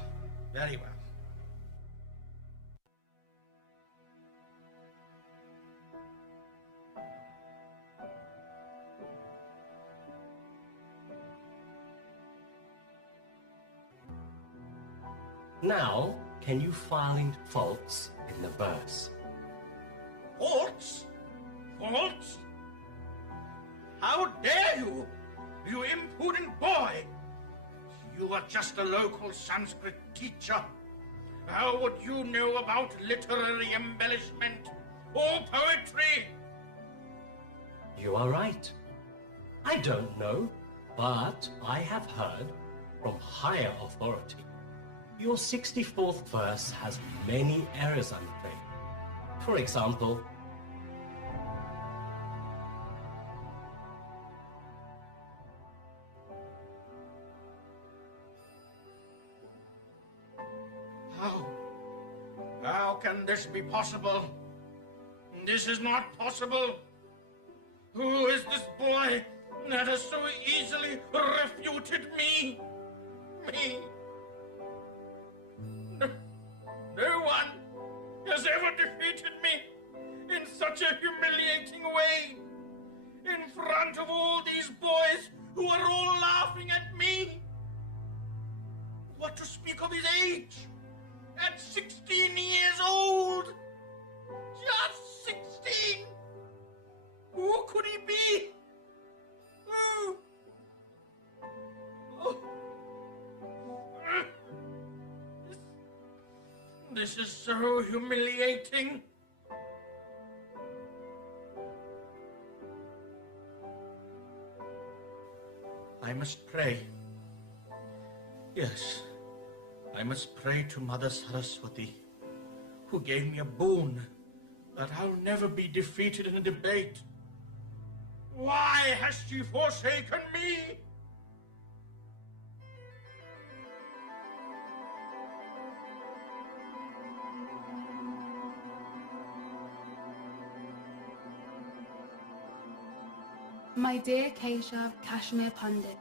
very well. Now, can you find faults in the verse? Faults? Faults? How dare you, you impudent boy! You are just a local Sanskrit teacher. How would you know about literary embellishment or poetry? You are right. I don't know, but I have heard from higher authority. Your 64th verse has many errors, I'm afraid. For example, How can this be possible? This is not possible. Who is this boy that has so easily refuted me? Me? No one has ever defeated me in such a humiliating way. In front of all these boys who are all laughing at me. What to speak of his age? At 16 years old! Just 16! Who could he be? Who? Oh. This is so humiliating. I must pray. Yes. I must pray to Mother Saraswati, who gave me a boon that I'll never be defeated in a debate. Why has she forsaken me? My dear Keshav Kashmir Pandit,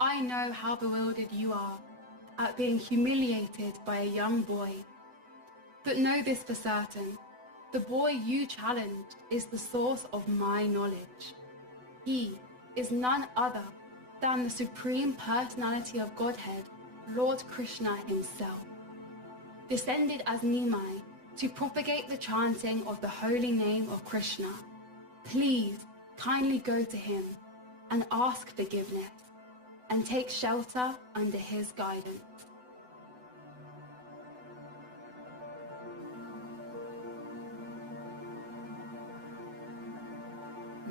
I know how bewildered you are at being humiliated by a young boy. But know this for certain, the boy you challenged is the source of my knowledge. He is none other than the Supreme Personality of Godhead, Lord Krishna himself, descended as Nimai to propagate the chanting of the holy name of Krishna. Please kindly go to him and ask forgiveness and take shelter under his guidance.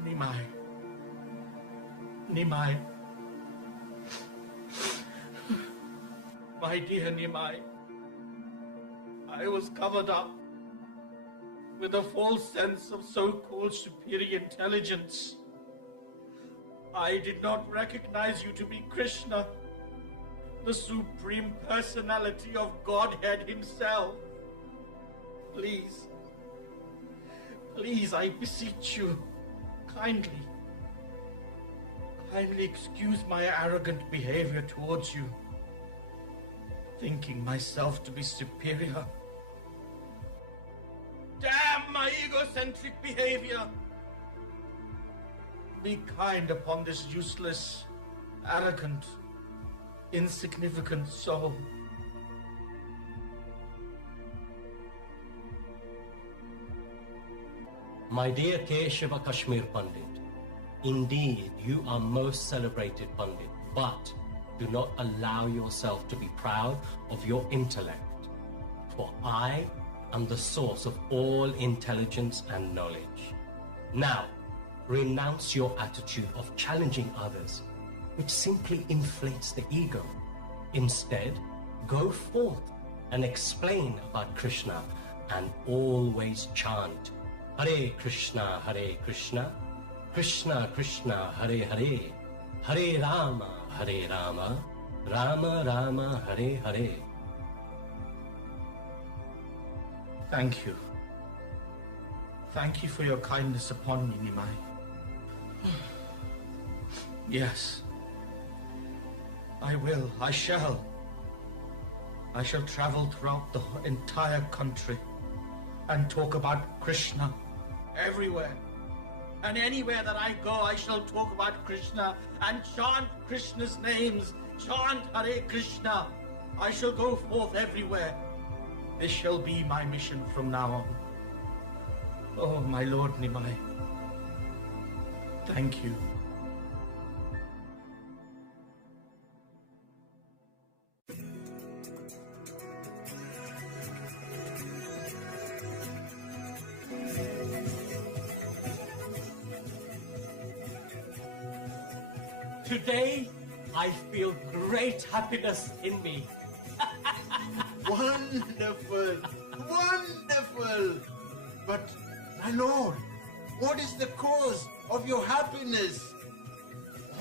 Nimai. Nimai. My dear Nimai, I was covered up with a false sense of so-called superior intelligence. I did not recognize you to be Krishna, the Supreme Personality of Godhead Himself. Please, please, I beseech you, kindly excuse my arrogant behavior towards you, thinking myself to be superior. Damn my egocentric behavior! Be kind upon this useless, arrogant, insignificant soul. My dear Keshava Kashmir Pandit, indeed you are most celebrated Pandit, but do not allow yourself to be proud of your intellect, for I am the source of all intelligence and knowledge. Now, renounce your attitude of challenging others, which simply inflates the ego. Instead, go forth and explain about Krishna and always chant Hare Krishna, Krishna Krishna, Hare Hare, Hare Rama, Rama Rama, Hare Hare. Thank you. Thank you for your kindness upon me, Nimai. Yes, I will, I shall. I shall travel throughout the entire country and talk about Krishna everywhere. And anywhere that I go, I shall talk about Krishna and chant Krishna's names, chant Hare Krishna. I shall go forth everywhere. This shall be my mission from now on. Oh, my Lord Nimai, thank you. Today, I feel great happiness in me. Wonderful! Wonderful! But, my Lord, what is the cause of your happiness?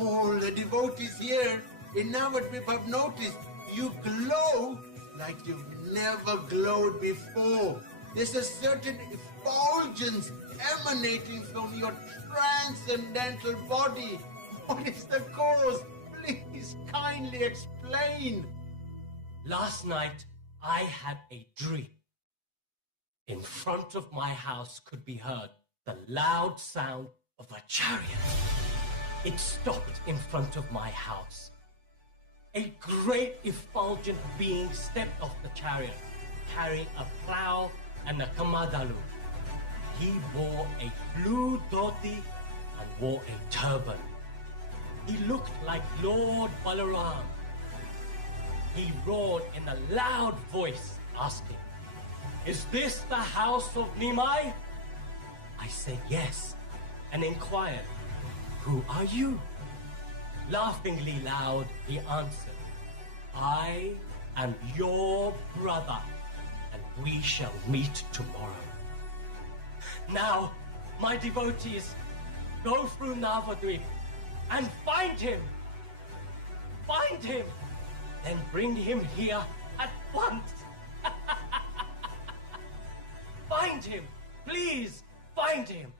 All the devotees here in Navadvip have noticed you glow like you've never glowed before. There's a certain effulgence emanating from your transcendental body. What is the cause? Please kindly explain. Last night, I had a dream. In front of my house could be heard the loud sound of a chariot. It stopped in front of my house. A great effulgent being stepped off the chariot, carrying a plow and a kamadalu. He wore a blue dhoti and wore a turban. He looked like Lord Balaram. He roared in a loud voice, asking, "Is this the house of Nimai?" I said yes, and inquired, "Who are you?" Laughingly loud, he answered, "I am your brother, and we shall meet tomorrow." Now, my devotees, go through Navadvip and find him. Find him, then bring him here at once. Find him, please, find him.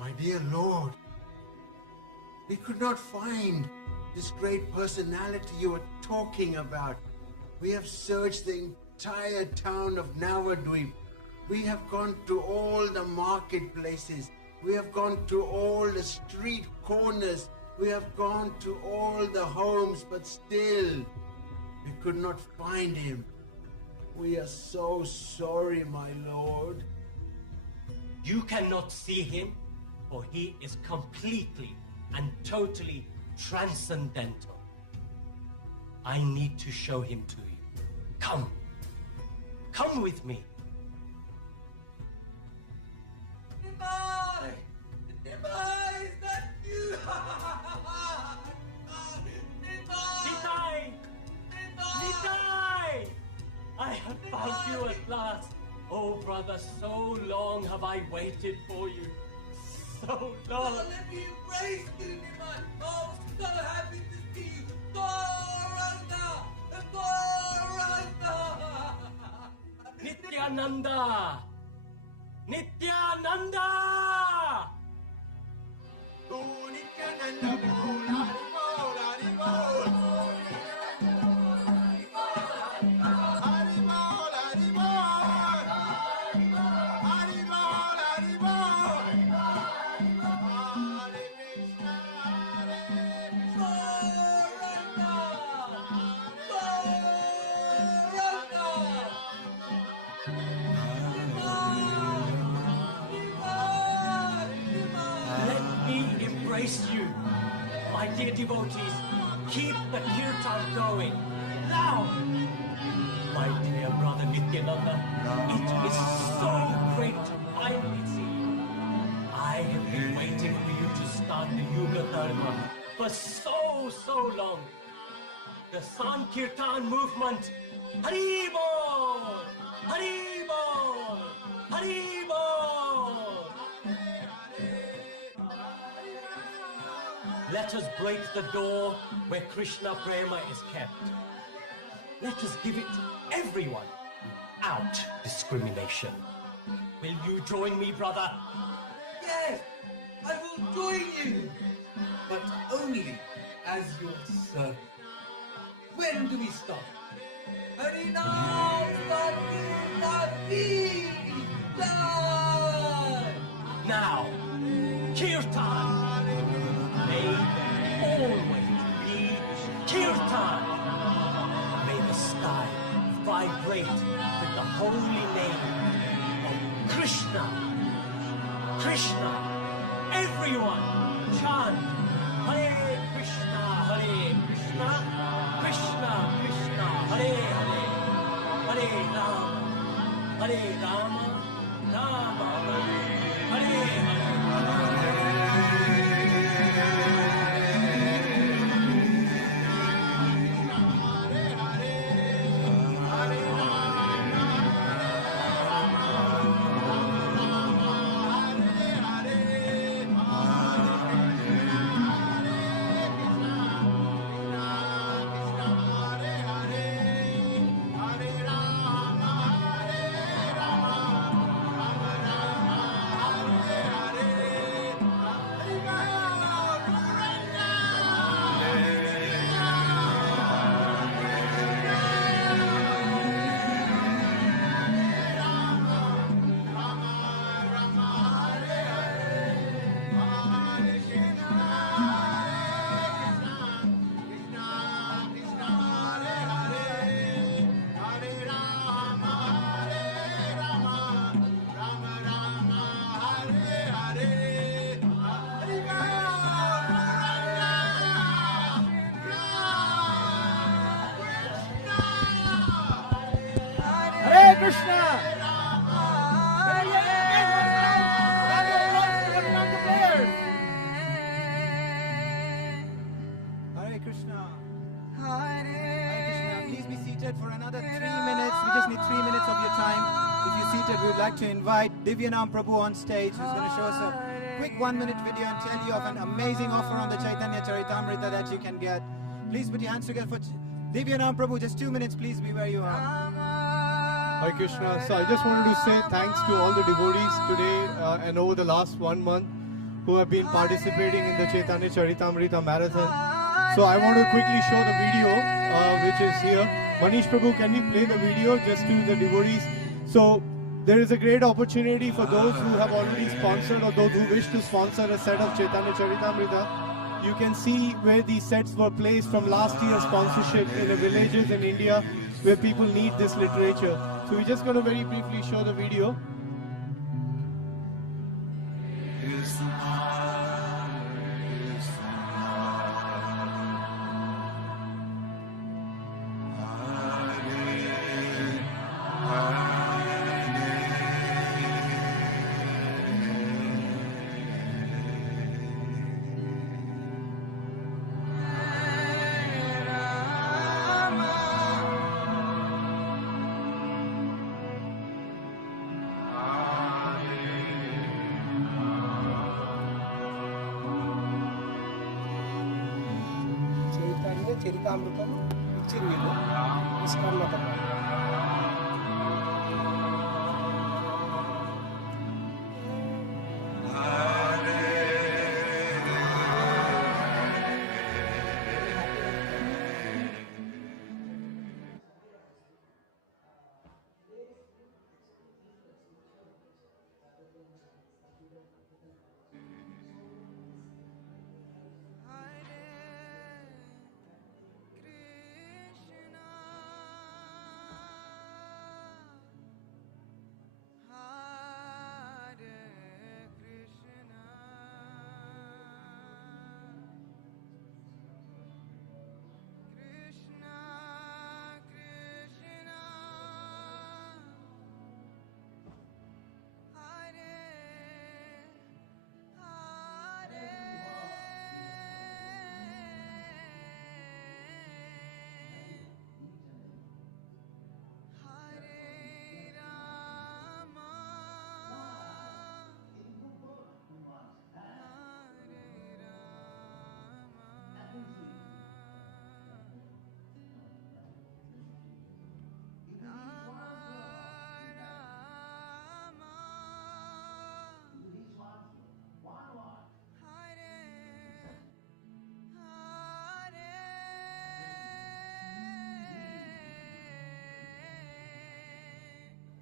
My dear Lord, we could not find this great personality you were talking about. We have searched the entire town of Navadvip. We have gone to all the marketplaces. We have gone to all the street corners. We have gone to all the homes, but still, we could not find him. We are so sorry, my Lord. You cannot see him, for he is completely and totally transcendental. I need to show him to you. Come. Come with me. Nimai! Nimai, is that you? Nimai! Nimai! I have found you at last. Oh, brother, so long have I waited for you. So long. Let me embrace you, Nimai. Oh, so happy to see you. Gaura! Gaura! Nithyananda! Nithyananda! Oh, Nithyananda! You, my dear devotees, keep the kirtan going. Now, my dear brother Nithyananda, it is so great to finally see you. I have been waiting for you to start the Yuga Dharma for so long. The Sankirtan movement. Haribol! Haribol! Haribol! Let us break the door where Krishna Prema is kept. Let us give it to everyone without discrimination. Will you join me, brother? Yes, I will join you, but only as your servant. When do we start? Harinam Satyavati! Now, Kirtan! May there always be Kirtan! May the sky vibrate with the holy name of Krishna! Krishna! Everyone chant Hare Krishna, Hare Krishna, Krishna Krishna, Hare Hare, Hare Rama, Hare Rama, Rama Rama, Hare Hare. To invite Divyanam Prabhu on stage, who's going to show us a quick 1-minute video and tell you of an amazing offer on the Caitanya Charitamrita that you can get. Please put your hands together for Divyanam Prabhu. Just 2 minutes, please be where you are. Hare Krishna. So I just wanted to say thanks to all the devotees today and over the last 1 month who have been participating in the Caitanya Charitamrita Marathon. So I want to quickly show the video which is here. Manish Prabhu, can we play the video just to the devotees? So there is a great opportunity for those who have already sponsored or those who wish to sponsor a set of Caitanya Charitamrita. You can see where these sets were placed from last year's sponsorship in the villages in India where people need this literature. So we're just going to very briefly show the video. చరితామృతం ఇచ్చింది వీళ్ళు ISKCON మతం వాళ్ళు.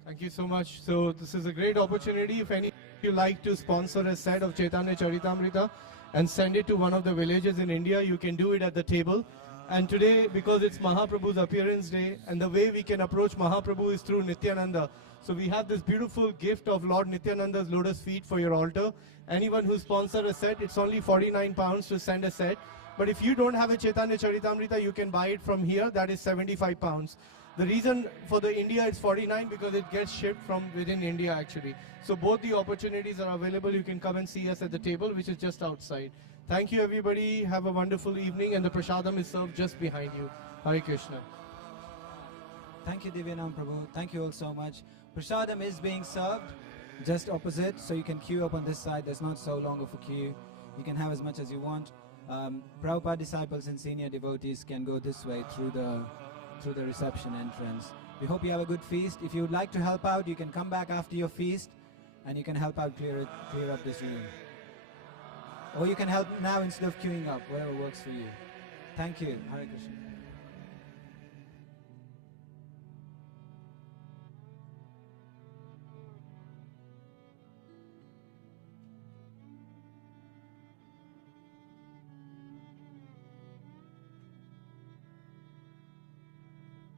Thank you so much. So this is a great opportunity. If any of you like to sponsor a set of Chaitanya Charitamrita and send it to one of the villages in India, you can do it at the table. And today, because it's Mahaprabhu's appearance day, and the way we can approach Mahaprabhu is through Nithyananda. So we have this beautiful gift of Lord Nithyananda's lotus feet for your altar. Anyone who sponsors a set, it's only 49 pounds to send a set. But if you don't have a Chaitanya Charitamrita, you can buy it from here. That is 75 pounds. The reason for the India it's 49 because it gets shipped from within India actually. So both the opportunities are available. You can come and see us at the table, which is just outside. Thank you everybody. Have a wonderful evening, and the prasadam is served just behind you. Hare Krishna. Thank you, Divyanam Prabhu. Thank you all so much. Prasadam is being served just opposite, so you can queue up on this side. There's not so long of a queue. You can have as much as you want. Prabhupada disciples and senior devotees can go this way through the reception entrance. We hope you have a good feast. If you would like to help out, you can come back after your feast and you can help out clear up this room. Or you can help now instead of queuing up, whatever works for you. Thank you. Hare Krishna.